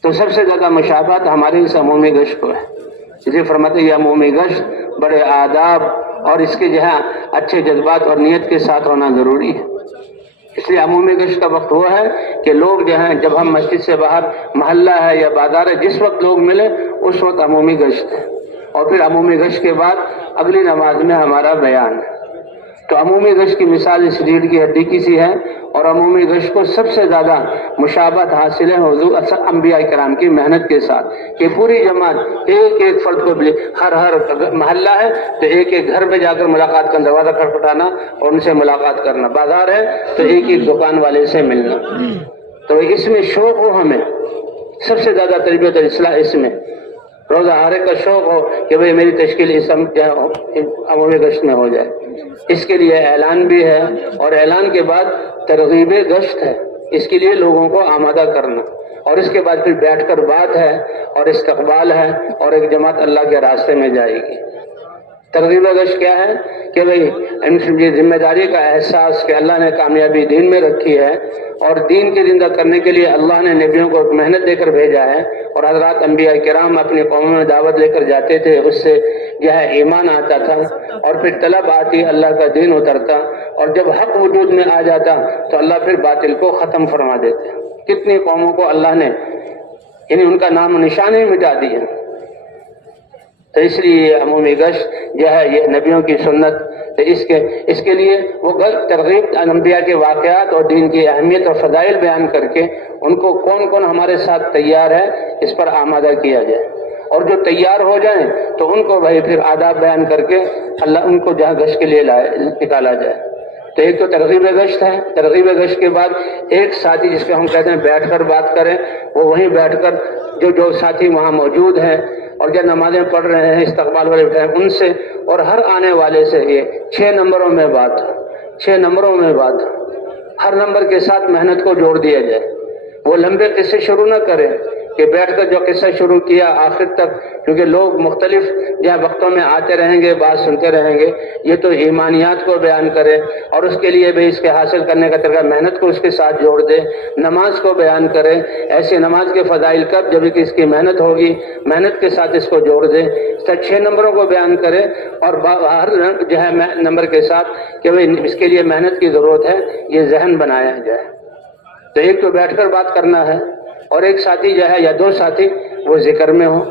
تو سب سے زیادہ مشابہت ہماری اس عمومی گشت کو ہے، اسے فرماتے ہیں یہ عمومی گشت بڑے آداب اور اس کے جو ہے اچھے جذبات اور نیت کے ساتھ ہونا ضروری ہے۔ اس لیے عمومی گشت کا وقت وہ ہے کہ لوگ جو ہیں جب ہم مسجد سے باہر محلہ ہے یا بازار ہے جس وقت لوگ ملے اس وقت عمومی گشت ہے، اور پھر عمومی گشت کے بعد اگلی نماز میں ہمارا بیان ہے۔ تو عمومی گشت کی مثال اس ریڑھ کی ہڈی کی سی ہے، اور عمومی گشت کو سب سے زیادہ مشابہت حاصل ہے حضور انبیاء کرام کی محنت کے ساتھ کہ پوری جماعت ایک فرد کو ہر محلہ ہے تو ایک گھر میں جا کر ملاقات کا دروازہ کھٹکھٹانا اور ان سے ملاقات کرنا، بازار ہے تو ایک دکان والے سے ملنا۔ تو اس میں شوق ہو، ہمیں سب سے زیادہ تربیت اور اصلاح اس میں روزہ ہارے کا شوق ہو کہ بھئی میری تشکیل اس عمومی گشت میں ہو جائے۔ اس کے لیے اعلان بھی ہے، اور اعلان کے بعد ترغیب گشت ہے، اس کے لیے لوگوں کو آمادہ کرنا، اور اس کے بعد پھر بیٹھ کر بات ہے اور استقبال ہے، اور ایک جماعت اللہ کے راستے میں جائے گی۔ ترغیب گشت کیا ہے کہ بھئی یہ ذمہ داری کا احساس کہ اللہ نے کامیابی دین میں رکھی ہے، اور دین کی زندہ کرنے کے لیے اللہ نے نبیوں کو محنت دے کر بھیجا ہے، اور حضرات انبیاء کرام اپنی قوموں میں دعوت لے کر جاتے تھے، اس سے جو ہے ایمان آتا تھا، اور پھر طلب آتی اللہ کا دین اترتا، اور جب حق وجود میں آ جاتا تو اللہ پھر باطل کو ختم فرما دیتے۔ کتنی قوموں کو اللہ نے یعنی ان کا نام و نشان ہی مٹا دیا۔ تو اس لیے عمومی گشت جو ہے یہ نبیوں کی سنت، تو اس کے لیے وہ ترغیب انبیاء کے واقعات اور دین کی اہمیت اور فضائل بیان کر کے ان کو کون ہمارے ساتھ تیار ہے اس پر آمادہ کیا جائے، اور جو تیار ہو جائیں تو ان کو بھائی پھر آداب بیان کر کے اللہ ان کو جہاں گشت کے لیے نکالا جائے۔ تو ایک تو ترغیب گشت ہے، ترغیب گشت کے بعد ایک ساتھی جس کو ہم کہتے ہیں بیٹھ کر بات کریں، وہ وہیں بیٹھ کر جو ساتھی وہاں موجود ہیں اور جو نمازیں پڑھ رہے ہیں استقبال والے بیٹھے ہیں ان سے اور ہر آنے والے سے یہ 6 نمبروں میں بات، 6 نمبروں میں بات، ہر نمبر کے ساتھ محنت کو جوڑ دیا جائے۔ وہ لمبے قصے شروع نہ کریں کہ بیٹھ کر جو قصہ شروع کیا آخر تک، کیونکہ لوگ مختلف وقتوں میں آتے رہیں گے، بات سنتے رہیں گے، یہ تو ایمانیات کو بیان کرے اور اس کے لیے بھی اس کے حاصل کرنے کا طریقہ محنت کو اس کے ساتھ جوڑ دے، نماز کو بیان کرے، ایسی نماز کے فضائل کب جب کہ اس کی محنت ہوگی، محنت کے ساتھ اس کو جوڑ دے، 6 نمبروں کو بیان کرے اور ہر نمبر کے ساتھ کہ اس کے لیے محنت کی ضرورت ہے، یہ ذہن بنایا جائے۔ تو ایک تو بیٹھ کر بات کرنا ہے، اور ایک ساتھی یا 2 ساتھی وہ ذکر میں ہوں،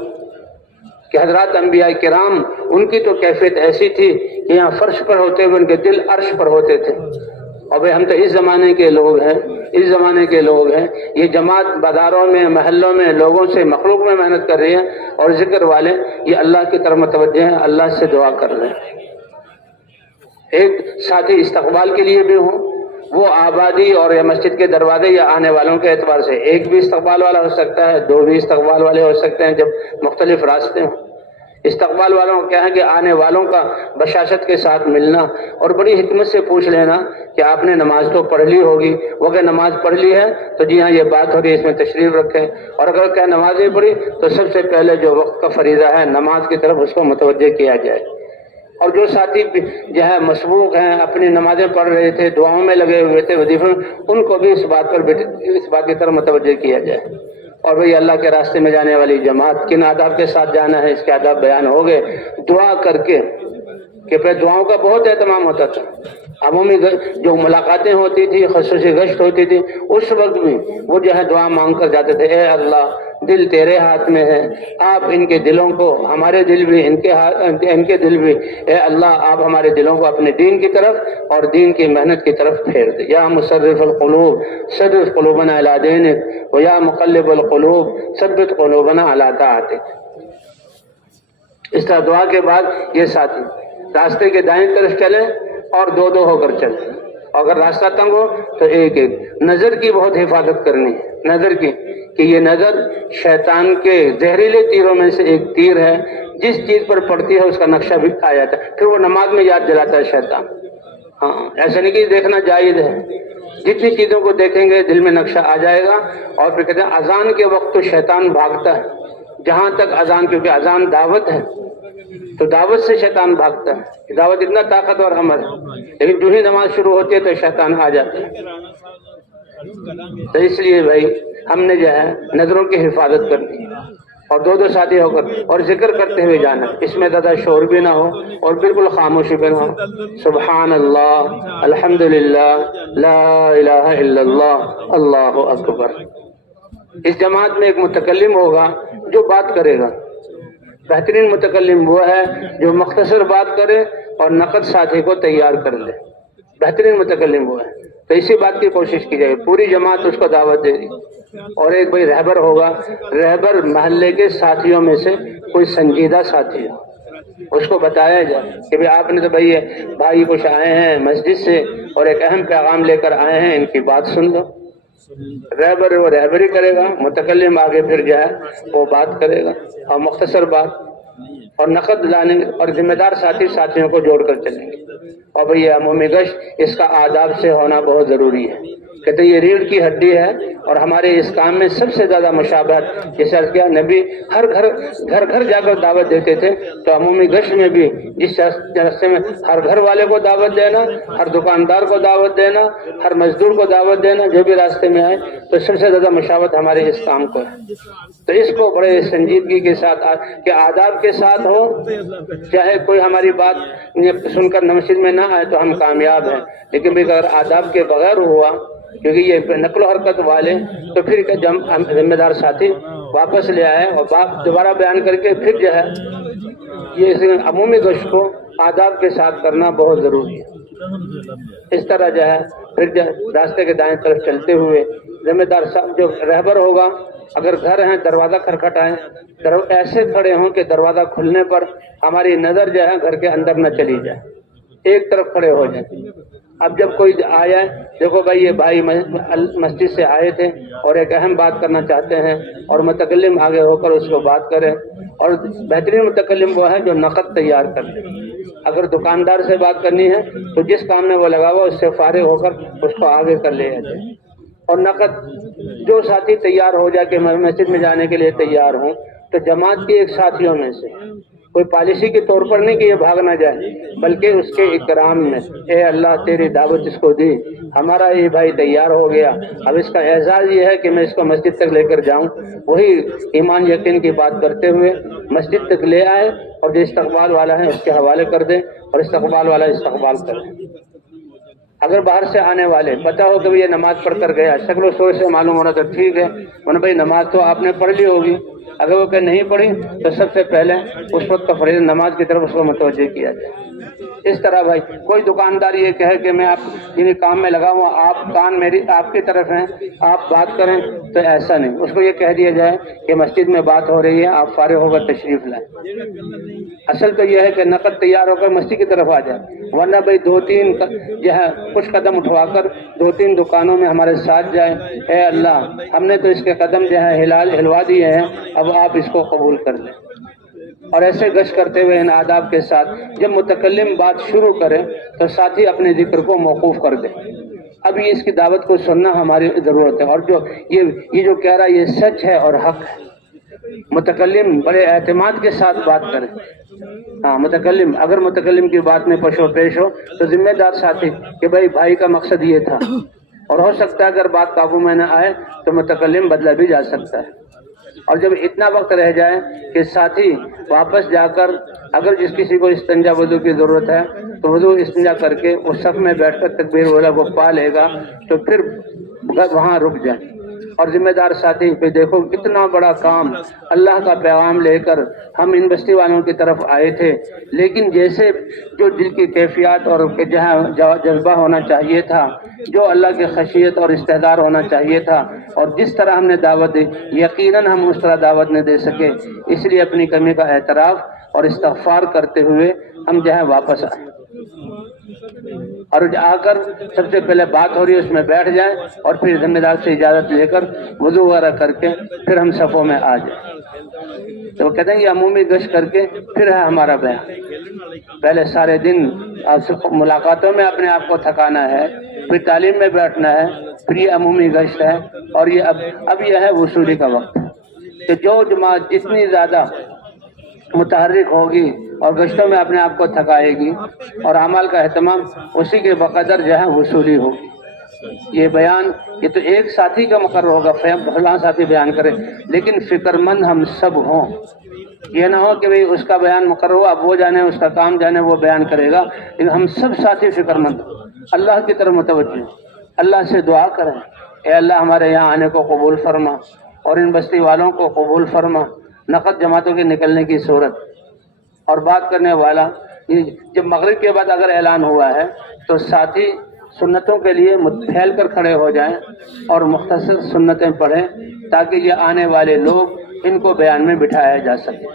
کہ حضرات انبیاء کرام ان کی تو کیفیت ایسی تھی کہ یہاں فرش پر ہوتے ہوئے ان کے دل عرش پر ہوتے تھے، اور بھئی ہم تو اس زمانے کے لوگ ہیں، اس زمانے کے لوگ ہیں، یہ جماعت بازاروں میں، محلوں میں لوگوں سے، مخلوق میں محنت کر رہی ہے، اور ذکر والے یہ اللہ کی طرف متوجہ ہیں، اللہ سے دعا کر رہے ہیں۔ ایک ساتھی استقبال کے لیے بھی ہوں، وہ آبادی اور یا مسجد کے دروازے یا آنے والوں کے اعتبار سے ایک بھی استقبال والا ہو سکتا ہے، 2 بھی استقبال والے ہو سکتے ہیں، جب مختلف راستے ہوں۔ استقبال والوں کو کیا ہے کہ آنے والوں کا بشاشت کے ساتھ ملنا اور بڑی حکمت سے پوچھ لینا کہ آپ نے نماز تو پڑھ لی ہوگی، وہ اگر نماز پڑھ لی ہے تو جی ہاں یہ بات ہو رہی ہے، اس میں تشریف رکھیں، اور اگر کیا نماز نہیں پڑھی تو سب سے پہلے جو وقت کا فریضہ ہے نماز کی طرف اس کو متوجہ کیا جائے۔ اور جو ساتھی مسبوق ہیں، اپنی نمازیں پڑھ رہے تھے، دعاؤں میں لگے ہوئے تھے، وظیفے میں، ان کو بھی اس بات کی طرف متوجہ کیا جائے۔ اور بھئی اللہ کے راستے میں جانے والی جماعت کن آداب کے ساتھ جانا ہے، اس کے آداب بیان ہو گئے، دعا کر کے، کہ پھر دعاؤں کا بہت اہتمام ہوتا تھا۔ عمومی جو ملاقاتیں ہوتی تھی، خصوصی گشت ہوتی تھی، اس وقت بھی وہ دعا مانگ کر جاتے تھے، اے اللہ دل تیرے ہاتھ میں ہے، آپ ان کے دلوں کو، ہمارے دل بھی ان کے دل بھی، اے اللہ آپ ہمارے دلوں کو اپنے دین کی طرف اور دین کی محنت کی طرف پھیر دے۔ یا مصرف القلوب صرف قلوبنا الی دینک، و یا مقلب القلوب ثبت قلوبنا الی طاعتک۔ اس طرح دعا کے بعد یہ ساتھی راستے کے دائیں طرف چلے اور 2 ہو کر چلے، اگر راستہ تنگ ہو تو ایک نظر کی بہت حفاظت کرنی ہے، نظر کی، کہ یہ نظر شیطان کے زہریلے تیروں میں سے ایک تیر ہے، جس چیز پر پڑتی ہے اس کا نقشہ بھی آ جاتا ہے، پھر وہ نماز میں یاد دلاتا ہے شیطان۔ ہاں ایسا نہیں کہ دیکھنا جائز ہے، جتنی چیزوں کو دیکھیں گے دل میں نقشہ آ جائے گا۔ اور پھر کہتے ہیں اذان کے وقت تو شیطان بھاگتا ہے، جہاں تک اذان، کیونکہ اذان دعوت ہے تو دعوت سے شیطان بھاگتا ہے، دعوت اتنا طاقتور عمل ہے، لیکن جو ہی نماز شروع ہوتی ہے تو شیطان آ جاتا ہے۔ تو اس لیے بھائی ہم نے نظروں کی حفاظت کرنی اور 2 ساتھی ہو کر اور ذکر کرتے ہوئے جانا، اس میں زیادہ شور بھی نہ ہو اور بالکل خاموشی بھی نہ ہو۔ سبحان اللہ، الحمدللہ، لا الہ الا اللہ، اللہ اکبر۔ اس جماعت میں ایک متکلم ہوگا جو بات کرے گا، بہترین متکلم وہ ہے جو مختصر بات کرے اور نقد ساتھی کو تیار کر لے، بہترین متکلم وہ ہے۔ تو اسی بات کی کوشش کی جائے، پوری جماعت اس کو دعوت دے گی۔ اور ایک بھائی رہبر ہوگا، رہبر محلے کے ساتھیوں میں سے کوئی سنجیدہ ساتھی ہو، اس کو بتایا جائے کہ بھئی آپ نے تو بھائی کچھ آئے ہیں مسجد سے اور ایک اہم پیغام لے کر آئے ہیں، ان کی بات سن لو۔ رہبر وہ رہبری کرے گا، متکلم آگے پھر وہ بات کرے گا اور مختصر بات اور نقد لانے، اور ذمہ دار ساتھیوں کو جوڑ کر چلیں گے۔ اور بھئی یہ عمومی گشت اس کا آداب سے ہونا بہت ضروری ہے، کہتے یہ ریڑھ کی ہڈی ہے اور ہمارے اس کام میں سب سے زیادہ مشابہت، جیسے کیا نبی ہر گھر جا کر دعوت دیتے تھے، تو عمومی گشت میں بھی جس راستے میں ہر گھر والے کو دعوت دینا، ہر دکاندار کو دعوت دینا، ہر مزدور کو دعوت دینا، جو بھی راستے میں آئے، تو سب سے زیادہ مشابہت ہمارے اس کام کو ہے۔ تو اس کو بڑے سنجیدگی کے ساتھ کہ آداب کے ساتھ ہو، چاہے کوئی ہماری بات سن کر مسجد میں نہ آئے تو ہم کامیاب ہیں، لیکن بھی اگر آداب کے بغیر ہوا، کیونکہ یہ نقل و حرکت والے، تو پھر ذمہ دار ساتھی واپس لے آئے اور بات دوبارہ بیان کر کے پھر یہ عمومی گشت کو آداب کے ساتھ کرنا بہت ضروری ہے۔ اس طرح پھر راستے کے دائیں طرف چلتے ہوئے ذمہ دار جو رہبر ہوگا، اگر گھر ہیں دروازہ کھٹکھٹائیں، ایسے کھڑے ہوں کہ دروازہ کھلنے پر ہماری نظر گھر کے اندر نہ چلی جائے، ایک طرف کھڑے ہو جائیں۔ اب جب کوئی آیا، دیکھو بھائی یہ بھائی مسجد سے آئے تھے اور ایک اہم بات کرنا چاہتے ہیں، اور متکلم آگے ہو کر اس کو بات کرے، اور بہترین متکلم وہ ہے جو نقد تیار کر لے۔ اگر دکاندار سے بات کرنی ہے تو جس کام میں وہ لگا ہوا اس سے فارغ ہو کر اس کو آگے کر لے جائے، اور نقد جو ساتھی تیار ہو جا کے میں مسجد میں جانے کے لیے تیار ہوں تو جماعت کے ایک ساتھیوں میں سے کوئی پالیسی کے طور پر نہیں کہ یہ بھاگ نہ جائے، بلکہ اس کے اکرام میں، اے اللہ تیری دعوت اس کو دی، ہمارا یہ بھائی تیار ہو گیا، اب اس کا اعزاز یہ ہے کہ میں اس کو مسجد تک لے کر جاؤں، وہی ایمان یقین کی بات کرتے ہوئے مسجد تک لے آئے اور جو استقبال والا ہے اس کے حوالے کر دے اور استقبال والا استقبال کرے۔ اگر باہر سے آنے والے پتہ ہو کہ یہ نماز پڑھ کر گیا، شکل و صورت سے معلوم ہونا تو ٹھیک ہے، ورنہ بھائی نماز تو آپ نے پڑھ لی ہوگی، اگر وہ کہ نہیں پڑھی تو سب سے پہلے اس وقت کا فریضہ نماز کی طرف اس کو متوجہ کیا جائے۔ اس طرح بھائی کوئی دکاندار یہ کہے کہ میں آپ انہیں کام میں لگا ہوں، آپ کان میری آپ کی طرف ہیں، آپ بات کریں، تو ایسا نہیں، اس کو یہ کہہ دیا جائے کہ مسجد میں بات ہو رہی ہے، آپ فارغ ہو کر تشریف لائیں۔ اصل تو یہ ہے کہ نقد تیار ہو کر مسجد کی طرف آ جائے، ورنہ بھائی دو تین جو ہے کچھ قدم اٹھوا کر دو تین دکانوں میں ہمارے ساتھ جائیں، اے اللہ ہم نے تو اس کے قدم جو ہے ہلوا دیے ہیں، اب آپ اس کو قبول کر لیں۔ اور ایسے گشت کرتے ہوئے ان آداب کے ساتھ جب متکلم بات شروع کرے تو ساتھی اپنے ذکر کو موقوف کر دے۔ اب یہ اس کی دعوت کو سننا ہماری ضرورت ہے، اور جو یہ جو کہہ رہا ہے یہ سچ ہے اور حق ہے۔ متکلم بڑے اعتماد کے ساتھ بات کرے۔ ہاں متکلم اگر متکلم کی بات میں پش و پیش ہو تو ذمہ دار ساتھی کہ بھائی کا مقصد یہ تھا، اور ہو سکتا ہے اگر بات قابو میں نہ آئے تو متکلم بدلا بھی جا سکتا ہے۔ اور جب اتنا وقت رہ جائے کہ ساتھی واپس جا کر اگر جس کسی کو استنجا وضو کی ضرورت ہے تو وضو استنجا کر کے اس صف میں بیٹھ کر تکبیر اولا کو پا لے گا تو پھر وہاں رک جائے۔ اور ذمہ دار ساتھی پہ دیکھو اتنا بڑا کام، اللہ کا پیغام لے کر ہم ان بستی والوں کی طرف آئے تھے، لیکن جیسے جو دل کی کیفیات اور جہاں جذبہ ہونا چاہیے تھا، جو اللہ کی خشیت اور استحضار ہونا چاہیے تھا، اور جس طرح ہم نے دعوت دی یقیناً ہم اس طرح دعوت نہیں دے سکے، اس لیے اپنی کمی کا اعتراف اور استغفار کرتے ہوئے ہم جو ہے واپس آئے، اور آ کر سب سے پہلے بات ہو رہی ہے اس میں بیٹھ جائیں، اور پھر ذمہ دار سے اجازت لے کر وضو وغیرہ کر کے پھر ہم صفوں میں آ جائیں۔ تو وہ کہتے ہیں یہ عمومی گشت کر کے پھر ہے ہمارا بیان۔ پہلے سارے دن ملاقاتوں میں اپنے آپ کو تھکانا ہے، پھر تعلیم میں بیٹھنا ہے، پھر یہ عمومی گشت ہے، اور یہ اب یہ ہے وصولی کا وقت کہ جو جماعت جتنی زیادہ متحرک ہوگی اور گشتوں میں اپنے آپ کو تھکائے گی اور اعمال کا اہتمام اسی کے بقدر جو ہے وصولی ہوگی۔ یہ بیان یہ تو ایک ساتھی کا مقرر ہوگا، فلاں ساتھی بیان کرے، لیکن فکر مند ہم سب ہوں۔ یہ نہ ہو کہ بھئی اس کا بیان مقرر ہو، اب وہ جانے اس کا کام جانے وہ بیان کرے گا، لیکن ہم سب ساتھی فکر مند اللہ کی طرف متوجہ، اللہ سے دعا کریں، اے اللہ ہمارے یہاں آنے کو قبول فرما اور ان بستی والوں کو قبول فرما، نقد جماعتوں کے نکلنے کی صورت۔ اور بات کرنے والا جب مغرب کے بعد اگر اعلان ہوا ہے تو ساتھی سنتوں کے لیے پھیل کر کھڑے ہو جائیں اور مختصر سنتیں پڑھیں تاکہ یہ آنے والے لوگ ان کو بیان میں بٹھایا جا سکے۔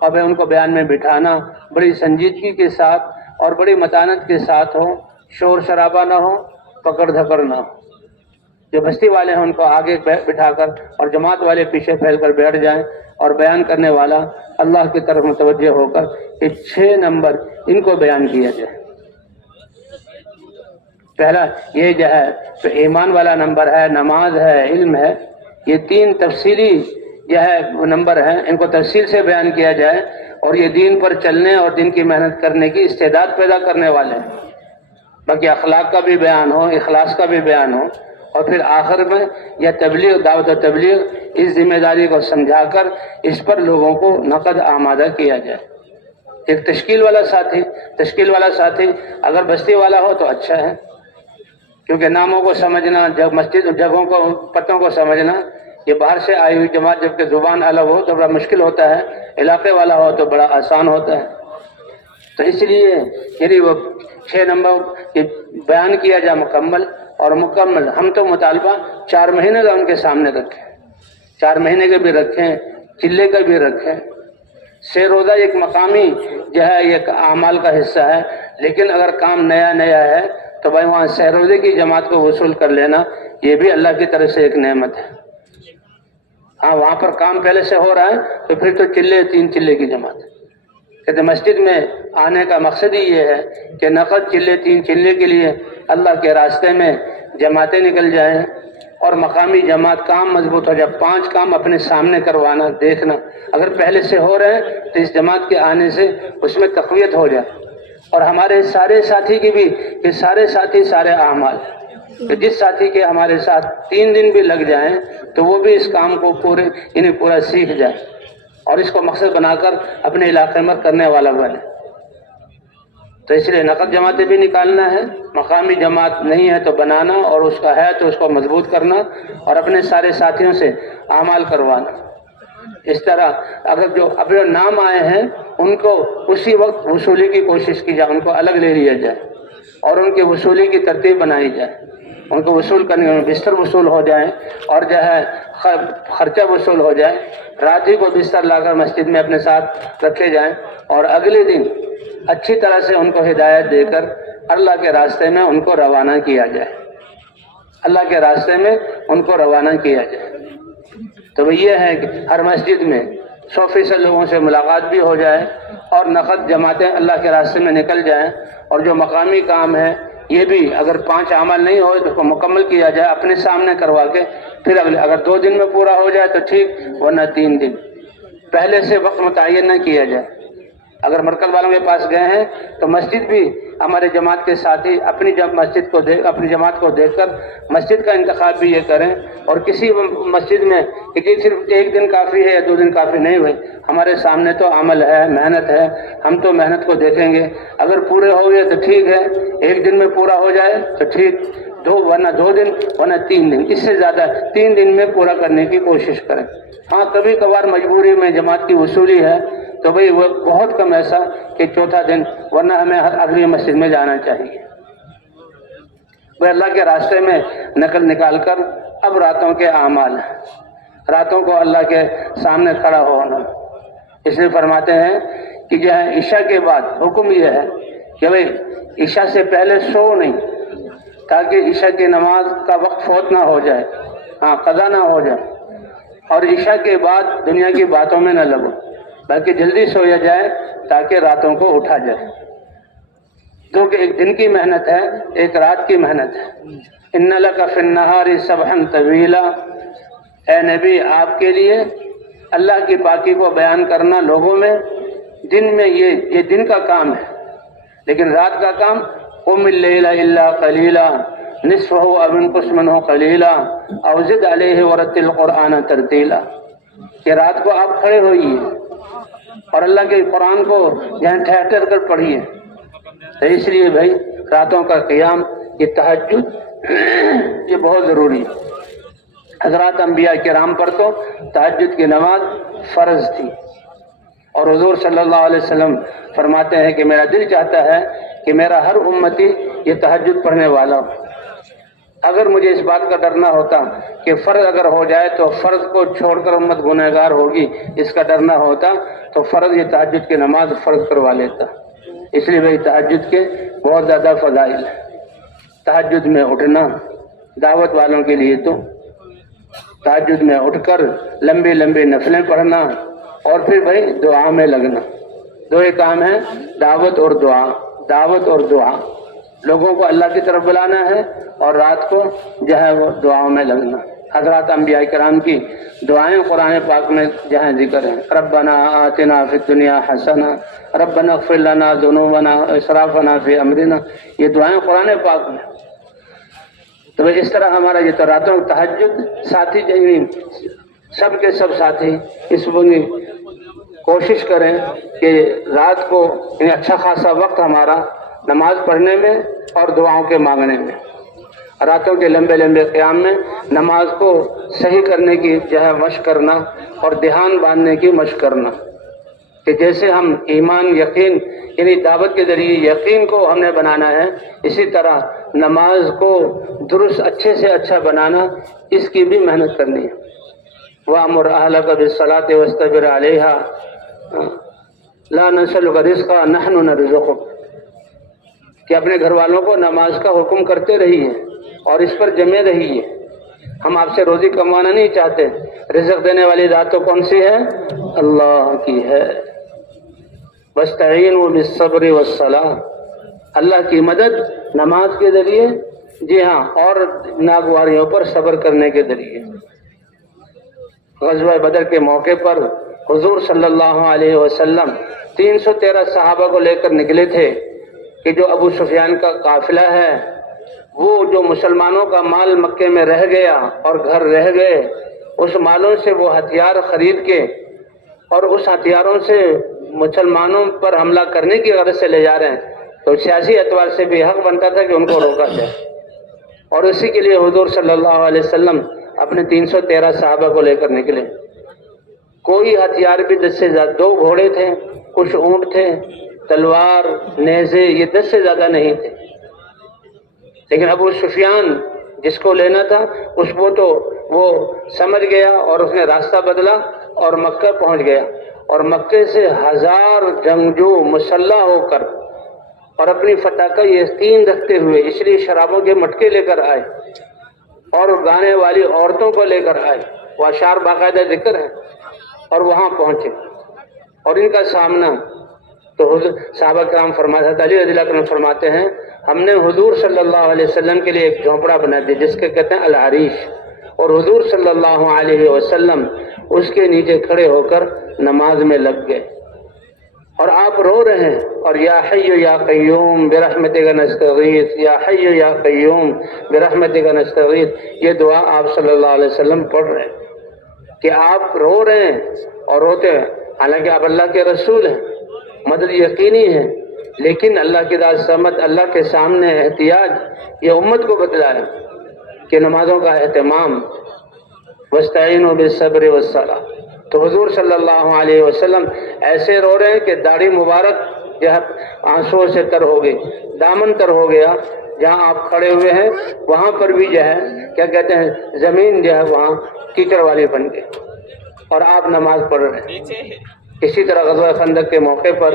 اب ان کو بیان میں بٹھانا بڑی سنجیدگی کے ساتھ اور بڑی متانت کے ساتھ ہو، شور شرابہ نہ ہو، پکڑ دھکڑ نہ ہو۔ جو بستی والے ہیں ان کو آگے بٹھا کر اور جماعت والے پیچھے پھیل کر بیٹھ جائیں، اور بیان کرنے والا اللہ کی طرف متوجہ ہو کر یہ 6 نمبر ان کو بیان کیا جائے۔ پہلا یہ جو ہے ایمان والا نمبر ہے، نماز ہے، علم ہے، یہ 3 تفصیلی جو ہے نمبر ہیں، ان کو تفصیل سے بیان کیا جائے، اور یہ دین پر چلنے اور دین کی محنت کرنے کی استعداد پیدا کرنے والے ہیں۔ باقی اخلاق کا بھی بیان ہو، اخلاص کا بھی بیان ہو، اور پھر آخر میں یہ تبلیغ، دعوت و تبلیغ، اس ذمہ داری کو سمجھا کر اس پر لوگوں کو نقد آمادہ کیا جائے۔ ایک تشکیل والا ساتھی اگر بستی والا ہو تو اچھا ہے، کیونکہ ناموں کو سمجھنا، مسجد جگہوں کو پتوں کو سمجھنا، یہ باہر سے آئی ہوئی جماعت جبکہ زبان الگ ہو تو بڑا مشکل ہوتا ہے، علاقے والا ہو تو بڑا آسان ہوتا ہے۔ تو اس لیے یعنی وہ 6 نمبر بیان کیا جائے مکمل، اور مکمل ہم تو مطالبہ 4 مہینے کا ان کے سامنے رکھیں، 4 مہینے کے بھی رکھیں، چلے کا بھی رکھیں۔ 6 روزہ ایک مقامی جو ہے ایک اعمال کا حصہ ہے، لیکن اگر کام نیا ہے تو بھائی وہاں 6 روزے کی جماعت کو وصول کر لینا یہ بھی اللہ کی طرف سے ایک نعمت ہے۔ ہاں وہاں پر کام پہلے سے ہو رہا ہے تو پھر تو 3 چلے کی جماعت ہے۔ کہتے مسجد میں آنے کا مقصد ہی یہ ہے کہ نقد 3 چلے کے لیے اللہ کے راستے میں جماعتیں نکل جائیں، اور مقامی جماعت کام مضبوط ہو جائے. 5 کام اپنے سامنے کروانا، دیکھنا، اگر پہلے سے ہو رہے ہیں تو اس جماعت کے آنے سے اس میں تقویت ہو جائے. اور ہمارے سارے ساتھی کی بھی، کہ سارے ساتھی سارے اعمال، کہ جس ساتھی کے ہمارے ساتھ 3 دن بھی لگ جائیں تو وہ بھی اس کام کو پورا سیکھ جائے اور اس کو مقصد بنا کر اپنے علاقے میں کرنے والا بنے. تو اس لیے نقد جماعتیں بھی نکالنا ہے، مقامی جماعت نہیں ہے تو بنانا، اور اس کا ہے تو اس کو مضبوط کرنا اور اپنے سارے ساتھیوں سے اعمال کروانا. اس طرح اگر جو اپنے نام آئے ہیں ان کو اسی وقت وصولی کی کوشش کی جائے، ان کو الگ لے لیا جائے اور ان کی وصولی کی ترتیب بنائی جائے. ان کو وصول کرنے میں بستر وصول ہو جائیں اور جو ہے خرچہ وصول ہو جائے. رات ہی کو بستر لا کر مسجد میں اپنے ساتھ رکھے جائیں اور اگلے دن اچھی طرح سے ان کو ہدایت دے کر اللہ کے راستے میں ان کو روانہ کیا جائے. اللہ کے راستے میں ان کو روانہ کیا جائے. تو یہ ہے کہ ہر مسجد میں 100% لوگوں سے ملاقات بھی ہو جائے اور نقد جماعتیں اللہ کے راستے میں نکل جائیں. اور جو مقامی کام ہے یہ بھی اگر 5 عمل نہیں ہوئے تو اس کو مکمل کیا جائے اپنے سامنے کروا کے. پھر اگر 2 دن میں پورا ہو جائے تو ٹھیک، ورنہ 3 دن. پہلے سے وقت متعین نہ کیا جائے. اگر مرکز والوں کے پاس گئے ہیں تو مسجد بھی ہمارے جماعت کے ساتھی اپنی اپنی جماعت کو دیکھ کر مسجد کا انتخاب بھی یہ کریں. اور کسی مسجد میں کہ صرف 1 دن کافی ہے یا 2 دن کافی نہیں ہوئے. ہمارے سامنے تو عمل ہے، محنت ہے، ہم تو محنت کو دیکھیں گے. اگر پورے ہو گئے تو ٹھیک ہے، 1 دن میں پورا ہو جائے تو ٹھیک، ورنہ 2 دن، ورنہ 3 دن. اس سے زیادہ 3 دن میں پورا کرنے کی کوشش کریں. ہاں کبھی کبھار مجبوری میں جماعت کی وصولی ہے تو بھئی وہ بہت کم ایسا کہ 4تھا دن، ورنہ ہمیں ہر اگلی مسجد میں جانا چاہیے. وہ اللہ کے راستے میں نقل نکال کر اب راتوں کے اعمال ہیں، راتوں کو اللہ کے سامنے کھڑا ہونا. اس لیے فرماتے ہیں کہ جو ہے عشاء کے بعد حکم یہ ہے کہ بھئی عشاء سے پہلے سو نہیں، تاکہ عشاء کی نماز کا وقت فوت نہ ہو جائے، ہاں قضا نہ ہو جائے. اور عشاء کے بعد دنیا کی باتوں میں نہ لگو، بلکہ جلدی سویا جائے تاکہ راتوں کو اٹھا جائے. کیونکہ ایک دن کی محنت ہے، ایک رات کی محنت ہے. ان لک فی النہار سبحا طویلا، اے نبی آپ کے لیے اللہ کی پاکی کو بیان کرنا لوگوں میں دن میں یہ دن کا کام ہے. لیکن رات کا کام قم اللیل الا قلیلا نصفہ او انقص منہ قلیلا او زد علیہ ورتل القرآن ترتیلا، کہ رات کو آپ کھڑے ہوئیے اور اللہ کے قرآن کو یہاں ٹھہر کر پڑھیے. تو اس لیے بھائی راتوں کا قیام، یہ تہجد یہ بہت ضروری ہے. حضرات انبیاء کرام پر تو تہجد کی نماز فرض تھی، اور حضور صلی اللہ علیہ وسلم فرماتے ہیں کہ میرا دل چاہتا ہے کہ میرا ہر امتی یہ تہجد پڑھنے والا ہو. اگر مجھے اس بات کا ڈر نہ ہوتا کہ فرض اگر ہو جائے تو فرض کو چھوڑ کر امت گنہگار ہوگی، اس کا ڈر نہ ہوتا تو فرض یہ تہجد کی نماز فرض کروا لیتا. اس لیے بھائی تہجد کے بہت زیادہ فضائل ہیں. تہجد میں اٹھنا دعوت والوں کے لیے تو تہجد میں اٹھ کر لمبی لمبی نفلیں پڑھنا اور پھر بھائی دعا میں لگنا. 2 ہی کام ہیں، دعوت اور دعا. دعوت اور دعا، لوگوں کو اللہ کی طرف بلانا ہے اور رات کو جو ہے وہ دعاؤں میں لگنا. حضرات انبیاء کرام کی دعائیں قرآن پاک میں جہاں ذکر ہیں، ربنا آتنا فی الدنیا حسنہ، ربنا اغفر لنا ذنوبنا اسرافنا فی امرنا، یہ دعائیں قرآن پاک میں. تو اس طرح ہمارا یہ تو راتوں تہجد ساتھی چاہیے، سب کے سب ساتھی اس بنی کوشش کریں کہ رات کو اچھا خاصا وقت ہمارا نماز پڑھنے میں اور دعاؤں کے مانگنے میں، راتوں کے لمبے لمبے قیام میں نماز کو صحیح کرنے کی جو ہے مشق کرنا اور دھیان باندھنے کی مشق کرنا. کہ جیسے ہم ایمان یقین یعنی دعوت کے ذریعے یقین کو ہم نے بنانا ہے، اسی طرح نماز کو درست اچھے سے اچھا بنانا، اس کی بھی محنت کرنی ہے. وَأَمُرْ أَهْلَكَ بِالصَّلَاةِ وَاسْتَبِرْ عَلَيْهَا لَا نَسْأَلُكَ رِزْقًا نَحْنُ نَرْزُقُكَ، کہ اپنے گھر والوں کو نماز کا حکم کرتے رہیے اور اس پر جمے رہیے. ہم آپ سے روزی کمانا نہیں چاہتے، رزق دینے والی ذات تو کون سی ہے؟ اللہ کی ہے. وَاسْتَعِينُوا بِالصَّبْرِ وَالصَّلَاةِ، اللہ کی مدد نماز کے ذریعے جی ہاں، اور ناگواریوں پر صبر کرنے کے ذریعے غزوہ بدر کے موقع پر حضور صلی اللہ علیہ وسلم 313 صحابہ کو لے کر نکلے تھے کہ جو ابو سفیان کا قافلہ ہے وہ جو مسلمانوں کا مال مکے میں رہ گیا اور گھر رہ گئے، اس مالوں سے وہ ہتھیار خرید کے اور اس ہتھیاروں سے مسلمانوں پر حملہ کرنے کی غرض سے لے جا رہے ہیں، تو سیاسی اعتبار سے بھی حق بنتا تھا کہ ان کو روکا جائے، اور اسی کے لیے حضور صلی اللہ علیہ وسلم اپنے 313 صحابہ کو لے کر نکلے۔ کوئی ہتھیار بھی 10 سے زیادہ، 2 گھوڑے تھے، کچھ اونٹ تھے، تلوار، نیزے، یہ 10 سے زیادہ نہیں تھے، لیکن ابو سفیان جس کو لینا تھا اس کو تو وہ سمجھ گیا اور اس نے راستہ بدلا اور مکہ پہنچ گیا، اور مکے سے 1000 جنگجو مسلح ہو کر اور اپنی فتح کا یقین رکھتے ہوئے، اس لیے شرابوں کے مٹکے لے کر آئے اور گانے والی عورتوں کو لے کر آئے، وہ اشعار باقاعدہ ذکر ہے، اور وہاں پہنچے اور ان کا سامنا تو صحابہ کرام فرماتے ہیں، علی رضی اللہ عنہ فرماتے ہیں ہم نے حضور صلی اللہ علیہ وسلم کے لیے ایک جھونپڑا بنا دیا جس کے کہتے ہیں العریش، اور حضور صلی اللہ علیہ وسلم اس کے نیچے کھڑے ہو کر نماز میں لگ گئے، اور آپ رو رہے ہیں اور یا حی یا قیوم برحمتک نستغیث، یا حی یا قیوم برحمتک نستغیث، یہ دعا آپ صلی اللہ علیہ وسلم پڑھ رہے ہیں کہ آپ رو رہے ہیں اور روتے ہیں، حالانکہ آپ اللہ کے رسول ہیں، مدد یقینی ہے، لیکن اللہ کی ذات سمت، اللہ کے سامنے احتیاج یہ امت کو بتلایا کہ نمازوں کا اہتمام، واستعینوا بالصبر والصلاۃ۔ تو حضور صلی اللہ علیہ وسلم ایسے رو رہے ہیں کہ داڑھی مبارک جو ہے آنسوؤں سے تر ہو گئی، دامن تر ہو گیا، جہاں آپ کھڑے ہوئے ہیں وہاں پر بھی جو ہے کیا کہتے ہیں زمین جو ہے وہاں کیچڑ والی بن گئی، اور آپ نماز پڑھ رہے ہیں۔ اسی طرح غزوہ خندق کے موقع پر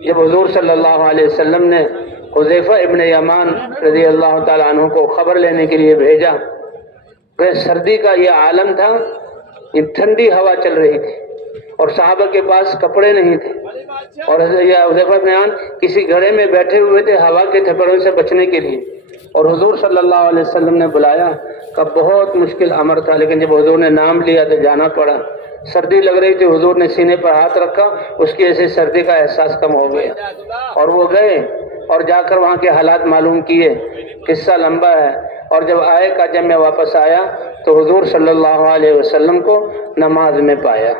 جب حضور صلی اللہ علیہ وسلم نے حذیفہ ابن یمان رضی اللہ تعالیٰ عنہ کو خبر لینے کے لیے بھیجا، کہ سردی کا یہ عالم تھا، یہ ٹھنڈی ہوا چل رہی تھی اور صحابہ کے پاس کپڑے نہیں تھے، اور حذیفہ ابن یمان کسی گھڑے میں بیٹھے ہوئے تھے ہوا کے تھپڑوں سے بچنے کے لیے، اور حضور صلی اللہ علیہ وسلم نے بلایا، کہ بہت مشکل امر تھا، لیکن جب حضور نے نام لیا تو جانا پڑا۔ سردی لگ رہی تھی، حضور نے سینے پر ہاتھ رکھا، اس کی وجہ سے سردی کا احساس کم ہو گیا، اور وہ گئے اور جا کر وہاں کے حالات معلوم کیے، قصہ لمبا ہے، اور جب آئے کا جب میں واپس آیا تو حضور صلی اللہ علیہ وسلم کو نماز میں پایا۔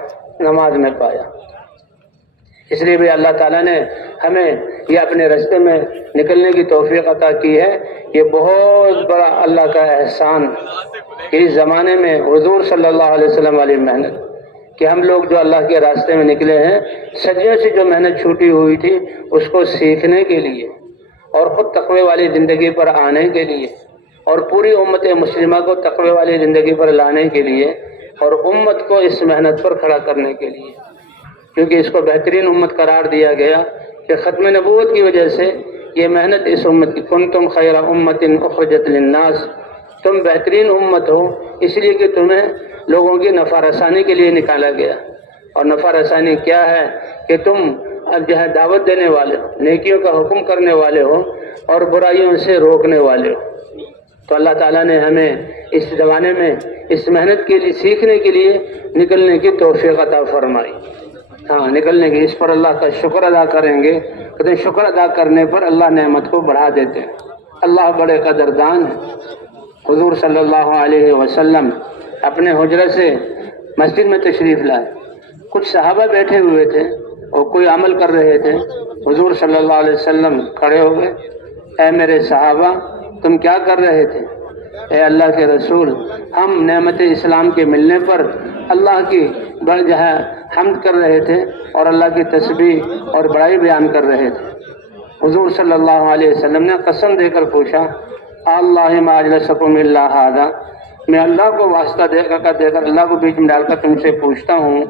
اس لیے بھی اللہ تعالیٰ نے ہمیں یہ اپنے راستے میں نکلنے کی توفیق عطا کی ہے، یہ بہت بڑا اللہ کا احسان کہ اس زمانے میں حضور صلی اللہ علیہ وسلم والی محنت، کہ ہم لوگ جو اللہ کے راستے میں نکلے ہیں، صدیوں سے جو محنت چھوٹی ہوئی تھی اس کو سیکھنے کے لیے اور خود تقوی والی زندگی پر آنے کے لیے، اور پوری امت مسلمہ کو تقوی والی زندگی پر لانے کے لیے، اور امت کو اس محنت پر کھڑا کرنے کے لیے، کیونکہ اس کو بہترین امت قرار دیا گیا کہ ختم نبوت کی وجہ سے یہ محنت اس امت کی، کنتم خیر امت اخرجت للناس، تم بہترین امت ہو اس لیے کہ تمہیں لوگوں کی نفع رسانی کے لیے نکالا گیا، اور نفع رسانی کیا ہے کہ تم جو ہے دعوت دینے والے ہو، نیکیوں کا حکم کرنے والے ہو اور برائیوں سے روکنے والے ہو۔ تو اللہ تعالیٰ نے ہمیں اس زمانے میں اس محنت کے لیے سیکھنے کے لیے نکلنے کی توفیق عطا فرمائی۔ ہاں، نکلنے کی، اس پر اللہ کا شکر ادا کریں گے، کہتے ہیں شکر ادا کرنے پر اللہ نعمت کو بڑھا دیتے ہیں۔ اللہ بڑے قدردان ہے۔ حضور صلی اللہ علیہ وسلم اپنے حجرے سے مسجد میں تشریف لائے، کچھ صحابہ بیٹھے ہوئے تھے اور کوئی عمل کر رہے تھے، حضور صلی اللہ علیہ وسلم کھڑے ہو گئے، اے میرے صحابہ تم کیا کر رہے تھے؟ اے اللہ کے رسول، ہم نعمت اسلام کے ملنے پر اللہ کی جو ہے حمد کر رہے تھے اور اللہ کی تسبیح اور بڑائی بیان کر رہے تھے۔ حضور صلی اللہ علیہ وسلم نے قسم دے کر پوچھا، اللہ ما اجلسکم الا ھذا، میں اللہ کو واسطہ دے کر اللہ کو بیچ میں ڈال کر تم سے پوچھتا ہوں،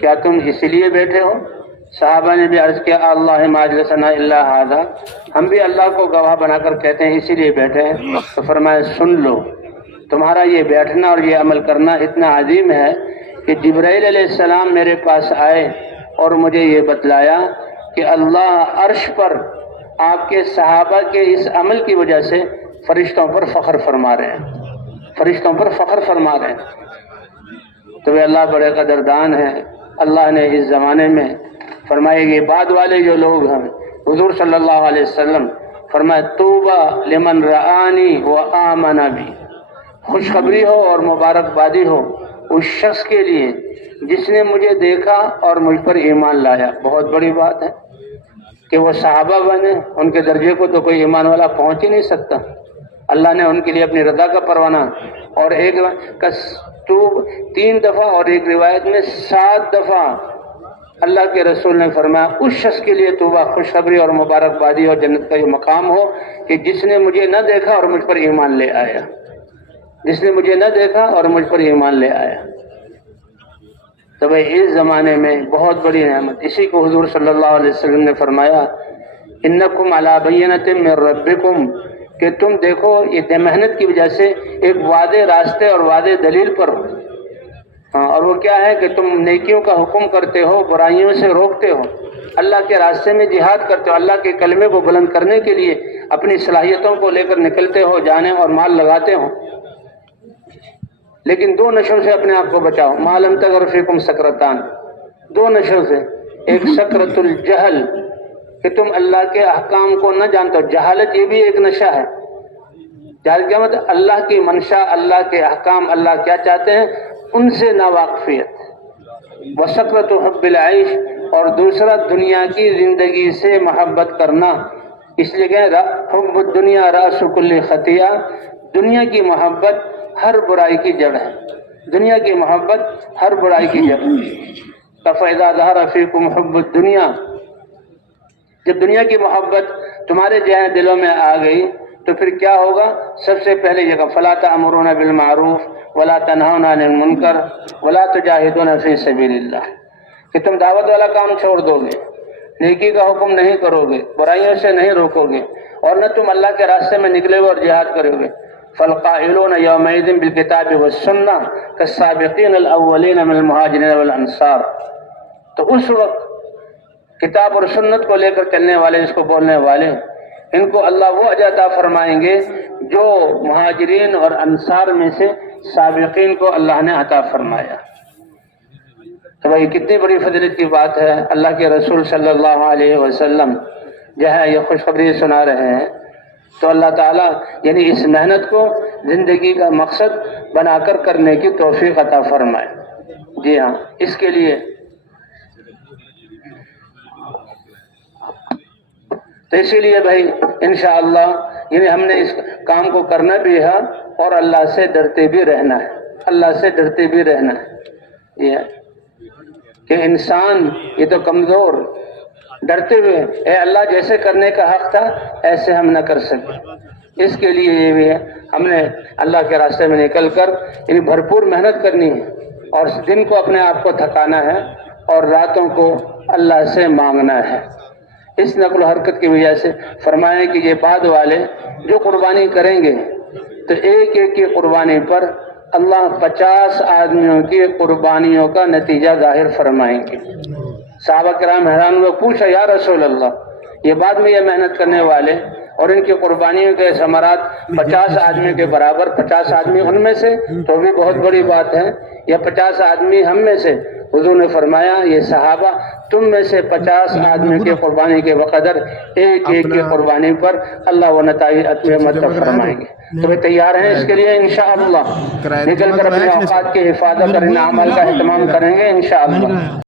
کیا تم اس لیے بیٹھے ہو؟ صحابہ نے بھی عرض کیا، اللہ ما اجلسنا الا ھذا، ہم بھی اللہ کو گواہ بنا کر کہتے ہیں اسی لیے بیٹھے ہیں۔ تو فرمایا سن لو، تمہارا یہ بیٹھنا اور یہ عمل کرنا اتنا عظیم ہے کہ جبرائیل علیہ السلام میرے پاس آئے اور مجھے یہ بتلایا کہ اللہ عرش پر آپ کے صحابہ کے اس عمل کی وجہ سے فرشتوں پر فخر فرما رہے ہیں، فرشتوں پر فخر فرما رہے ہیں۔ تو وہ اللہ بڑے قدردان ہیں۔ اللہ نے اس زمانے میں فرمایا کہ بعد والے جو لوگ ہیں، حضور صلی اللہ علیہ وسلم فرمایا طوبی لمن رآنی و آمن بی، خوشخبری ہو اور مبارکبادی ہو اس شخص کے لیے جس نے مجھے دیکھا اور مجھ پر ایمان لایا۔ بہت بڑی بات ہے کہ وہ صحابہ بنے، ان کے درجے کو تو کوئی ایمان والا پہنچ ہی نہیں سکتا۔ اللہ نے ان کے لیے اپنی رضا کا پروانہ، اور ایک 3 دفعہ اور ایک روایت میں 7 دفعہ اللہ کے رسول نے فرمایا اس شخص کے لیے توبہ، خوشخبری اور مبارکبادی اور جنت کا یہ مقام ہو کہ جس نے مجھے نہ دیکھا اور مجھ پر ایمان لے آیا، جس نے مجھے نہ دیکھا اور مجھ پر ایمان لے آیا۔ تو بھائی اس زمانے میں بہت بڑی نعمت، اسی کو حضور صلی اللہ علیہ وسلم نے فرمایا انکم علی بینۃ من ربکم، کہ تم دیکھو یہ محنت کی وجہ سے ایک واضح راستے اور واضح دلیل پر ہو، اور وہ کیا ہے کہ تم نیکیوں کا حکم کرتے ہو، برائیوں سے روکتے ہو، اللہ کے راستے میں جہاد کرتے ہو، اللہ کے کلمے کو بلند کرنے کے لیے اپنی صلاحیتوں کو لے کر نکلتے ہو، جانیں اور مال لگاتے ہو۔ لیکن 2 نشوں سے اپنے آپ کو بچاؤ، ما لم تغر فیکم سکرتان، 2 نشوں سے، ایک سکرت الجہل کہ تم اللہ کے احکام کو نہ جانتے ہو، جہالت یہ بھی ایک نشہ ہے۔ جہالت کیا مطلب؟ اللہ کی منشا، اللہ کے احکام، اللہ کیا چاہتے ہیں ان سے ناواقفیت۔ وسکرت حب العیش، اور دوسرا دنیا کی زندگی سے محبت کرنا، اس لیے کہ حب الدنیا راس کل خطیہ، دنیا کی محبت ہر برائی کی جڑ ہے، دنیا کی محبت ہر برائی کی جڑ ہے۔ فإذا ظهر فيكم حب الدنیا، جب دنیا کی محبت تمہارے ذہن دلوں میں آ گئی تو پھر کیا ہوگا؟ سب سے پہلے یہ کہ فلا تأمرون بالمعروف ولا تنہون عن المنکر ولا تجاہدون فی سبیل اللہ، کہ تم دعوت والا کام چھوڑ دو گے، نیکی کا حکم نہیں کرو گے، برائیوں سے نہیں روکو گے، اور نہ تم اللہ کے راستے میں نکلے گے اور جہاد کرو گے۔ فالقائلون یومئذ بالکتاب والسنہ کالسابقین الاولین من المہاجرین والانصار، تو اس وقت کتاب اور سنت کو لے کر چلنے والے، اس کو بولنے والے، ان کو اللہ وہ اجر عطا فرمائیں گے جو مہاجرین اور انصار میں سے سابقین کو اللہ نے عطا فرمایا۔ تو بھائی کتنی بڑی فضیلت کی بات ہے۔ اللہ کے رسول صلی اللہ علیہ وسلم جو ہے یہ خوشخبری سنا رہے ہیں، تو اللہ تعالیٰ یعنی اس محنت کو زندگی کا مقصد بنا کر کرنے کی توفیق عطا فرمائے۔ جی ہاں، اس کے لیے تو اسی لیے بھائی انشاءاللہ یعنی ہم نے اس کام کو کرنا بھی ہے اور اللہ سے ڈرتے بھی رہنا ہے، اللہ سے ڈرتے بھی رہنا ہے۔ یہ کہ انسان یہ تو کمزور، ڈرتے ہوئے اے اللہ جیسے کرنے کا حق تھا ایسے ہم نہ کر سکے، اس کے لیے یہ بھی ہے ہم نے اللہ کے راستے میں نکل کر یعنی بھرپور محنت کرنی ہے، اور دن کو اپنے آپ کو تھکانا ہے اور راتوں کو اللہ سے مانگنا ہے۔ اس نقل و حرکت کی وجہ سے فرمائیں کہ یہ بعد والے جو قربانی کریں گے تو ایک ایک کی قربانی پر اللہ 50 آدمیوں کی قربانیوں کا نتیجہ ظاہر فرمائیں گے۔ صحابہ کرام حیران ہوئے، پوچھا یا رسول اللہ یہ بعد میں یہ محنت کرنے والے اور ان کی قربانیوں کے ثمرات 50 آدمی کے برابر، 50 آدمی ان میں سے تو بھی بہت بڑی بات ہے، یا 50 آدمی ہم میں سے؟ حضور نے فرمایا یہ صحابہ تم میں سے 50 آدمی کی قربانی کے بقدر ایک ایک کی قربانی پر اللہ و نتائج عطا فرمائیں گے۔ تو وہ تیار ہیں اس کے لیے انشاءاللہ، نکل کر اپنے اوقات کی حفاظت اور ان اعمال کا اہتمام کریں گے انشاءاللہ۔